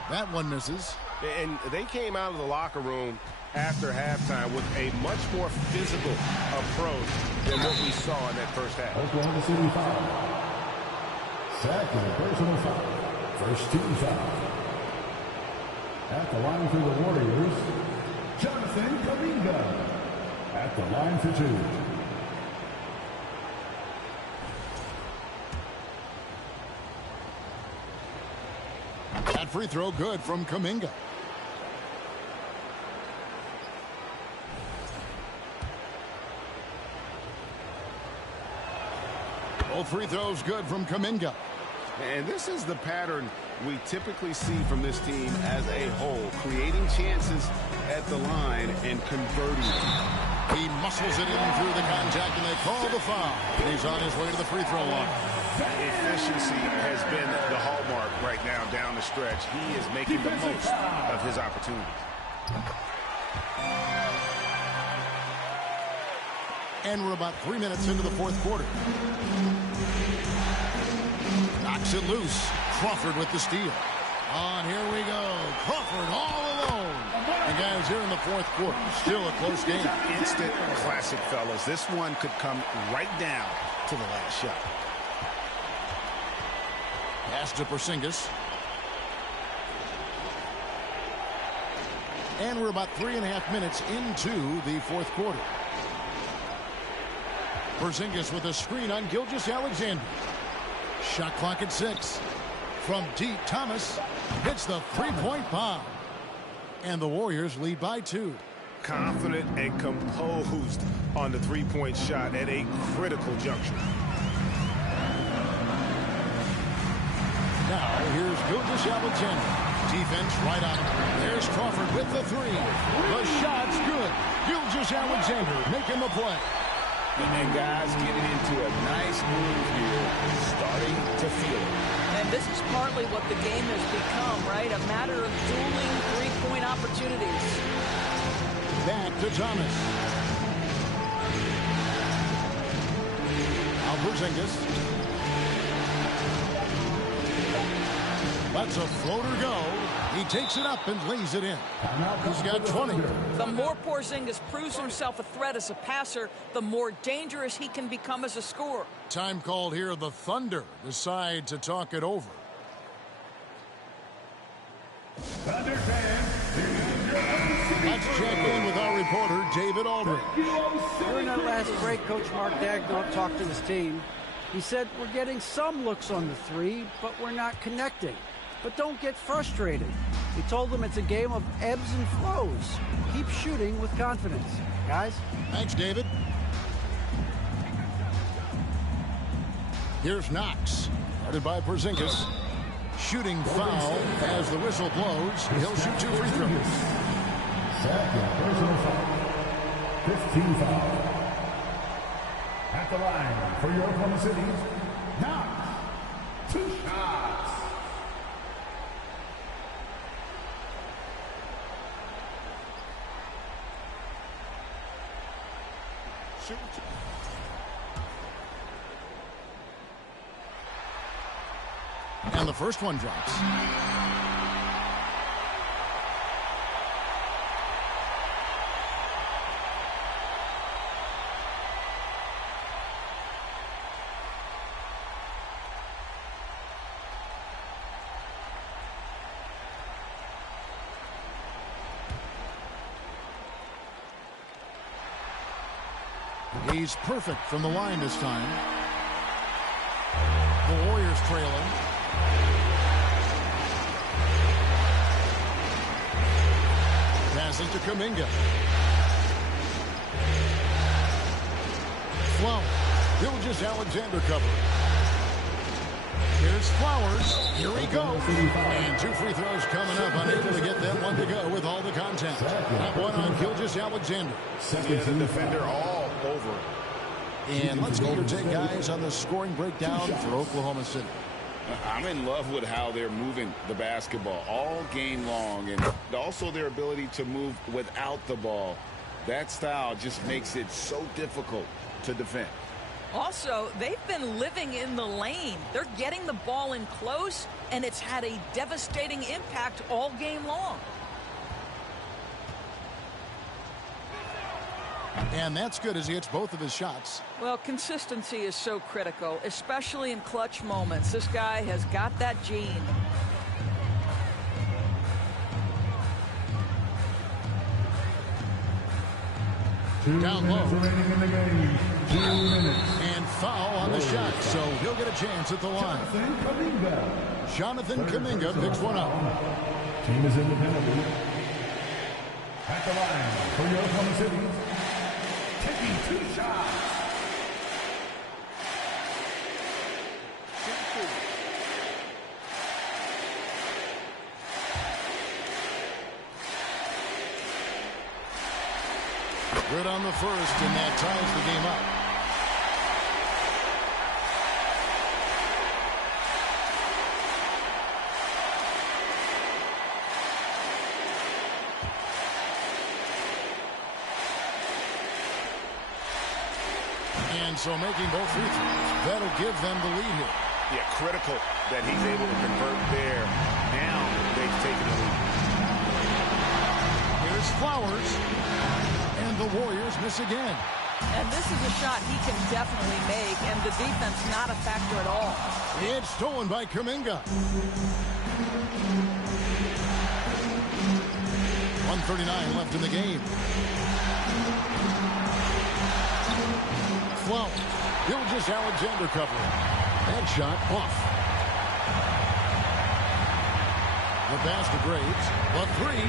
That one misses. And they came out of the locker room after halftime with a much more physical approach than what we saw in that first half. Oklahoma City foul. Second personal foul. First team foul. At the line for the Warriors, Jonathan Kuminga. At the line for 2. That free throw good from Kuminga. Both free throws good from Kuminga. And this is the pattern we typically see from this team as a whole, creating chances at the line and converting them. He muscles it in through the contact, and they call the foul. And he's on his way to the free throw line. Efficiency has been the hallmark right now down the stretch. He is making the most of his opportunities. And we're about 3 minutes into the fourth quarter. Knocks it loose. Crawford with the steal. On, here we go. Crawford all alone. And guys, here in the fourth quarter, still a close game. Instant classic, fellas. This one could come right down to the last shot. Pass to Porzingis. And we're about 3.5 minutes into the fourth quarter. Porzingis with a screen on Gilgeous-Alexander. Shot clock at 6. From deep, Thomas hits the three-point bomb. And the Warriors lead by 2. Confident and composed on the three-point shot at a critical juncture. Now, here's Gilgeous-Alexander. Defense right on him. There's Crawford with the 3. The shot's good. Gilgeous-Alexander making the play. And guys getting into a nice move here, starting to feel it. And this is partly what the game has become, right? A matter of dueling three-point opportunities. Back to Thomas. Now Porzingis. Lets a floater go. He takes it up and lays it in. He's got 20. The more Porzingis proves himself a threat as a passer, the more dangerous he can become as a scorer. Time called here. The Thunder decide to talk it over. Let's check in with our reporter, David Aldridge. During that last break, Coach Mark Daigneault talked to his team. He said, we're getting some looks on the 3, but we're not connecting. But don't get frustrated. He told them it's a game of ebbs and flows. Keep shooting with confidence. Guys? Thanks, David. Here's Knox. Guarded by Porzingis. Shooting foul as the whistle blows. He'll shoot 2 free throws. Second personal foul. 15 foul. At the line for your Oklahoma City, Knox. 2 shots. And the first one drops. He's perfect from the line this time. The Warriors trailing. Passes to Kuminga. Flowers. Gilgeous-Alexander cover. Here's Flowers. Here we go. And 2 free throws coming up. Unable to get that one to go with all the contact. That one on Gilgeous-Alexander. Yeah, the defender all over. And let's get your take, guys, on the scoring breakdown for Oklahoma City. I'm in love with how they're moving the basketball all game long, and also their ability to move without the ball. That style just makes it so difficult to defend. Also, they've been living in the lane. They're getting the ball in close, and it's had a devastating impact all game long. And that's good as he hits both of his shots. Well, consistency is so critical, especially in clutch moments. This guy has got that gene. Down low. Remaining in the game. 2 minutes. And foul on the shot, so he'll get a chance at the line. Jonathan Kuminga picks one up. Team is in the penalty. At the line for your Oklahoma City. Taking 2 shots. Good on the first, and that ties the game up. And so making both free throws, that'll give them the lead here. Yeah, critical that he's able to convert there. Now they've taken the lead. Here's Flowers. And the Warriors miss again. And this is a shot he can definitely make, and the defense not a factor at all. It's stolen by Kuminga. 1:39 left in the game. Flowers. Gilgeous-Alexander covering. That shot off. The pass to Graves. The three.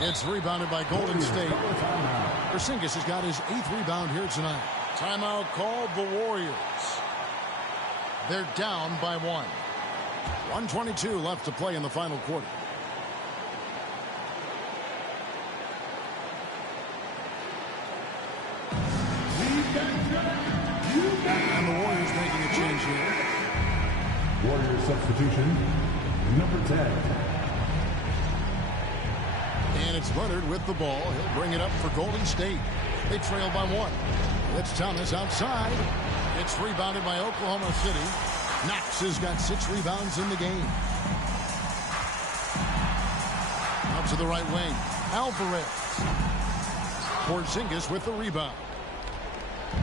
It's rebounded by Golden State. Porzingis has got his 8th rebound here tonight. Timeout called the Warriors. They're down by 1. 1:22 left to play in the final quarter. And the Warriors making a change here. Warriors substitution, number 10. And it's Leonard with the ball. He'll bring it up for Golden State. They trail by 1. It's Thomas outside. It's rebounded by Oklahoma City. Knox has got 6 rebounds in the game. Up to the right wing. Alvarez. Porzingis with the rebound.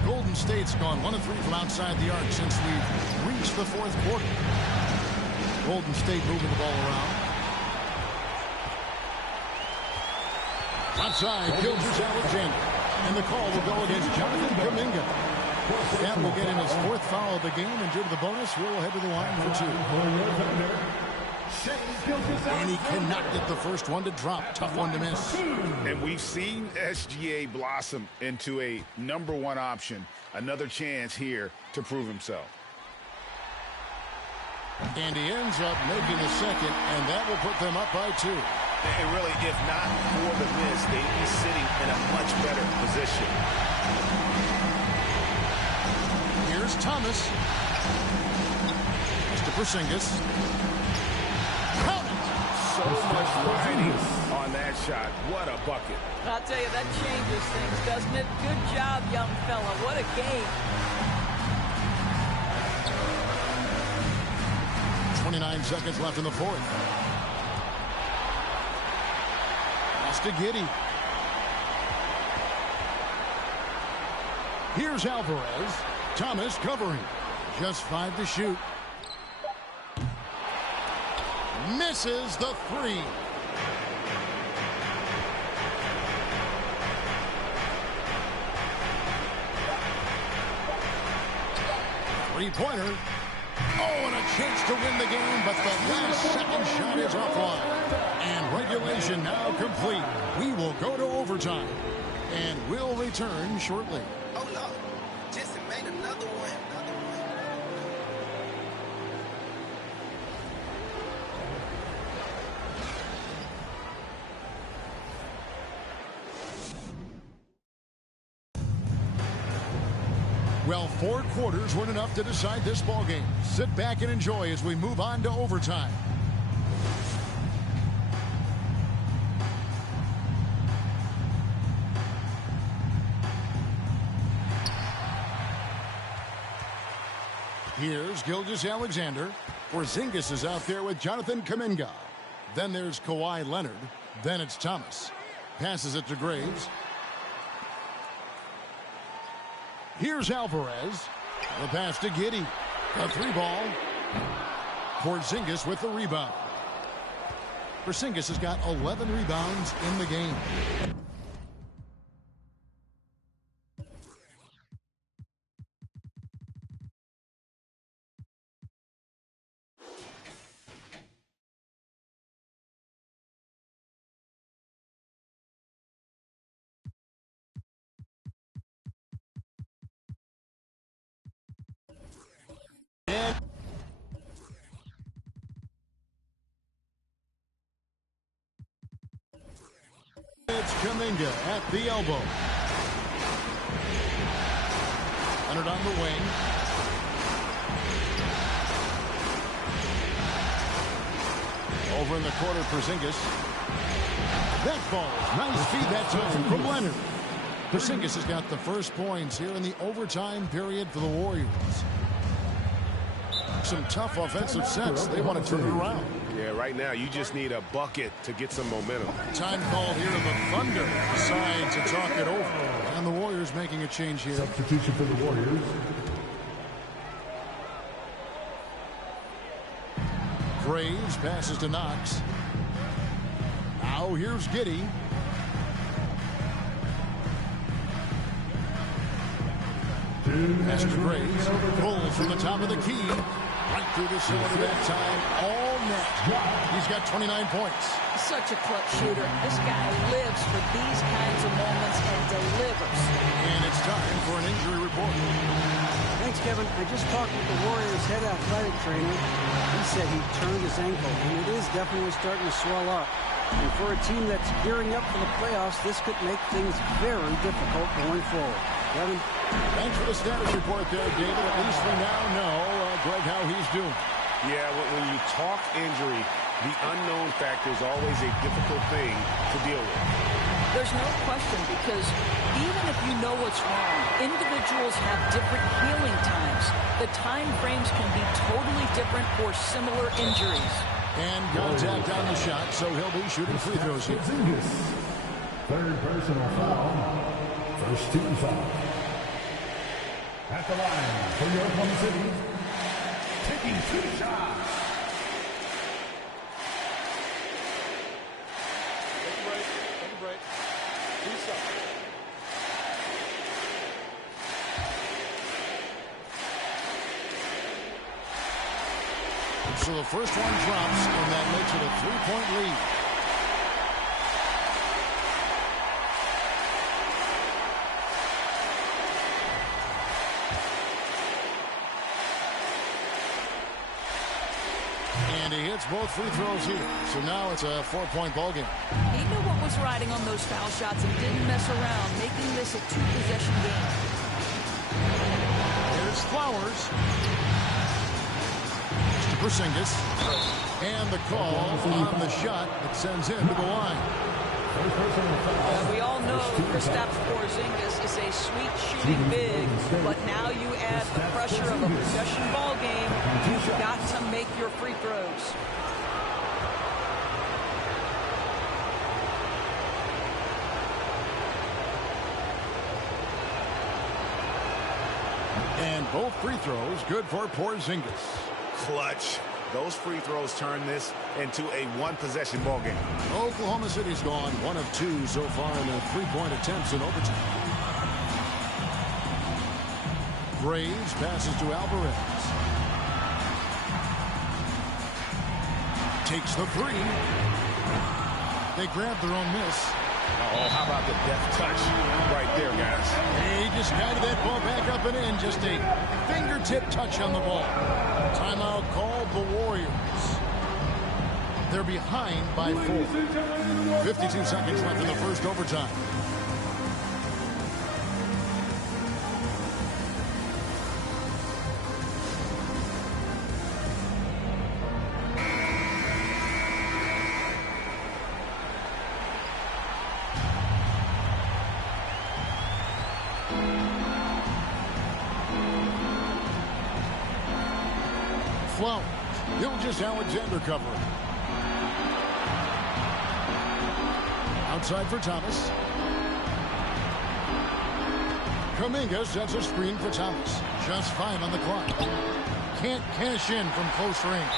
Golden State's gone 1 of 3 from outside the arc since we've reached the 4th quarter. Golden State moving the ball around. Outside, Gilgeous-Alexander. And the call will go against Jonathan Kuminga. That will get him his 4th foul of the game, and due to the bonus, we'll head to the line for 2. And he cannot get the first one to drop. Tough one to miss. And we've seen SGA blossom into a #1 option. Another chance here to prove himself. And he ends up making the second, and that will put them up by 2. And really, if not for the miss, they'd be sitting in a much better position. Here's Thomas. Mr. Porzingis. So much riding on that shot. What a bucket. I'll tell you, that changes things, doesn't it? Good job, young fella. What a game. 29 seconds left in the 4th. Pass to Giddey. Here's Alvarez. Thomas covering. Just 5 to shoot. Misses the 3. Three-pointer. Oh, and a chance to win the game, but the last second shot is offline. And regulation now complete. We will go to overtime. And we'll return shortly. Oh, Lord. Jesse made another one. Well, 4 quarters weren't enough to decide this ballgame. Sit back and enjoy as we move on to overtime. Here's Gilgeous-Alexander. Porzingis is out there with Jonathan Kuminga. Then there's Kawhi Leonard. Then it's Thomas. Passes it to Graves. Here's Alvarez. The pass to Giddey. A 3-ball. Porzingis with the rebound. Porzingis has got 11 rebounds in the game. It's Kuminga at the elbow. Leonard on the wing. Over in the corner, Porzingis. That falls. Nice feed that time from Leonard. Porzingis has got the first points here in the overtime period for the Warriors. Some tough offensive sets. They want to turn it around. Yeah, right now you just need a bucket to get some momentum. Time called here. The Thunder decide to talk it over. And the Warriors making a change here. Substitution for the Warriors. Graves passes to Knox. Now here's Giddey. Pass to Graves. Pulls from the top of the key. Right through the shoulder that time. All net. He's got 29 points. Such a clutch shooter. This guy lives for these kinds of moments and delivers. And it's time for an injury report. Thanks, Kevin. I just talked with the Warriors' head athletic trainer. He said he turned his ankle, and it is definitely starting to swell up. And for a team that's gearing up for the playoffs, this could make things very difficult going forward. Kevin? Thanks for the status report there, David. At least we now know, Greg, how he's doing. Yeah, when you talk injury, the unknown factor is always a difficult thing to deal with. There's no question, because even if you know what's wrong, individuals have different healing times. The time frames can be totally different for similar injuries. And contact on the shot, so he'll be shooting free throws here. Third personal foul. First team foul. At the line for your Oklahoma City. Taking 2 shots. Take a break. Do something. So the first one drops, and that makes it a 3-point lead. And he hits both free throws here. So now it's a 4-point ball game. He knew what was riding on those foul shots and didn't mess around, making this a 2-possession game. Here's Flowers. Porzingis. And the call on the shot that sends him to the line. We all know Kristaps Porzingis is a sweet shooting big, but now you add the pressure of a possession ball game. You've got to make your free throws. And both free throws good for Porzingis. Clutch. Those free throws turn this into a 1-possession ball game. Oklahoma City's gone 1 of 2 so far in their 3-point attempts in overtime. Graves passes to Alvarez. Takes the 3. They grab their own miss. Oh, how about the deft touch right there, guys? He just guided that ball back up and in. Just a fingertip touch on the ball. Timeout called the Warriors. They're behind by 4. 52 seconds left in the first overtime. Flowers. Gilgeous-Alexander covering. Outside for Thomas. Kuminga sets a screen for Thomas. Just 5 on the clock. Can't cash in from close range.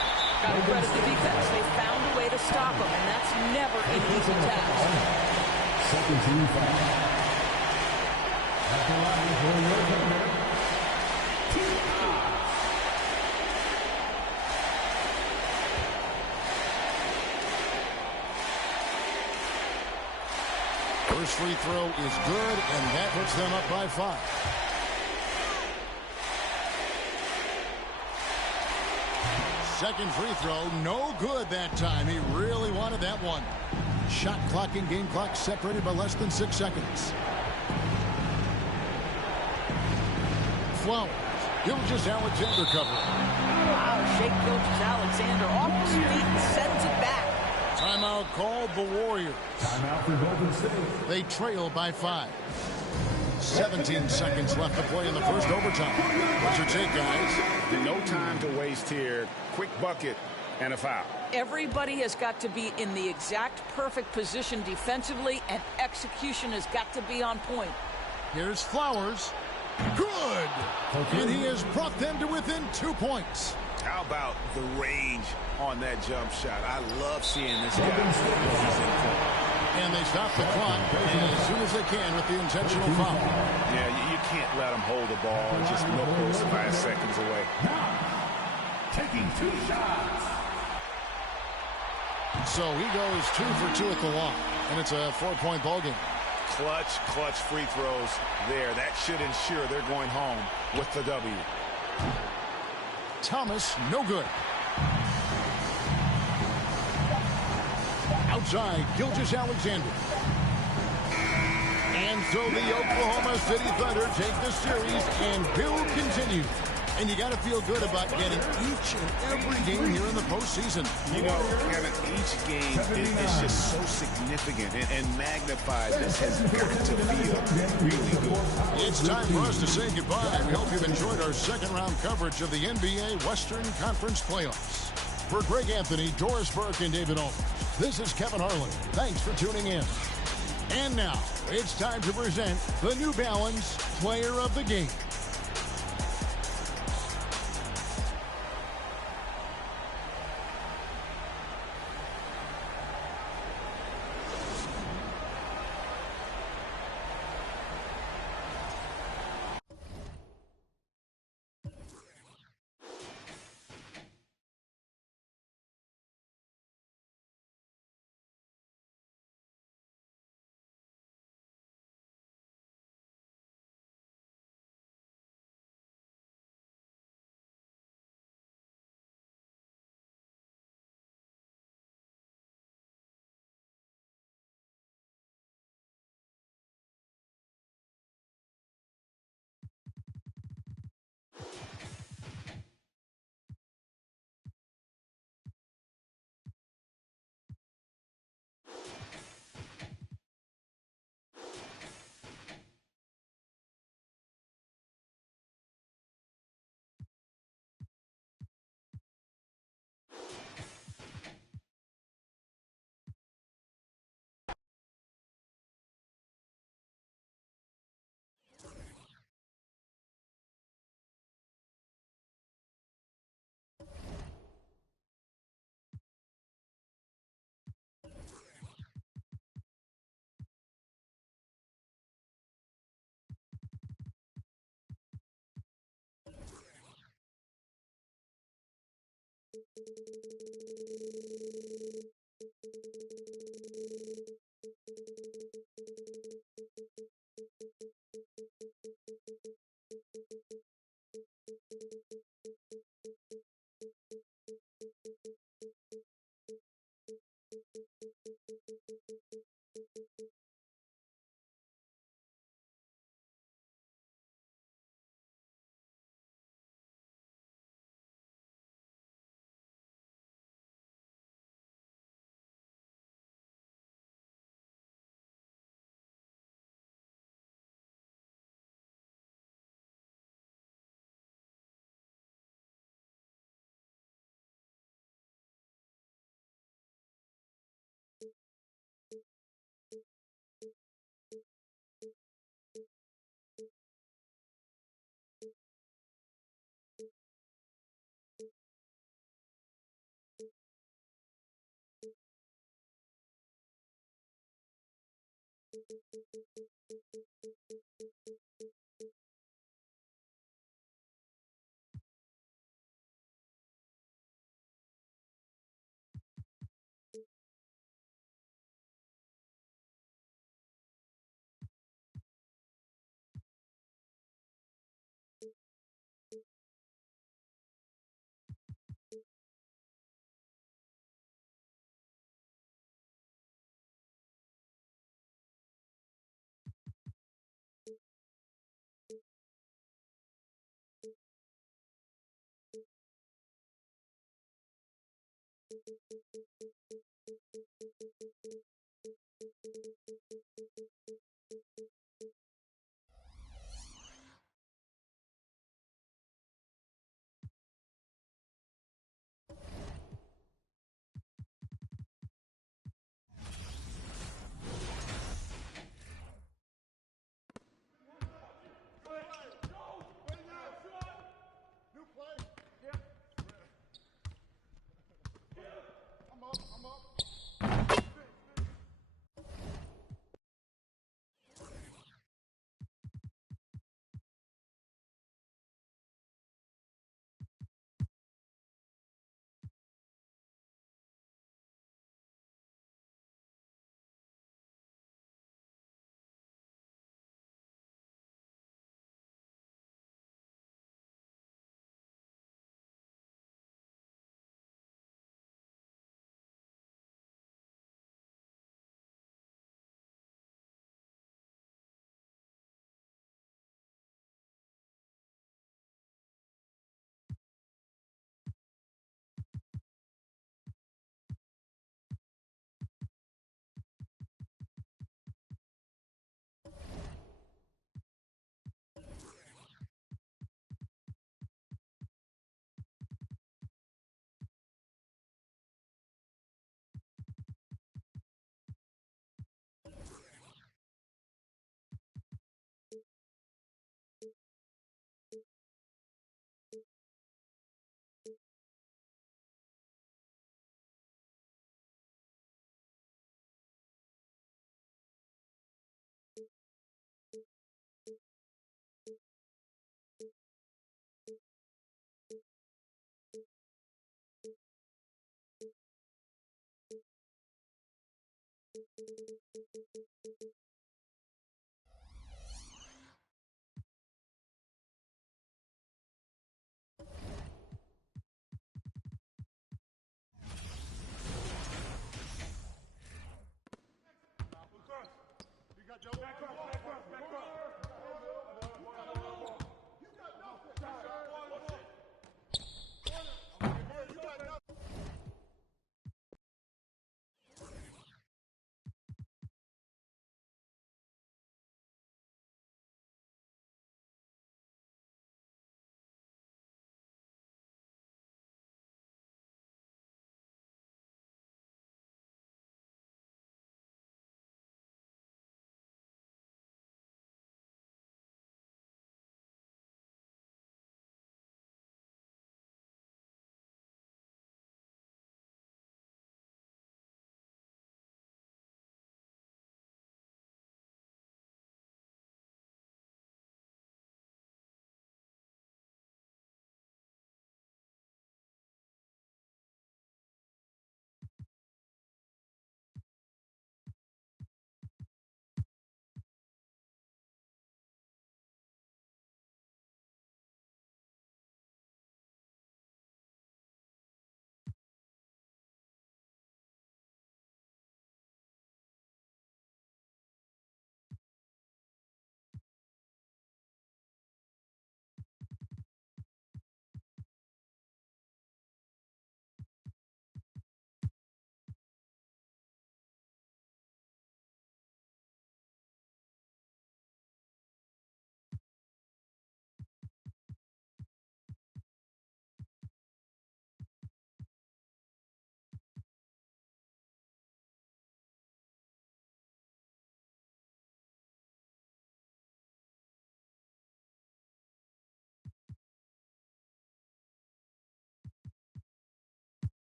Got to credit the defense. They found a way to stop him, and that's never an easy task. Second team foul. At the line for your number. First free throw is good, and that puts them up by 5. Second free throw, no good that time. He really wanted that one. Shot clock and game clock separated by less than 6 seconds. Flowers. Gilgeous-Alexander covering. Wow, Shai Gilgeous-Alexander off his feet and sends it back. Timeout called the Warriors. Timeout for Golden State. They trail by 5. 17 seconds left to play in the first overtime. What's your take, guys? No time to waste here. Quick bucket and a foul. Everybody has got to be in the exact perfect position defensively, and execution has got to be on point. Here's Flowers. Good! And he has brought them to within 2 points. How about the range on that jump shot? I love seeing this guy. And they stop the clock as soon as they can with the intentional foul. Yeah, you can't let them hold the ball and just milk those 5 seconds away. Taking 2 shots. So he goes 2 for 2 at the line, and it's a 4-point ball game. Clutch free throws there. That should ensure they're going home with the W. Thomas, no good. Outside, Gilgeous-Alexander. And so the Oklahoma City Thunder take the series, and build continues. And you got to feel good about getting each and every game here in the postseason. You know, Kevin, each game is just so significant and magnified. This has got to feel really good. It's time for us to say goodbye. We hope you've enjoyed our second-round coverage of the NBA Western Conference Playoffs. For Greg Anthony, Doris Burke, and David Aldridge, this is Kevin Harlan. Thanks for tuning in. And now, it's time to present the New Balance Player of the Game.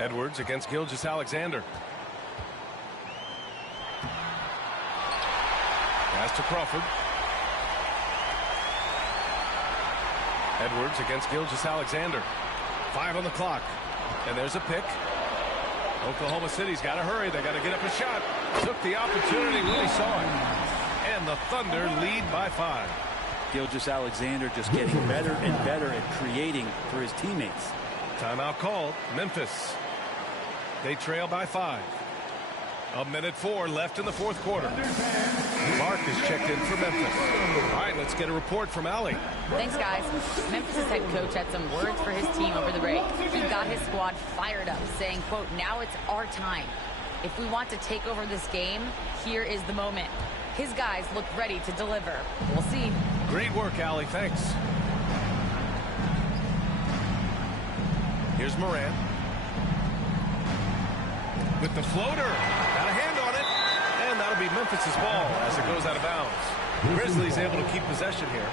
Edwards against Gilgeous-Alexander. Pass to Crawford. Edwards against Gilgeous-Alexander. 5 on the clock. And there's a pick. Oklahoma City's got to hurry. They got to get up a shot. Took the opportunity when he saw it. And the Thunder lead by 5. Gilgeous-Alexander just getting better and better at creating for his teammates. Timeout called. Memphis. They trail by 5. 1:04 left in the fourth quarter. Clark is checked in for Memphis. All right, let's get a report from Allie. Thanks, guys. Memphis' head coach had some words for his team over the break. He got his squad fired up, saying, quote, now it's our time. If we want to take over this game, here is the moment. His guys look ready to deliver. We'll see. Great work, Allie. Thanks. Here's Morant. With the floater. Got a hand on it. And that'll be Memphis' ball as it goes out of bounds. Grizzlies able to keep possession here.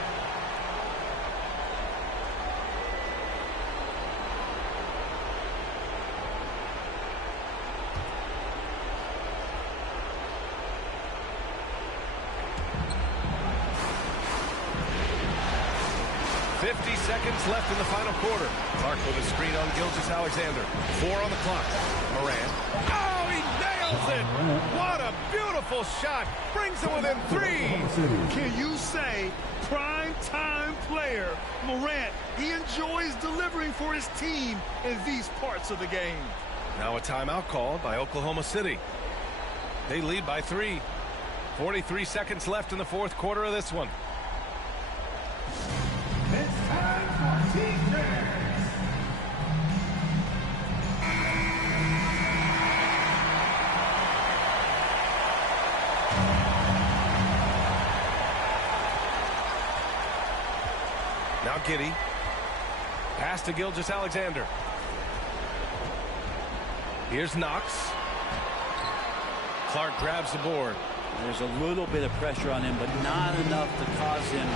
Seconds left in the final quarter. Clark with a screen on Gilgeous-Alexander. 4 on the clock. Morant. Oh, he nails it! What a beautiful shot! Brings him within 3. Can you say prime time player Morant? He enjoys delivering for his team in these parts of the game. Now a timeout called by Oklahoma City. They lead by 3. 43 seconds left in the fourth quarter of this one. It's time for defense. Now Giddey. Pass to Gilgeous-Alexander. Here's Knox. Clark grabs the board. There's a little bit of pressure on him, but not enough to cause him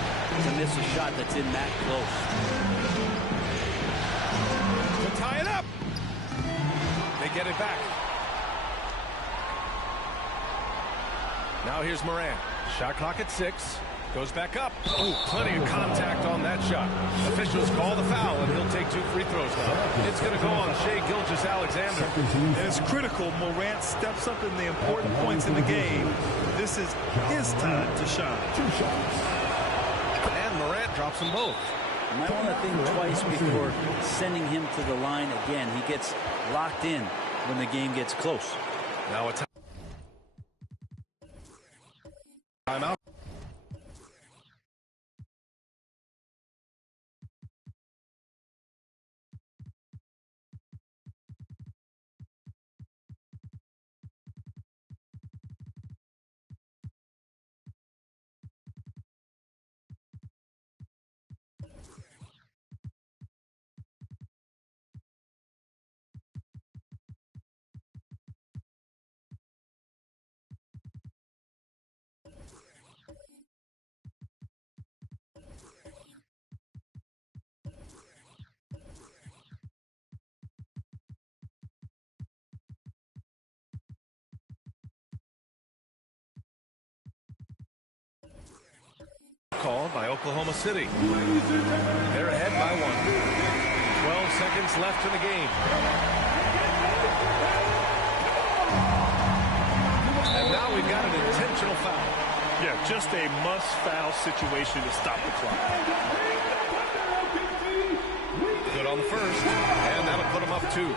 to miss a shot that's in that close. To tie it up. They get it back. Now here's Morant. Shot clock at 6. Goes back up. Oh, plenty of contact on that shot. Officials call the foul, and he'll take 2 free throws now. It's going to go on Shai Gilgeous-Alexander. And it's critical. Morant steps up in the important points in the game. This is his time to shine. 2 shots. And Morant drops them both. You might want to think twice before sending him to the line again. He gets locked in when the game gets close. Now a timeout. Called by Oklahoma City. They're ahead by 1. 12 seconds left in the game. And now we've got an intentional foul. Yeah, just a must-foul situation to stop the clock. Good on the first, and that'll put him up 2.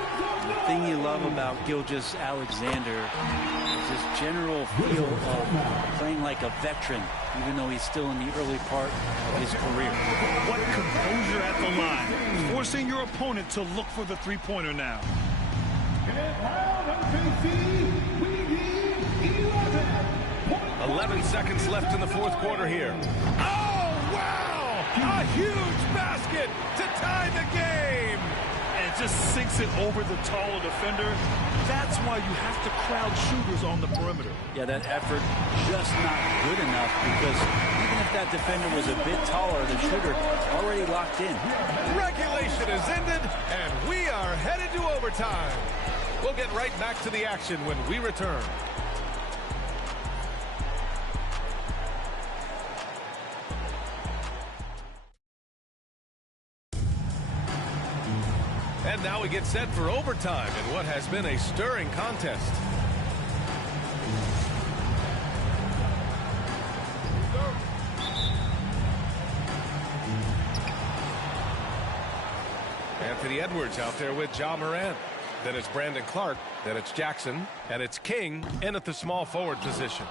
The thing you love about Gilgeous-Alexander is his general feel of playing like a veteran, even though he's still in the early part of his career. What composure at the line, forcing your opponent to look for the three-pointer now. 11 seconds left in the fourth quarter here. Oh, wow! A huge basket to tie the game! And just sinks it over the taller defender. That's why you have to crowd shooters on the perimeter. Yeah, that effort just not good enough, because even if that defender was a bit taller, the shooter already locked in. Regulation is ended, and we are headed to overtime. We'll get right back to the action when we return. And now we get set for overtime in what has been a stirring contest. Anthony Edwards out there with Ja Morant. Then it's Brandon Clark. Then it's Jackson. And it's King in at the small forward position.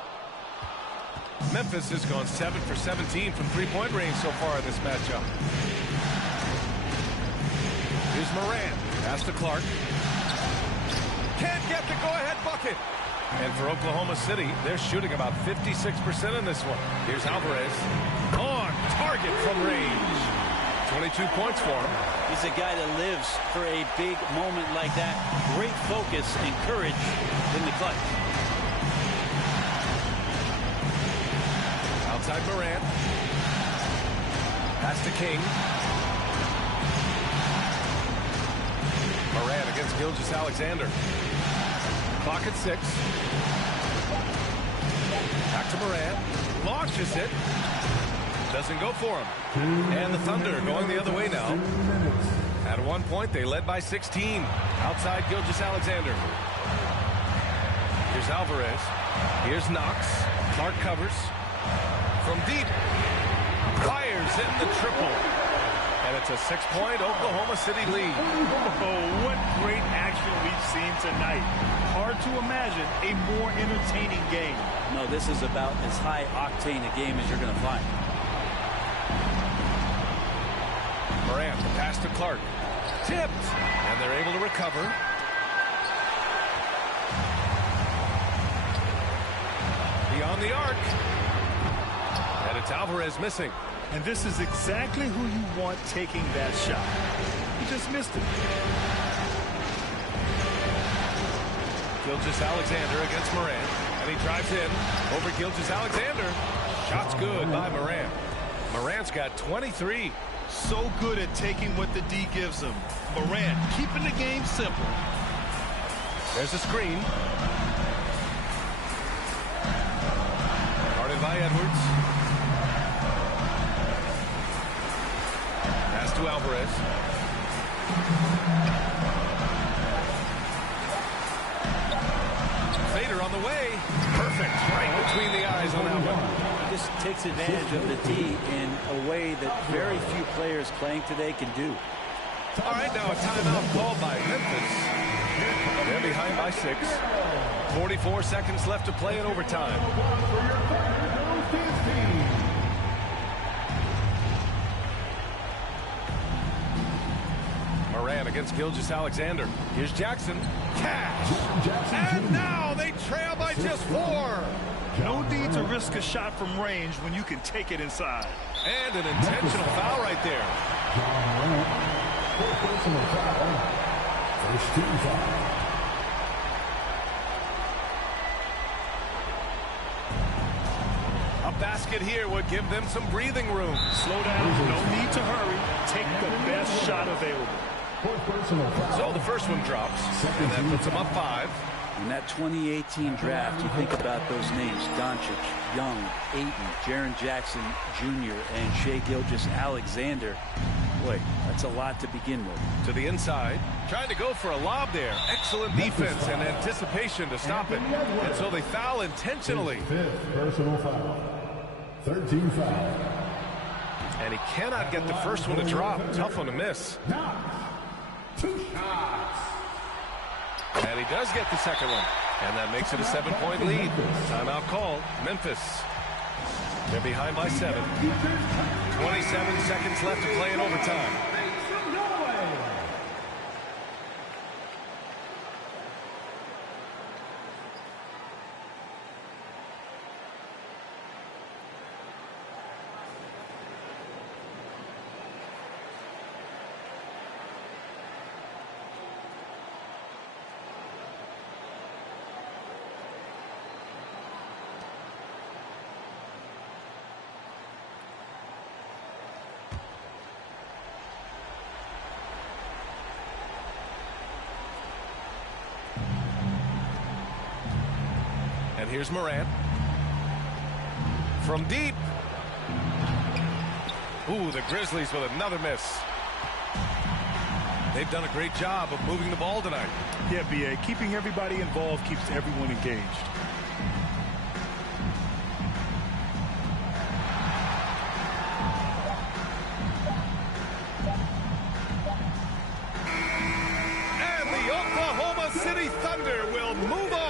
Memphis has gone 7 for 17 from three-point range so far in this matchup. Here's Morant. Pass to Clark. Can't get the go-ahead bucket. And for Oklahoma City, they're shooting about 56% in this one. Here's Alvarez. On target from range. 22 points for him. He's a guy that lives for a big moment like that. Great focus and courage in the clutch. Outside Morant. Pass to King. Morant against Gilgeous-Alexander. Clock at 6. Back to Morant. Launches it. Doesn't go for him. And the Thunder going the other way now. At one point, they led by 16. Outside Gilgeous-Alexander. Here's Alvarez. Here's Knox. Clark covers. From deep. Fires in the triple. And it's a 6-point Oklahoma City lead. Oh, what great action we've seen tonight. Hard to imagine a more entertaining game. No, this is about as high-octane a game as you're going to find. Morant, the pass to Clark. Tipped. And they're able to recover. Beyond the arc. And it's Alvarez missing. And this is exactly who you want taking that shot. He just missed it. Gilgeous-Alexander against Morant. And he drives in over Gilgeous-Alexander. Shot's good by Morant. Morant's got 23. So good at taking what the D gives him. Morant keeping the game simple. There's a screen. Guarded by Edwards. Pass to Alvarez. Fader on the way. Perfect. Right between the eyes on that one. Just takes advantage of the D in a way that very few players playing today can do. All right, now a timeout called by Memphis. They're behind by 6. 44 seconds left to play in overtime. Morant against Gilgeous-Alexander. Here's Jackson. Cash. And now they trail by just 4. No need to risk a shot from range when you can take it inside. And an intentional foul right there. Personal foul. First team foul. A basket here would give them some breathing room. Slow down. No need to hurry. Take the best shot available. So the first one drops, and that puts them up 5. In that 2018 draft, you think about those names: Doncic, Young, Ayton, Jaren Jackson Jr., and Shai Gilgeous-Alexander. Boy, that's a lot to begin with. To the inside, trying to go for a lob there. Excellent defense and anticipation to stop it. And so they foul intentionally. Fifth personal foul. 13 foul. And he cannot get the first one to drop. Tough one to miss. 2 shots. And he does get the second one. And that makes it a 7-point lead. Timeout called. Memphis. They're behind by 7. 27 seconds left to play in overtime. And here's Morant. From deep. Ooh, the Grizzlies with another miss. They've done a great job of moving the ball tonight. Yeah, B.A. Keeping everybody involved keeps everyone engaged. And the Oklahoma City Thunder will move on.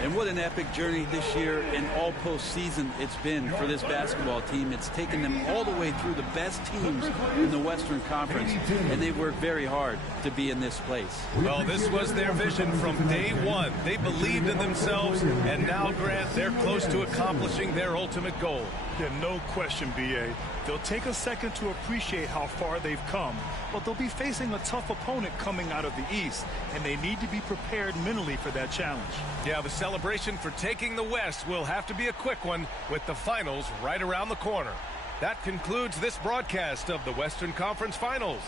And what an epic journey this year and all postseason it's been for this basketball team. It's taken them all the way through the best teams in the Western Conference, and they worked very hard to be in this place. Well, this was their vision from day one. They believed in themselves, and now, Grant, they're close to accomplishing their ultimate goal. Yeah, no question, B.A. They'll take a second to appreciate how far they've come, but they'll be facing a tough opponent coming out of the East, and they need to be prepared mentally for that challenge. Yeah, the celebration for taking the West will have to be a quick one with the finals right around the corner. That concludes this broadcast of the Western Conference Finals.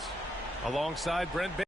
Alongside Brent Baker.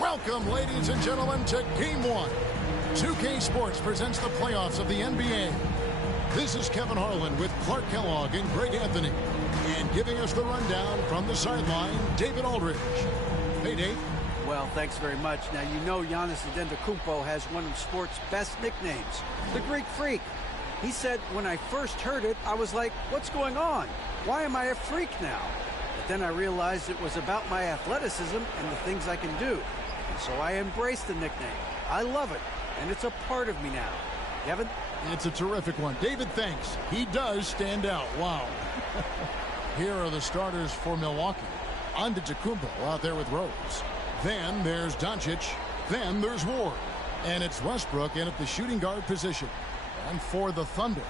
Welcome, ladies and gentlemen, to Game 1. 2K Sports presents the playoffs of the NBA. This is Kevin Harlan with Clark Kellogg and Greg Anthony. And giving us the rundown from the sideline, David Aldridge. Hey, Dave. Well, thanks very much. Now, you know Giannis Antetokounmpo has one of sports' best nicknames, the Greek Freak. He said, when I first heard it, I was like, what's going on? Why am I a freak now? But then I realized it was about my athleticism and the things I can do. And so I embraced the nickname. I love it, and it's a part of me now. Kevin? It's a terrific one. David, thanks. He does stand out. Wow. Here are the starters for Milwaukee. Antetokounmpo out there with Rose. Then there's Doncic. Then there's Ward. And it's Westbrook in at the shooting guard position. And for the Thunder,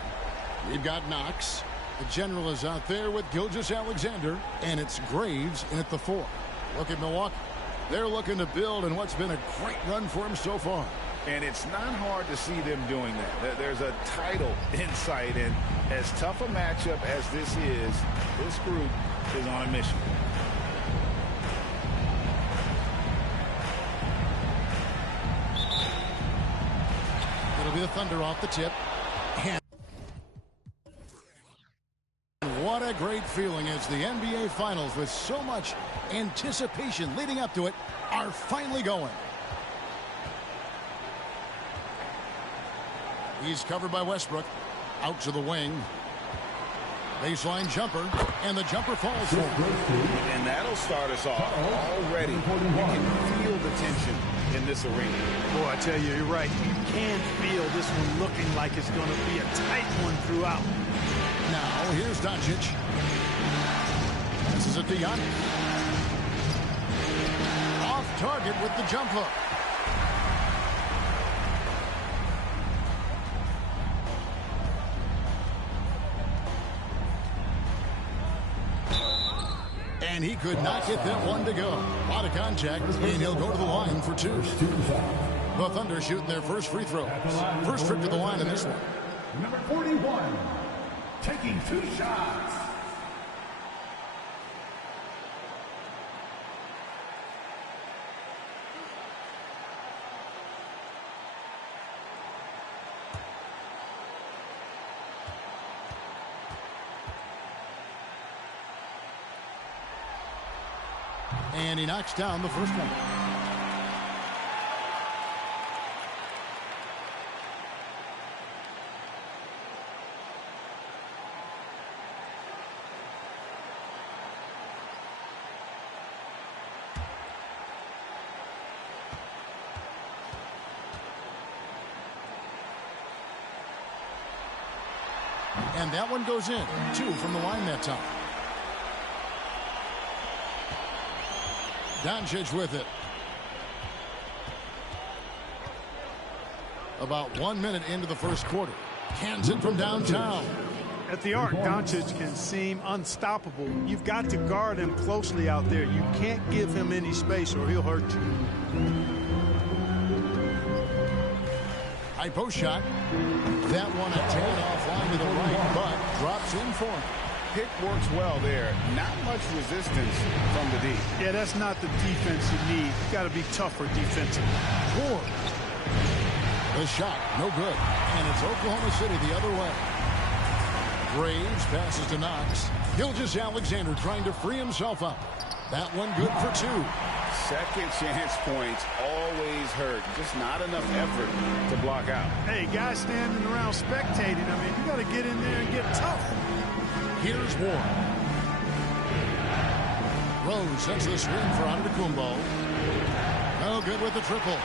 we've got Knox. The general is out there with Gilgeous-Alexander. And it's Graves in at the 4. Look at Milwaukee. They're looking to build in what's been a great run for them so far. And it's not hard to see them doing that. There's a title in sight, and as tough a matchup as this group is on a mission. It'll be the Thunder off the tip. And what a great feeling as the NBA Finals, with so much anticipation leading up to it, are finally going. He's covered by Westbrook. Out to the wing. Baseline jumper. And the jumper falls for him. And that'll start us off already. You can feel the tension in this arena. Boy, I tell you, you're right. You can feel this one looking like it's going to be a tight one throughout. Now, here's Doncic. This is a Giannis. Off target with the jump hook. And he could not get that one to go. A lot of contact, and he'll go to the line for 2. The Thunder shooting their first free throw. First trip to the line in this one. Number 41, taking 2 shots. And he knocks down the first one. And that one goes in. 2 from the line that time. Doncic with it. About 1 minute into the first quarter. Cans it from downtown. At the arc, Doncic can seem unstoppable. You've got to guard him closely out there. You can't give him any space or he'll hurt you. High post shot. That one a tan offline to the right, but drops in for him. Pick works well there. Not much resistance from the D. Yeah, that's not the defense you need. You got to be tougher defensively. Ward. The shot, no good. And it's Oklahoma City the other way. Graves passes to Knox. Gilgeous-Alexander trying to free himself up. That one good for 2. Second chance points always hurt. Just not enough effort to block out. Hey, guys standing around spectating. I mean, you got to get in there and get tough. Here's Ward. Rose sets the screen for Antetokounmpo. No good with the triple.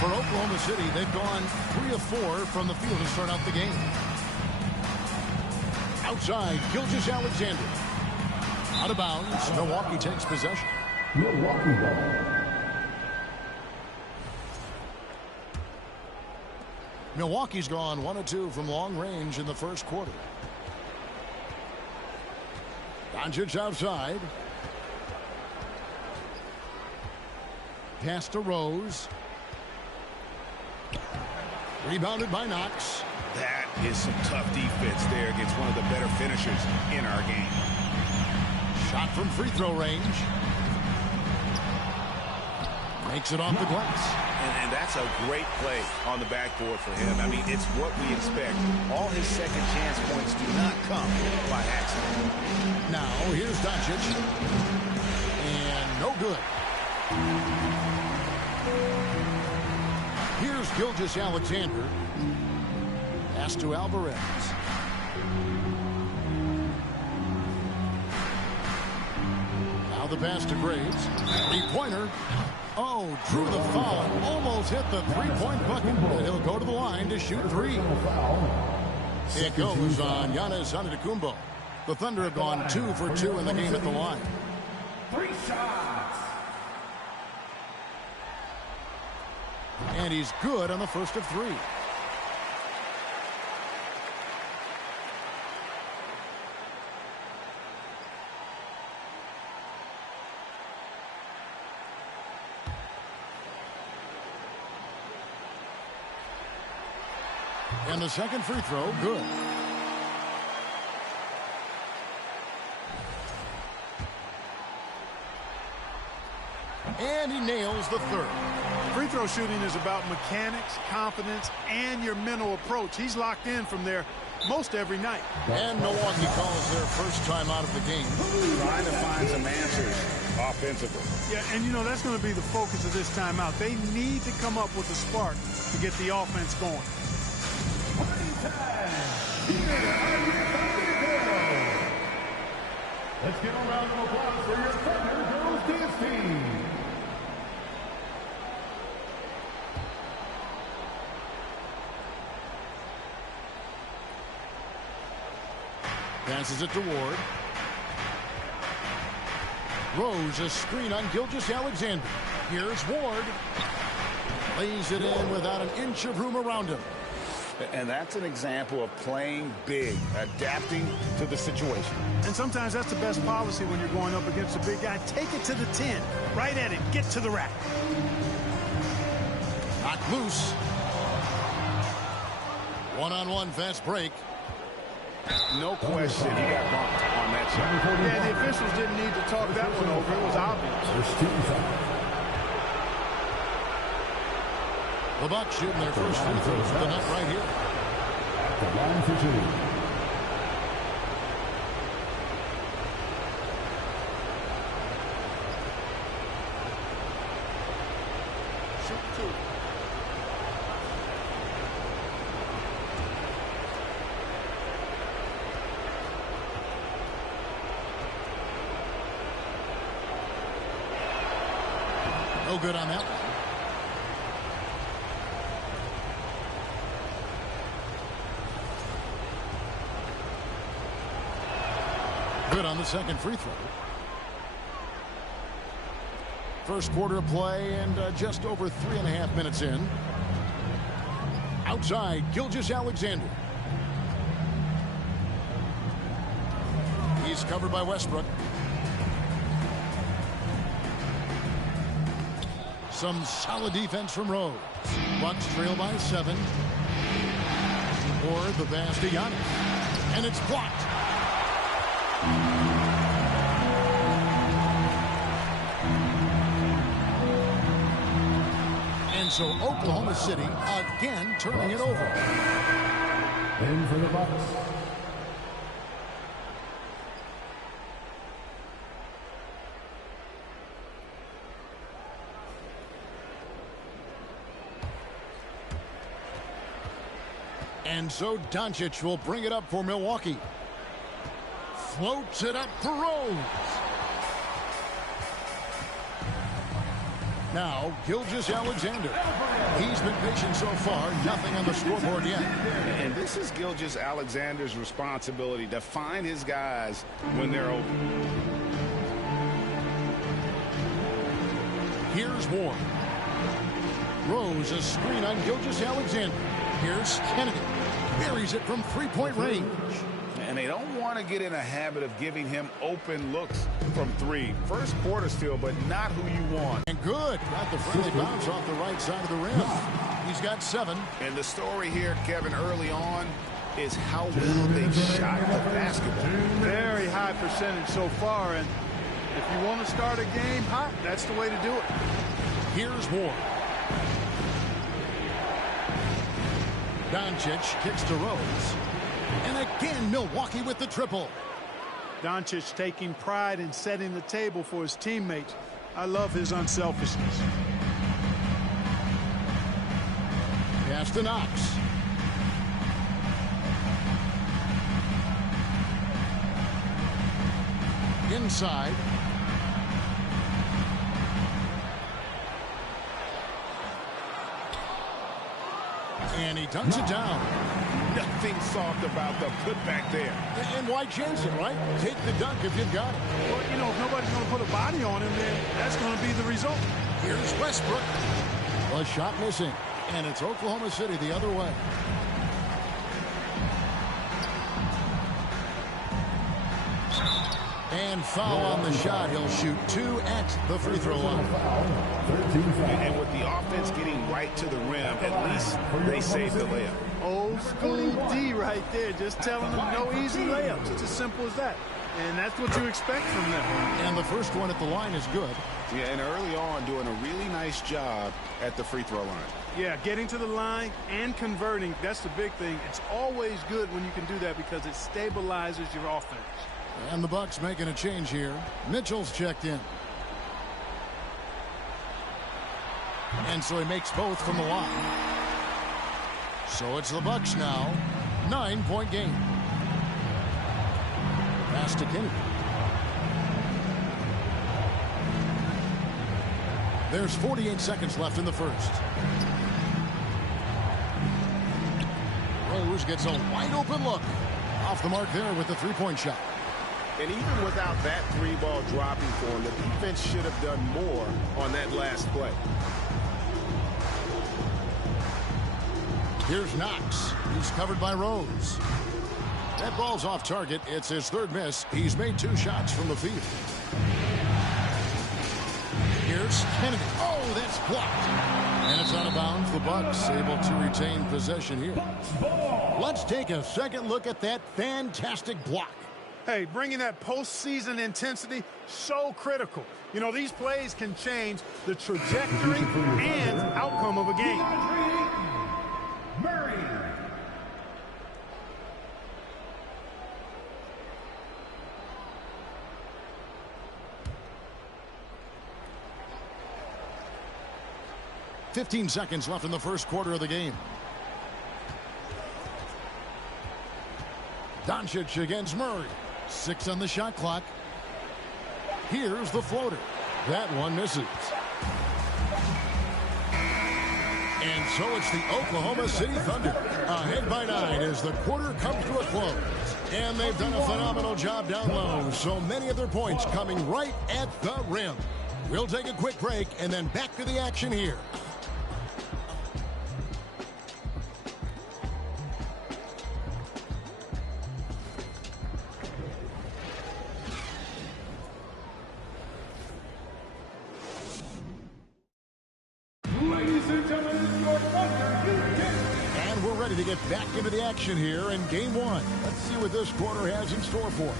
For Oklahoma City, they've gone 3 of 4 from the field to start out the game. Outside, Gilgeous-Alexander. Out of bounds. Milwaukee takes possession. Milwaukee ball. Milwaukee's gone 1 of 2 from long range in the first quarter. Doncic outside. Pass to Rose. Rebounded by Knox. That is some tough defense there against one of the better finishers in our game. Shot from free throw range. Makes it off the glass. And that's a great play on the backboard for him. I mean, it's what we expect. All his second chance points do not come by accident. Now, here's Doncic. And no good. Here's Gilgeous-Alexander. Pass to Alvarez. Now the pass to Graves. Three-pointer. Oh, drew the foul. Almost hit the three-point bucket. But he'll go to the line to shoot 3. It goes on Giannis Antetokounmpo. The Thunder have gone 2 for 2 in the game at the line. 3 shots. And he's good on the first of 3. And the second free throw, good. And he nails the third. Free throw shooting is about mechanics, confidence, and your mental approach. He's locked in from there most every night. And Milwaukee calls their first time out of the game. Trying to find some answers offensively. Yeah, and you know, that's going to be the focus of this timeout. They need to come up with a spark to get the offense going. Let's give a round of applause for your Thunder Girls dance team. Passes it to Ward. Rose, a screen on Gilgeous-Alexander. Here's Ward. Lays it in without an inch of room around him. And that's an example of playing big, adapting to the situation. And sometimes that's the best policy when you're going up against a big guy. Take it to the 10. Right at it. Get to the rack. Knocked loose. One-on-one fast break. No question he got bumped on that shot. Yeah, the officials didn't need to talk that one over. It was obvious. First team foul. The Bucks shooting their first free throws of the night right here. At the line for 2. Shoot 2. No good on that one. Good on the second free throw. First quarter of play and just over 3.5 minutes in. Outside, Gilgeous-Alexander. He's covered by Westbrook. Some solid defense from Rose. Bucks trail by 7. Or the pass to Giannis. And it's blocked. And so Oklahoma City again turning it over. In for the Bucks. And so Doncic will bring it up for Milwaukee. Floats it up for Rose. Now, Gilgeous-Alexander. He's been patient so far. Nothing on the scoreboard yet. And this is Gilgeous-Alexander's responsibility to find his guys when they're open. Here's Ward. Rose, a screen on Gilgeous-Alexander. Here's Kennedy. Buries it from three-point range. And they don't want to get in a habit of giving him open looks from three. First quarter still, but not who you want. And good. Got the friendly bounce off the right side of the rim. He's got 7. And the story here, Kevin, early on is how well they've shot the basketball. Very high percentage so far. And if you want to start a game hot, that's the way to do it. Here's Ward. Doncic kicks to Rose. And again, Milwaukee with the triple. Doncic taking pride in setting the table for his teammates. I love his unselfishness. Pass to Knox. Inside. And he dunks it down. Nothing soft about the putback there. And why chance it, right? Take the dunk if you've got it. Well, you know, if nobody's going to put a body on him, then that's going to be the result. Here's Westbrook. A shot missing. And it's Oklahoma City the other way. And foul on the shot. He'll shoot 2 at the free throw line. And with the offense getting right to the rim, at least they saved the layup. Old school D right there, just telling them no easy layups. It's as simple as that. And that's what you expect from them. And the first one at the line is good. Yeah, and early on doing a really nice job at the free throw line. Yeah, getting to the line and converting, that's the big thing. It's always good when you can do that because it stabilizes your offense. And the Bucks making a change here. Mitchell's checked in. And so he makes both from the line. So it's the Bucks now. 9-point game. Pass to Kennedy. There's 48 seconds left in the first. Rose gets a wide open look. Off the mark there with the three-point shot. And even without that 3-ball dropping for him, the defense should have done more on that last play. Here's Knox. He's covered by Rose. That ball's off target. It's his third miss. He's made 2 shots from the field. Here's Kennedy. Oh, that's blocked. And it's out of bounds. The Bucks able to retain possession here. Let's take a second look at that fantastic block. Hey, bringing that postseason intensity, so critical. You know, these plays can change the trajectory and outcome of a game. Murray. .15 seconds left in the first quarter of the game. Doncic against Murray. 6 on the shot clock. Here's the floater. That one misses. And so it's the Oklahoma City Thunder ahead by 9 as the quarter comes to a close. And they've done a phenomenal job down low. So many of their points coming right at the rim. We'll take a quick break and then back to the action here. And we're ready to get back into the action here in game 1. Let's see what this quarter has in store for us.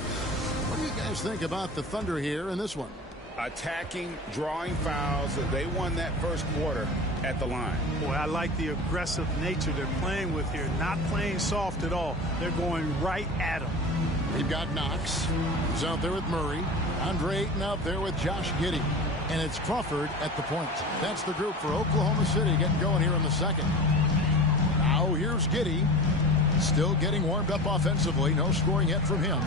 What do you guys think about the Thunder here in this one? Attacking, drawing fouls. They won that first quarter at the line. Boy, I like the aggressive nature they're playing with here. Not playing soft at all. They're going right at them. They've got Knox, who's out there with Murray. Andre Ayton out there with Josh Giddey. And it's Crawford at the point. That's the group for Oklahoma City getting going here in the second. Now here's Giddey. Still getting warmed up offensively. No scoring yet from him.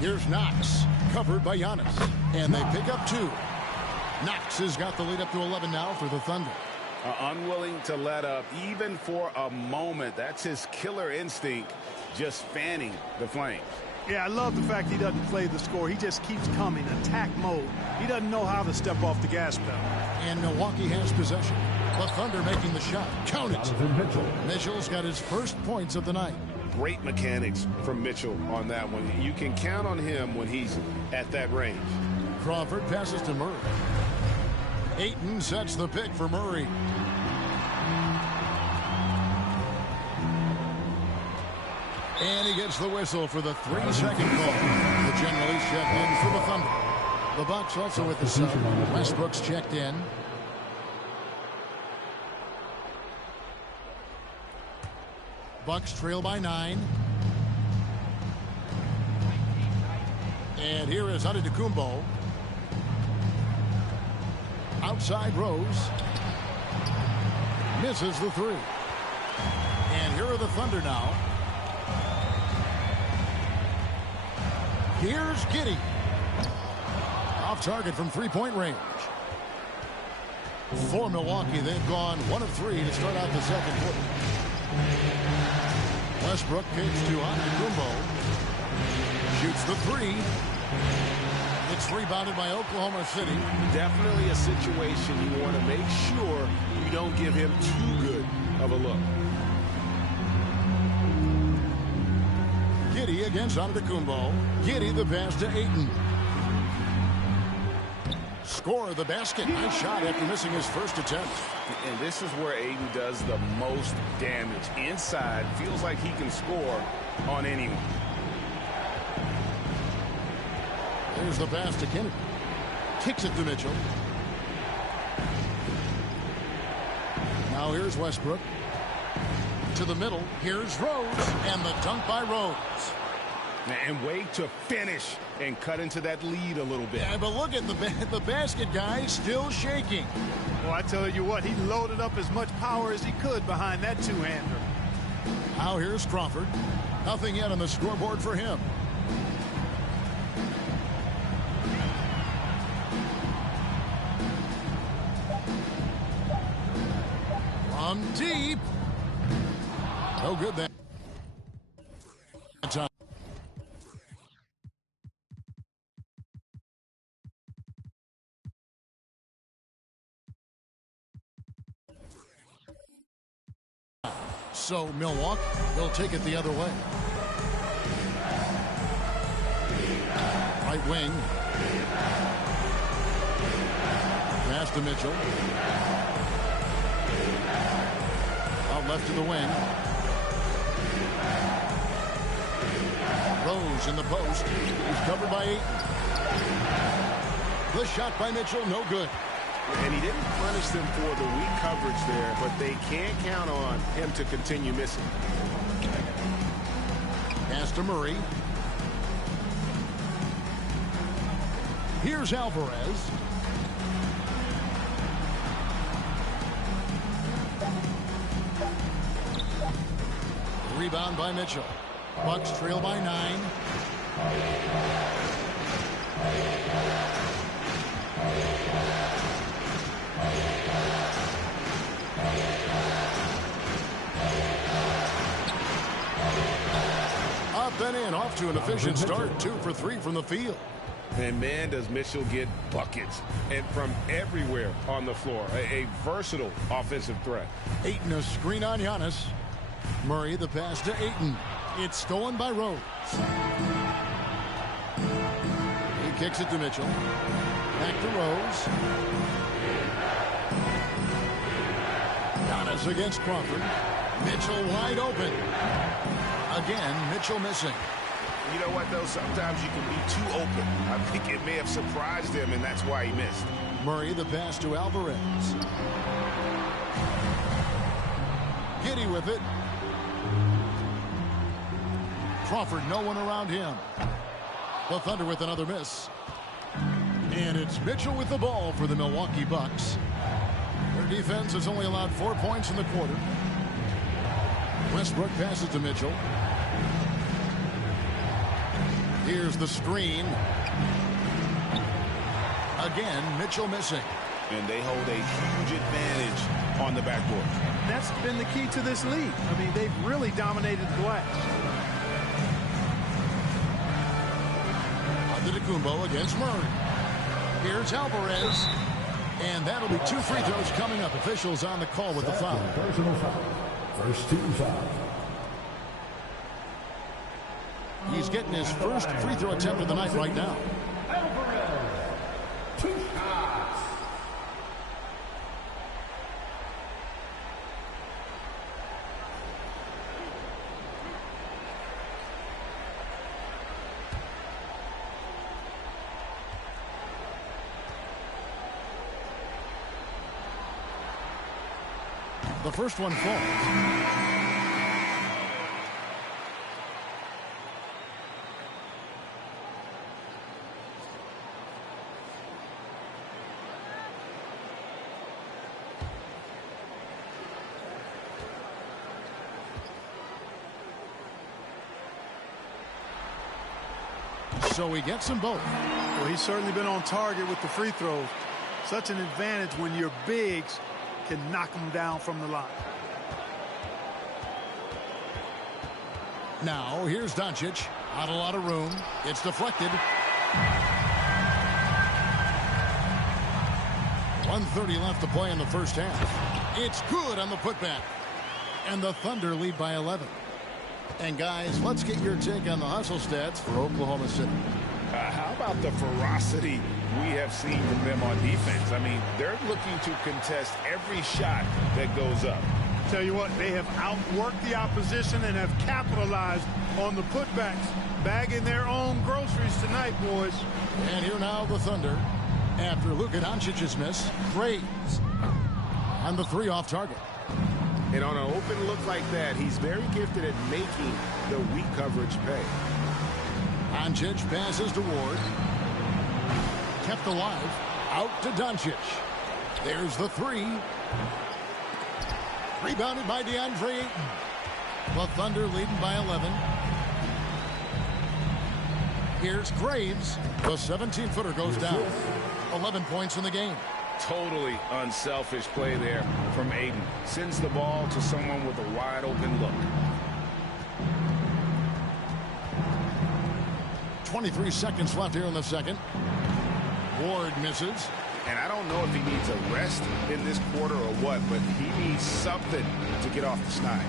Here's Knox, covered by Giannis. And they pick up 2. Knox has got the lead up to 11 now for the Thunder. Unwilling to let up even for a moment. That's his killer instinct, just fanning the flames. Yeah, I love the fact he doesn't play the score. He just keeps coming, attack mode. He doesn't know how to step off the gas pedal. And Milwaukee has possession. The Thunder making the shot. Count it. Mitchell's got his first points of the night. Great mechanics from Mitchell on that one. You can count on him when he's at that range. Crawford passes to Murray. Ayton sets the pick for Murray. And he gets the whistle for the 3-second call. The generally checked in for the Thunder. The Bucks also with the sub. Westbrook's checked in. Bucks trail by 9. And here is Antetokounmpo. Outside Rose. Misses the 3. And here are the Thunder now. Here's Giddey. Off target from 3-point range. For Milwaukee, they've gone 1 of 3 to start out the second quarter. Westbrook kicks to Antetokounmpo. Shoots the 3. It's rebounded by Oklahoma City. Definitely a situation you want to make sure you don't give him too good of a look. Giddey against Antetokounmpo. Giddey the pass to Ayton. Score the basket. Nice shot after missing his first attempt. And this is where Ayton does the most damage. Inside, feels like he can score on anyone. There's the pass to Kennedy. Kicks it to Mitchell. Now here's Westbrook. To the middle. Here's Rose. And the dunk by Rose. And way to finish and cut into that lead a little bit. Yeah, but look at the basket guy still shaking. Well, I tell you what, he loaded up as much power as he could behind that two-hander. Now here's Crawford. Nothing yet on the scoreboard for him. From deep. No good there. Time. So Milwaukee will take it the other way. Right wing. Pass to Mitchell. Out left to the wing. Rose in the post. He's covered by Ayton. The shot by Mitchell, no good. And he didn't punish them for the weak coverage there, but they can't count on him to continue missing. Pass to Murray. Here's Alvarez. Rebound by Mitchell. Bucks trail by 9. Up and in, off to an efficient start. 2 for 3 from the field. And man, does Mitchell get buckets and from everywhere on the floor. A versatile offensive threat. Ayton a screen on Giannis. Murray the pass to Ayton. It's stolen by Rose. He kicks it to Mitchell. Back to Rose. Giannis against Crawford. Mitchell wide open. Again, Mitchell missing. You know what, though? Sometimes you can be too open. I think it may have surprised him, and that's why he missed. Murray the pass to Alvarez. Giddey with it. Crawford, no one around him. The Thunder with another miss. And it's Mitchell with the ball for the Milwaukee Bucks. Their defense has only allowed 4 points in the quarter. Westbrook passes to Mitchell. Here's the screen. Again, Mitchell missing. And they hold a huge advantage on the backboard. That's been the key to this lead. I mean, they've really dominated the glass. Antetokounmpo against Murray. Here's Alvarez. And that'll be 2 free throws coming up. Officials on the call with the foul. Personal foul. First team foul. He's getting his first free throw attempt of the night right now. Alvarez. 2 shots. The first one falls. So he gets them both. Well, he's certainly been on target with the free throws. Such an advantage when your bigs can knock them down from the line. Now, here's Doncic. Not a lot of room. It's deflected. 1:30 left to play in the first half. It's good on the putback. And the Thunder lead by 11. And, guys, let's get your take on the hustle stats for Oklahoma City. How about the ferocity we have seen from them on defense? I mean, they're looking to contest every shot that goes up. Tell you what, they have outworked the opposition and have capitalized on the putbacks, bagging their own groceries tonight, boys. And here now the Thunder. After Luka Doncic's miss, Graves on the 3 off target. And on an open look like that, he's very gifted at making the weak coverage pay. Doncic passes to Ward. Kept alive. Out to Doncic. There's the 3. Rebounded by DeAndre Ayton. The Thunder leading by 11. Here's Graves. The 17-footer goes down. 11 points in the game. Totally unselfish play there from Ayton. Sends the ball to someone with a wide open look. 23 seconds left here in the second. Ward misses. And I don't know if he needs a rest in this quarter or what, but he needs something to get off the snide.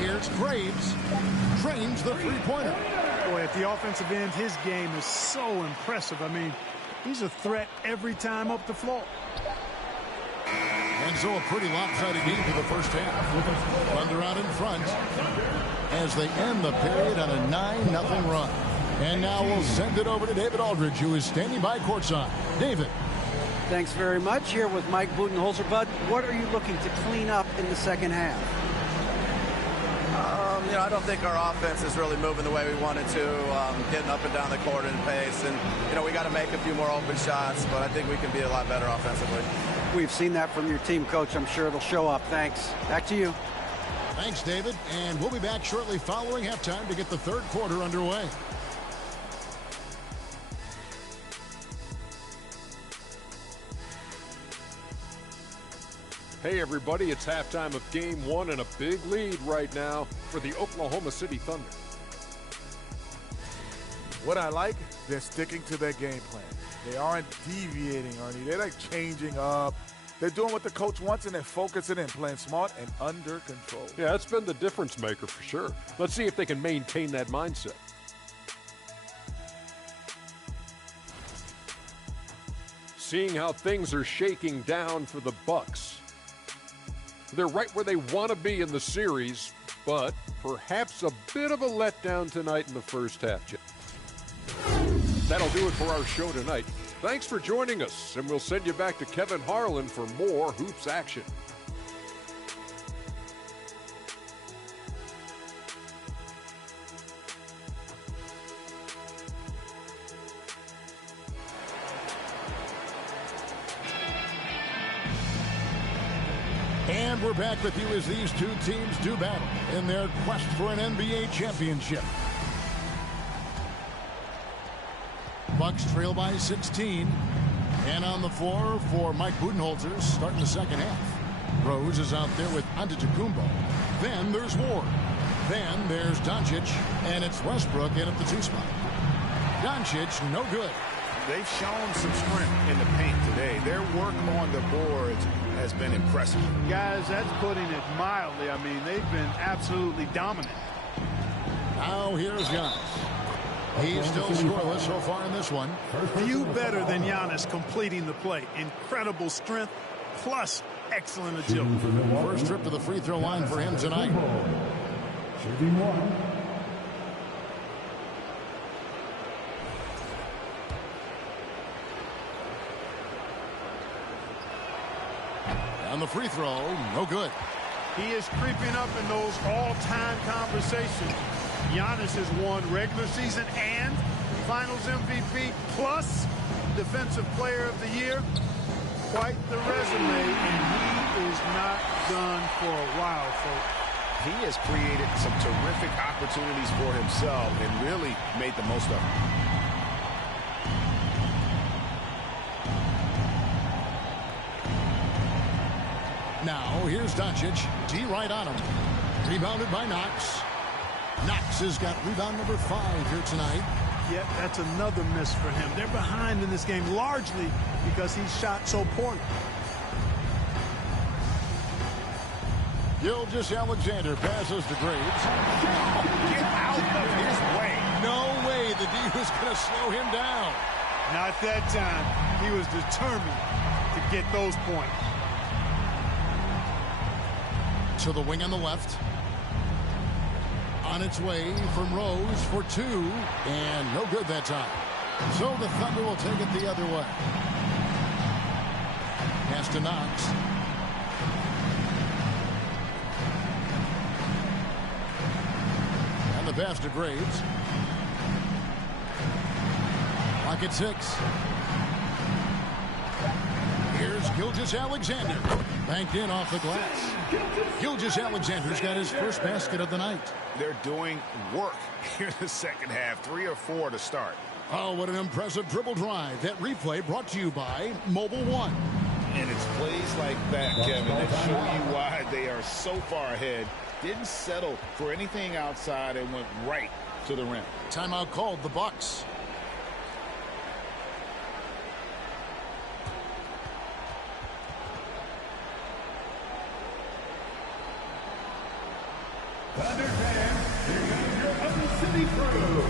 Here's Graves. Trains the three-pointer. Boy, at the offensive end, his game is so impressive. I mean, he's a threat every time up the floor. And so a pretty lopsided game for the first half. Thunder out in front as they end the period on a 9-0 run. And now we'll send it over to David Aldridge, who is standing by courtside. David. Thanks very much. Here with Mike Budenholzer. Bud, what are you looking to clean up in the second half? You know, I don't think our offense is really moving the way we wanted to, getting up and down the court in pace. And, you know, we got to make a few more open shots, but I think we can be a lot better offensively. We've seen that from your team, Coach. I'm sure it'll show up. Thanks. Back to you. Thanks, David. And we'll be back shortly following halftime to get the third quarter underway. Hey, everybody, it's halftime of Game 1 and a big lead right now for the Oklahoma City Thunder. What I like, they're sticking to their game plan. They aren't deviating, Ernie. They're like changing up. They're doing what the coach wants, and they're focusing and playing smart and under control. Yeah, that's been the difference maker for sure. Let's see if they can maintain that mindset. Seeing how things are shaking down for the Bucks. They're right where they want to be in the series, but perhaps a bit of a letdown tonight in the first half. That'll do it for our show tonight. Thanks for joining us, and we'll send you back to Kevin Harlan for more Hoops action. And And we're back with you as these two teams do battle in their quest for an NBA championship. Bucks trail by 16. And on the floor for Mike Budenholzer starting the second half. Rose is out there with Antetokounmpo. Then there's Ward. Then there's Doncic. And it's Westbrook in at the 2 spot. Doncic, no good. They've shown some strength in the paint today. Their work on the boards has been impressive. Guys, that's putting it mildly. I mean, they've been absolutely dominant. Now here's Giannis. He's still scoreless so far in this one. Few better than Giannis completing the play. Incredible strength plus excellent agility. First trip to the free throw line for him tonight. Shooting 1. On the free throw, no good. He is creeping up in those all-time conversations. Giannis has won regular season and Finals MVP plus Defensive Player of the Year. Quite the resume, and he is not done for a while, folks. He has created some terrific opportunities for himself and really made the most of them. Now, here's Doncic. D right on him. Rebounded by Knox. Knox has got rebound number 5 here tonight. Yep, that's another miss for him. They're behind in this game largely because he shot so poorly. Gilgeous-Alexander passes to Graves. Get out of his way. No way the D was going to slow him down. Not that time. He was determined to get those points. To the wing on the left. On its way from Rose for 2. And no good that time. So the Thunder will take it the other way. Pass to Knox. And the pass to Graves. Clock at 6. Here's Gilgeous-Alexander. Banked in off the glass. Gilgeous-Alexander's got his first basket of the night. They're doing work here in the second half. 3 or 4 to start. Oh, what an impressive dribble drive. That replay brought to you by Mobile One. And it's plays like that, Kevin, that show you why they are so far ahead. Didn't settle for anything outside and went right to the rim. Timeout called, the Bucks. Thunder fans, here comes your Open City crew.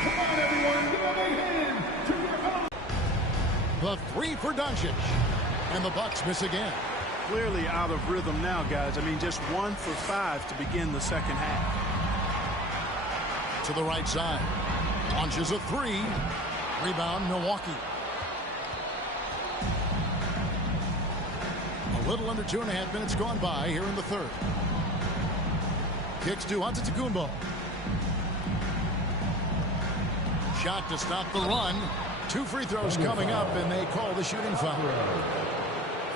Come on, everyone, give a big hand to your own. The 3 for Doncic. And the Bucks miss again. Clearly out of rhythm now, guys. I mean, just 1 for 5 to begin the second half. To the right side. Launches a 3. Rebound, Milwaukee. A little under 2.5 minutes gone by here in the third. Kicks to Antetokounmpo. Shot to stop the run. 2 free throws coming up, and they call the shooting foul.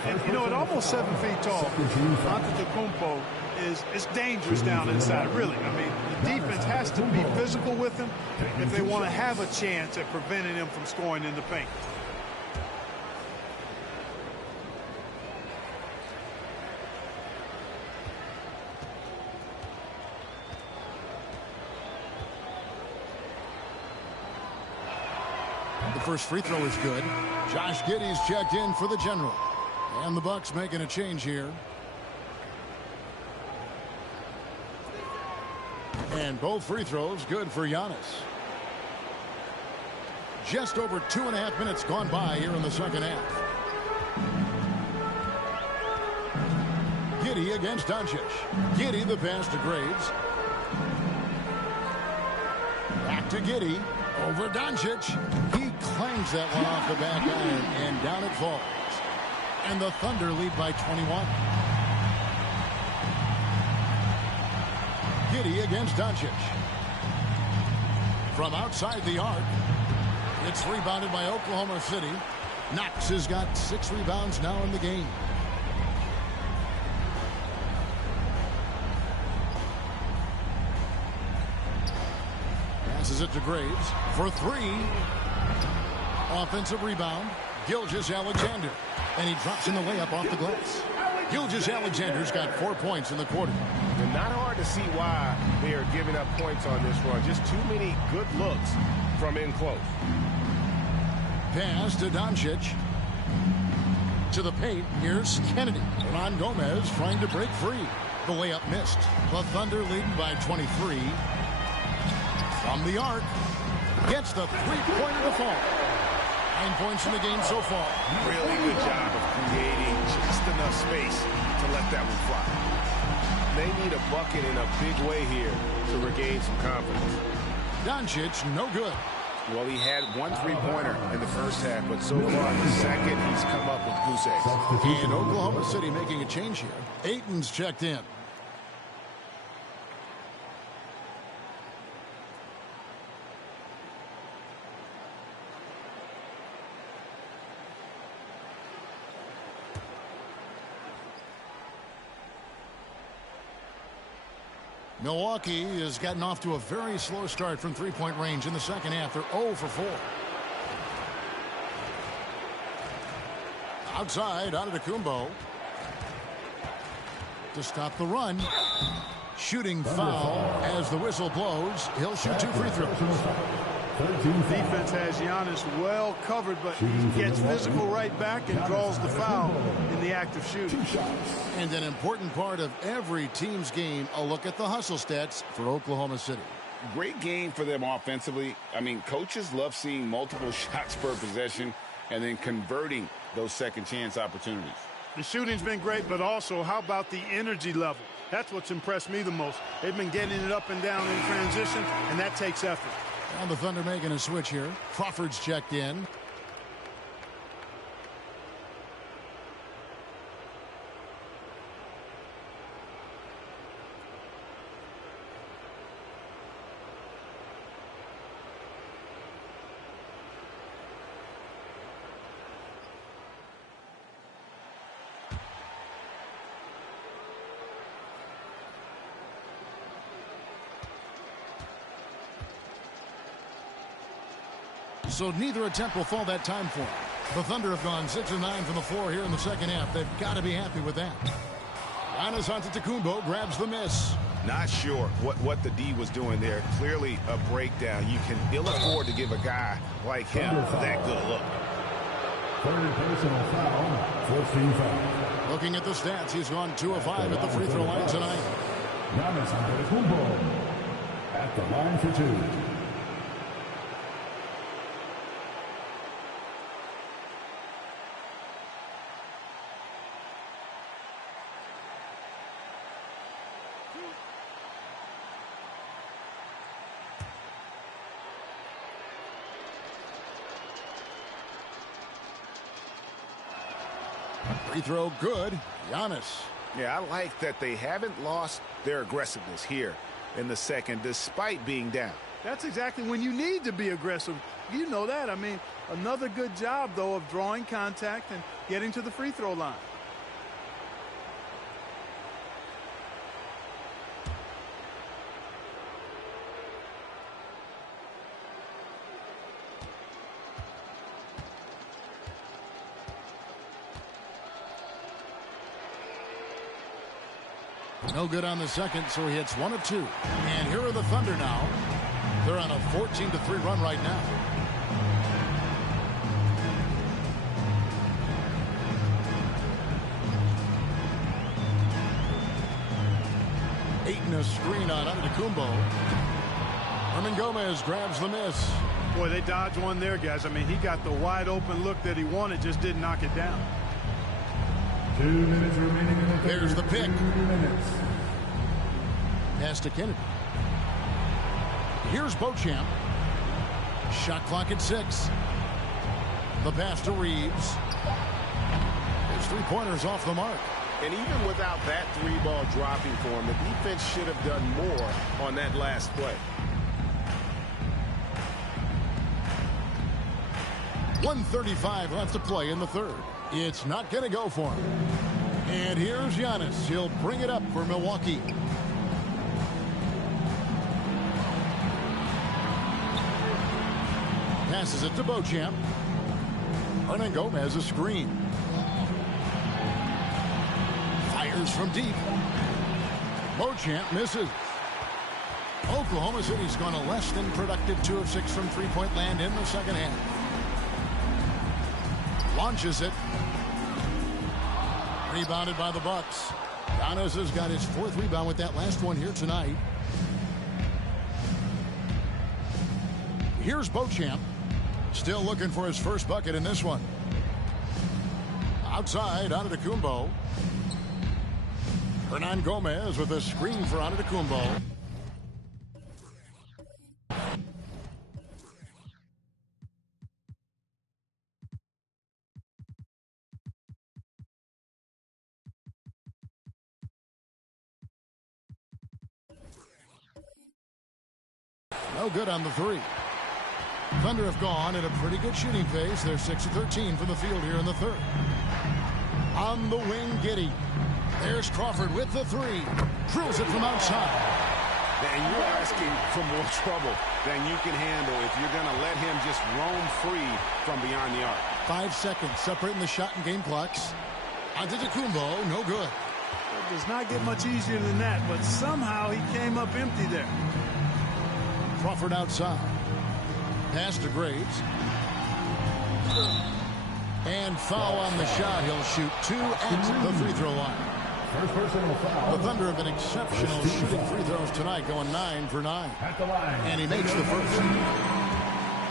And, you know, at almost 7 feet tall, Antetokounmpo is dangerous down inside, really. I mean, the defense has to be physical with him if they want to have a chance at preventing him from scoring in the paint. The first free throw is good. Josh Giddey's checked in for the General. And the Bucks making a change here. And both free throws good for Giannis. Just over 2.5 minutes gone by here in the second half. Giddey against Doncic. Giddey the pass to Graves. Back to Giddey. Over Doncic. He clangs that one off the back iron, and down it falls. And the Thunder lead by 21. Giddey against Doncic. From outside the arc. It's rebounded by Oklahoma City. Knox has got 6 rebounds now in the game. Passes it to Graves for three. Offensive rebound. Gilgeous-Alexander. And he drops in the layup off the glass. Gilgeous-Alexander's got 4 points in the quarter. And not hard to see why they are giving up points on this run. Just too many good looks from in close. Pass to Doncic. To the paint. Here's Kennedy. Ron Gomez trying to break free. The layup missed. The Thunder leading by 23. From the arc. Gets the three-pointer to fall. 9 points in the game so far. Really good job of creating just enough space to let that one fly. They need a bucket in a big way here to regain some confidence. Doncic, no good. Well, he had 1 3-pointer in the first half, but so far in the second, he's come up with goose eggs. And Oklahoma City making a change here. Ayton's checked in. Milwaukee has gotten off to a very slow start from three-point range in the second half. They're 0 for 4. Outside, Antetokounmpo. To stop the run. Shooting foul as the whistle blows. He'll shoot 2 free throws. Defense has Giannis well covered, but he gets physical right back and draws the foul in the act of shooting. And an important part of every team's game, a look at the hustle stats for Oklahoma City. Great game for them offensively. I mean, coaches love seeing multiple shots per possession and then converting those second chance opportunities. The shooting's been great, but also how about the energy level? That's what's impressed me the most. They've been getting it up and down in transition, and that takes effort. And the Thunder making a switch here. Crawford's checked in. So neither attempt will fall that time for him. The Thunder have gone 6 of 9 from the floor here in the second half. They've got to be happy with that. Giannis Antetokounmpo grabs the miss. Not sure what the D was doing there. Clearly a breakdown. You can ill afford to give a guy like him that good a look. Third personal foul, 14 foul. Looking at the stats, he's gone 2 of 5 at the free throw line tonight. Giannis Antetokounmpo at the line for 2. Free throw good. Giannis. Yeah, I like that they haven't lost their aggressiveness here in the second despite being down. That's exactly when you need to be aggressive. You know that. I mean, another good job, though, of drawing contact and getting to the free throw line. No good on the second, so he hits 1 of 2. And here are the Thunder now. They're on a 14-3 run right now. Ayton a screen on Antetokounmpo. Hernan Gomez grabs the miss. Boy, they dodged one there, guys. I mean, he got the wide open look that he wanted, just didn't knock it down. 2 minutes remaining in the third. There's the pick. 2 minutes. Pass to Kennedy. Here's Beauchamp. Shot clock at 6. The pass to Reeves. His three-pointer's off the mark. And even without that 3-ball dropping for him, the defense should have done more on that last play. 1:35 left to play in the third. It's not going to go for him. And here's Giannis. He'll bring it up for Milwaukee. Passes it to Beauchamp. Hernangomez a screen. Fires from deep. Beauchamp misses. Oklahoma City's gone a less than productive 2 of 6 from three-point land in the second half. Launches it. Rebounded by the Bucks. Giannis has got his 4th rebound with that last one here tonight. Here's Beauchamp. Still looking for his first bucket in this one. Outside, Antetokounmpo. Hernangomez with a screen for Antetokounmpo. No good on the 3. Thunder have gone at a pretty good shooting pace. They're 6 of 13 from the field here in the 3rd. On the wing, Giddey. There's Crawford with the 3. Drills it from outside. And you're asking for more trouble than you can handle if you're going to let him just roam free from beyond the arc. 5 seconds separating the shot and game clocks. Antetokounmpo, no good. It does not get much easier than that, but somehow he came up empty there. Crawford outside. Pass to Graves. And foul on the shot. He'll shoot 2 at the free throw line. First personal foul. The Thunder have been exceptional shooting free throws tonight, going 9 for 9. At the line. And he makes the first.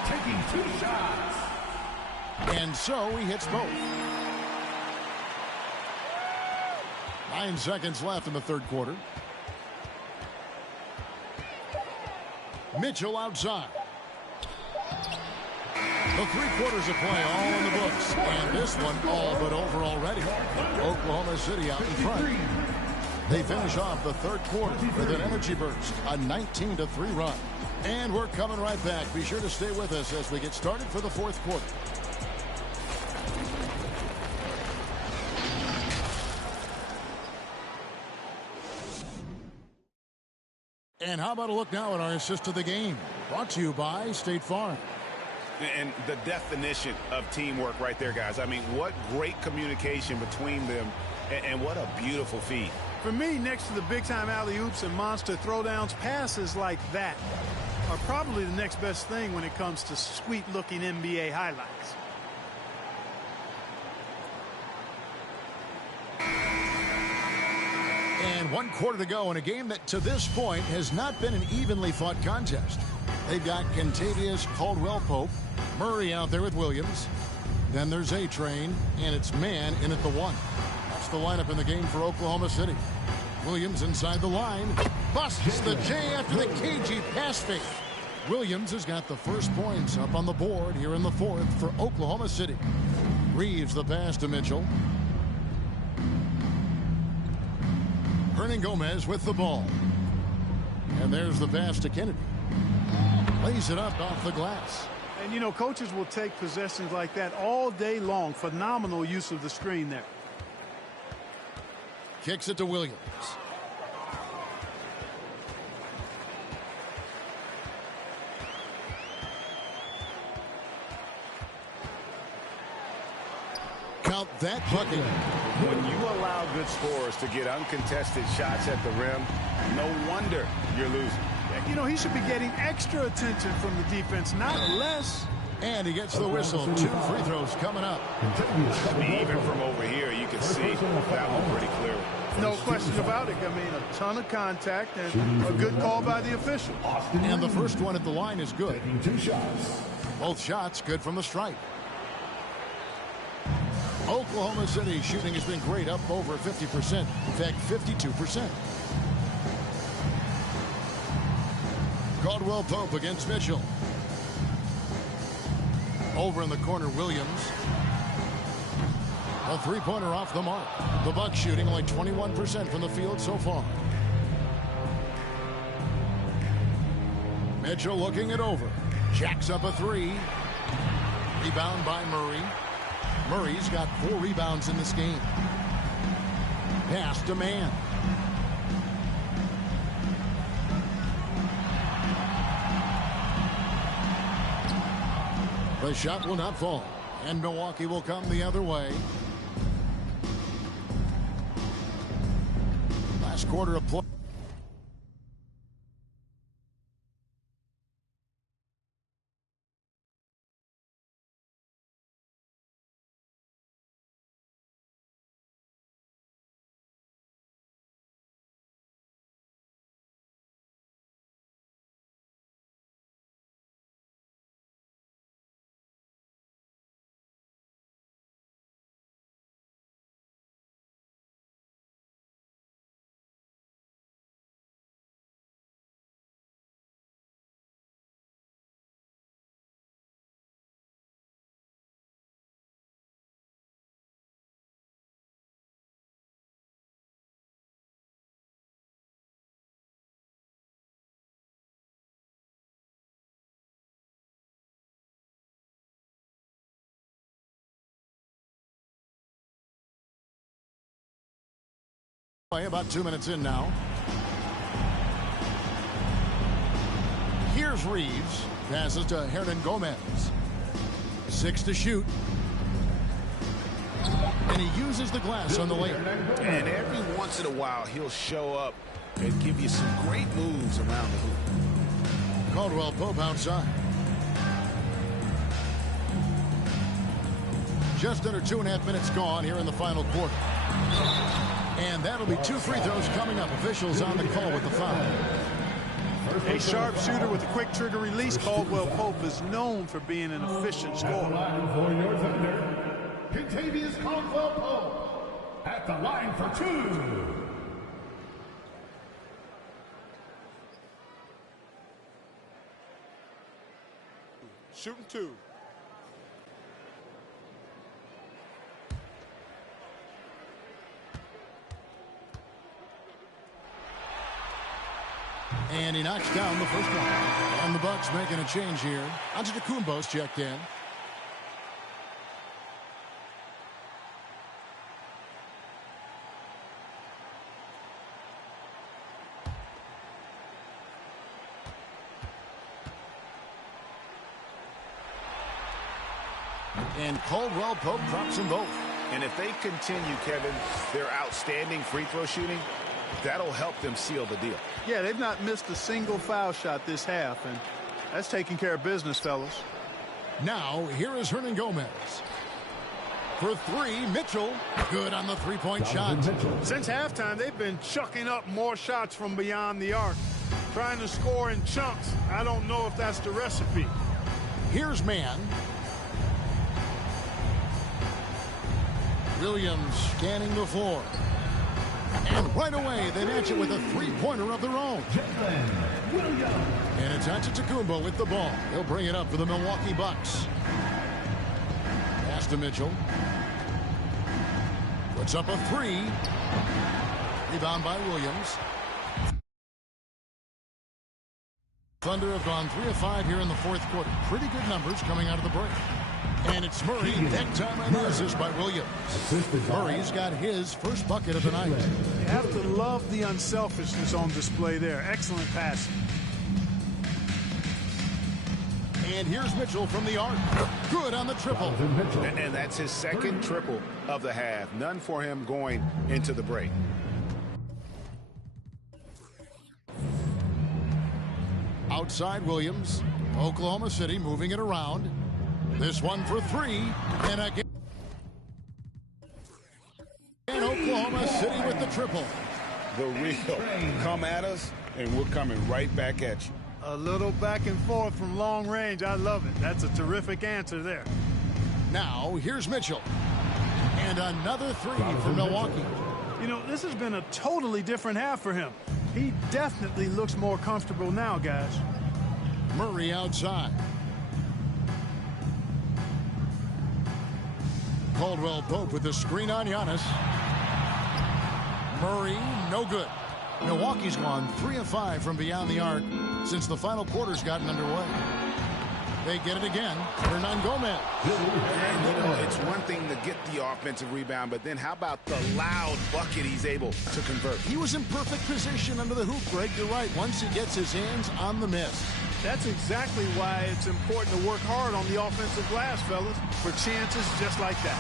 Taking 2 shots. And so he hits both. 9 seconds left in the 3rd quarter. Mitchell outside. The 3 quarters of play all in the books. And this one all but over already. Oklahoma City out in front. They finish off the 3rd quarter with an energy burst. A 19-3 run. And we're coming right back. Be sure to stay with us as we get started for the 4th quarter. And how about a look now at our assist to the game? Brought to you by State Farm. And the definition of teamwork right there, guys. I mean, what great communication between them, and what a beautiful feed. For me, next to the big-time alley-oops and monster throwdowns, passes like that are probably the next best thing when it comes to sweet-looking NBA highlights. And 1 quarter to go in a game that to this point has not been an evenly fought contest. They've got Kentavious Caldwell-Pope, Murray out there with Williams. Then there's A-Train, and it's man in at the 1. That's the lineup in the game for Oklahoma City. Williams inside the line. Busts the J after the cagey pass fake. Williams has got the first points up on the board here in the 4th for Oklahoma City. Reeves the pass to Mitchell. Hernangomez with the ball. And there's the pass to Kennedy. Lays it up off the glass. And, you know, coaches will take possessions like that all day long. Phenomenal use of the screen there. Kicks it to Williams. Count that bucket. When you allow good scorers to get uncontested shots at the rim, no wonder you're losing. You know, he should be getting extra attention from the defense, not less. And he gets the whistle. 2 free throws coming up. I mean, even from over here, you can see that one pretty clearly. No question about it. I mean, a ton of contact and a good call by the official. And the first one at the line is good. 2 shots. Both shots good from the stripe. Oklahoma City shooting has been great, up over 50%. In fact, 52%. Caldwell-Pope against Mitchell. Over in the corner, Williams. A 3-pointer off the mark. The Bucks shooting only 21% from the field so far. Mitchell looking it over. Jacks up a 3. Rebound by Murray. Murray's got 4 rebounds in this game. Pass to man. The shot will not fall, and Milwaukee will come the other way. Last quarter of play. About 2 minutes in now. Here's Reeves. Passes to Hernangomez. 6 to shoot. And he uses the glass on the layup. And every once in a while, he'll show up and give you some great moves around the hoop. Caldwell Pope outside. Just under 2.5 minutes gone here in the final quarter. And that'll be 2 free throws coming up. Officials on the call with the foul. A sharpshooter with a quick trigger release. Caldwell Pope is known for being an efficient scorer. For your thunder, Kentavious Caldwell Pope at the line for 2. Shooting 2. And he knocks down the first one. And the Bucks making a change here. Antetokounmpo's checked in. And Caldwell Pope drops them both. And if they continue, Kevin, their outstanding free throw shooting, that'll help them seal the deal. Yeah, they've not missed a single foul shot this half, and that's taking care of business, fellas. Now, here is Hernangomez. For 3, Mitchell. Good on the three-point shot. Since halftime, they've been chucking up more shots from beyond the arc. Trying to score in chunks. I don't know if that's the recipe. Here's Mann. Williams scanning the floor. And right away, they match it with a three-pointer of their own. And it's Antetokounmpo with the ball. He'll bring it up for the Milwaukee Bucks. Pass to Mitchell. Puts up a 3. Rebound by Williams. Thunder have gone 3 of 5 here in the fourth quarter. Pretty good numbers coming out of the break. And it's Murray. That time on the assist by Williams. Murray's got his first bucket of the night. You have to love the unselfishness on display there. Excellent pass. And here's Mitchell from the arc. Good on the triple. And that's his second triple of the half. None for him going into the break. Outside Williams. Oklahoma City moving it around. This one for 3. And again. And Oklahoma City with the triple. The real. Come at us, and we're coming right back at you. A little back and forth from long range. I love it. That's a terrific answer there. Now, here's Mitchell. And another 3 for Milwaukee. You know, this has been a totally different half for him. He definitely looks more comfortable now, guys. Murray outside. Caldwell Pope with the screen on Giannis. Murray, no good. Milwaukee's gone 3 of 5 from beyond the arc since the final quarter's gotten underway. They get it again. Hernangomez. And, you know, it's one thing to get the offensive rebound, but then how about the loud bucket he's able to convert? He was in perfect position under the hoop, Greg. You're right. Once he gets his hands on the miss. That's exactly why it's important to work hard on the offensive glass, fellas, for chances just like that.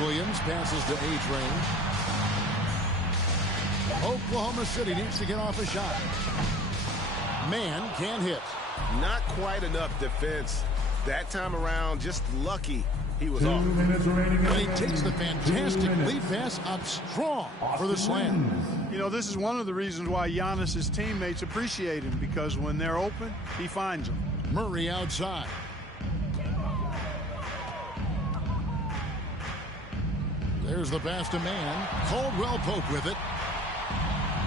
Williams passes to A-Train. Oklahoma City needs to get off a shot. Man can't hit. Not quite enough defense. That time around, just lucky he was off. But he takes the fantastic lead pass up strong for the slam. You know, this is one of the reasons why Giannis's teammates appreciate him, because when they're open, he finds them. Murray outside. There's the pass to Man. Caldwell Pope with it.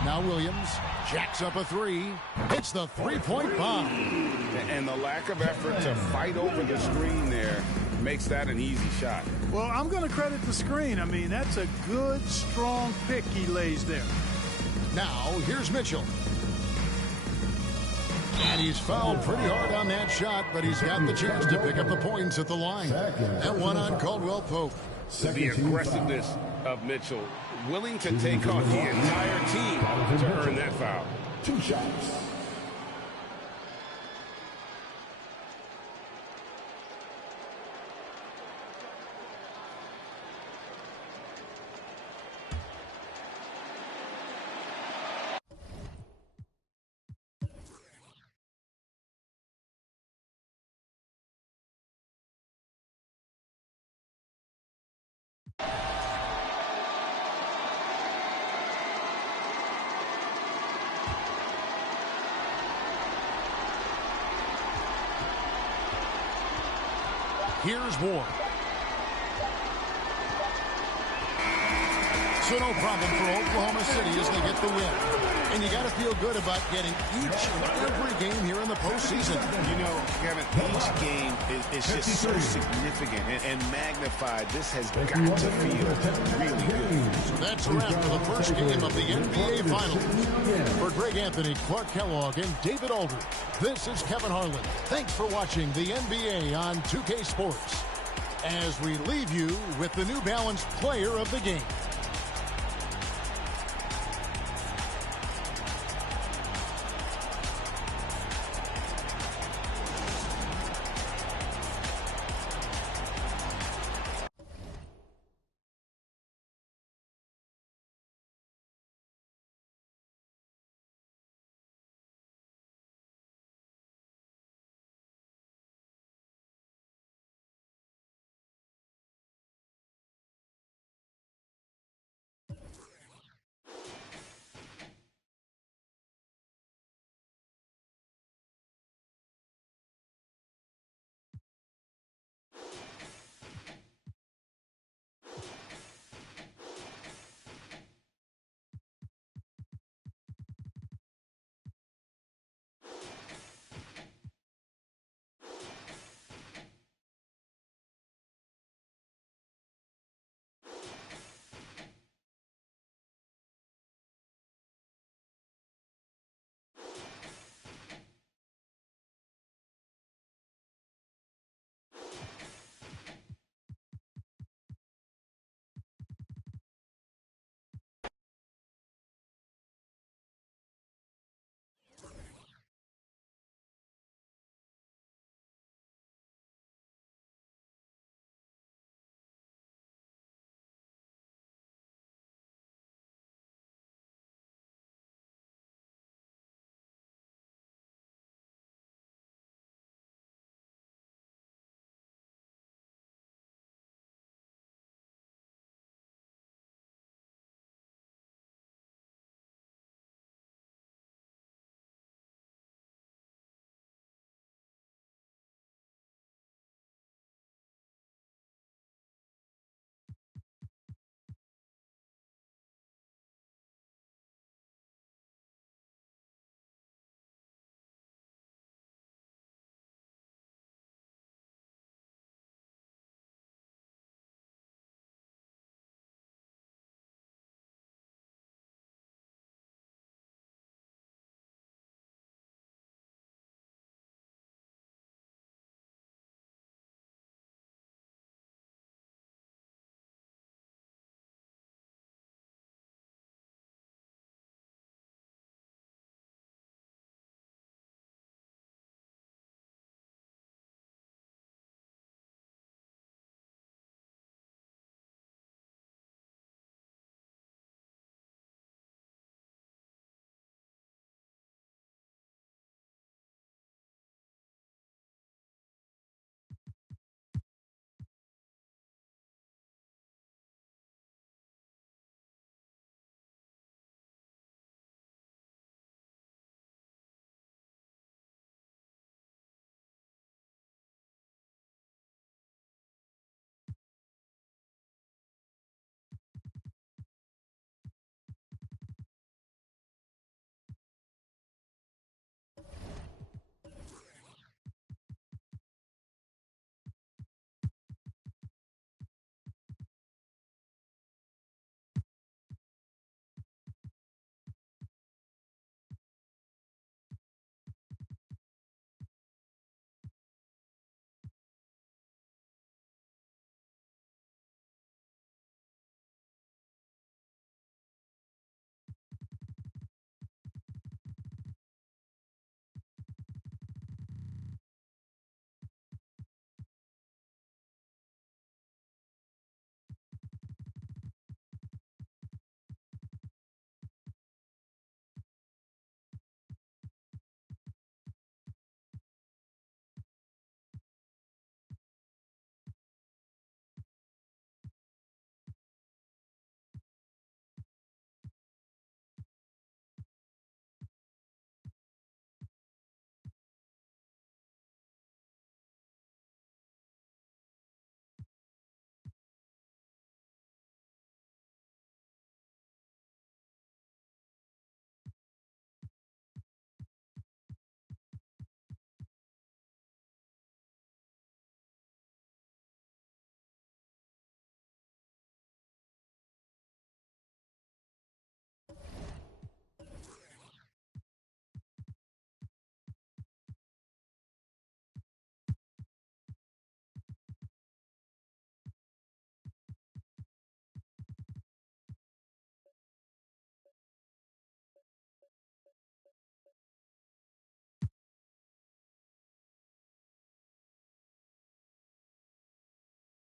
Now Williams jacks up a three. Hits the three-point bomb. And the lack of effort to fight over the screen there makes that an easy shot. Well, I'm going to credit the screen. I mean, that's a good, strong pick he lays there. Now, here's Mitchell. And he's fouled pretty hard on that shot, but he's got the chance to pick up the points at the line. And one on Caldwell Pope. The aggressiveness of Mitchell, willing to take on the entire team to earn that foul. 2 shots. Here's Ward. So no problem for Oklahoma City as they get the win. And you got to feel good about getting each and every game here in the postseason. You know, Kevin, each game is just so significant and magnified. This has got to feel really good. So that's a wrap for the first game of the NBA Finals. For Greg Anthony, Clark Kellogg, and David Aldridge, this is Kevin Harlan. Thanks for watching the NBA on 2K Sports. As we leave you with the New Balance Player of the Game.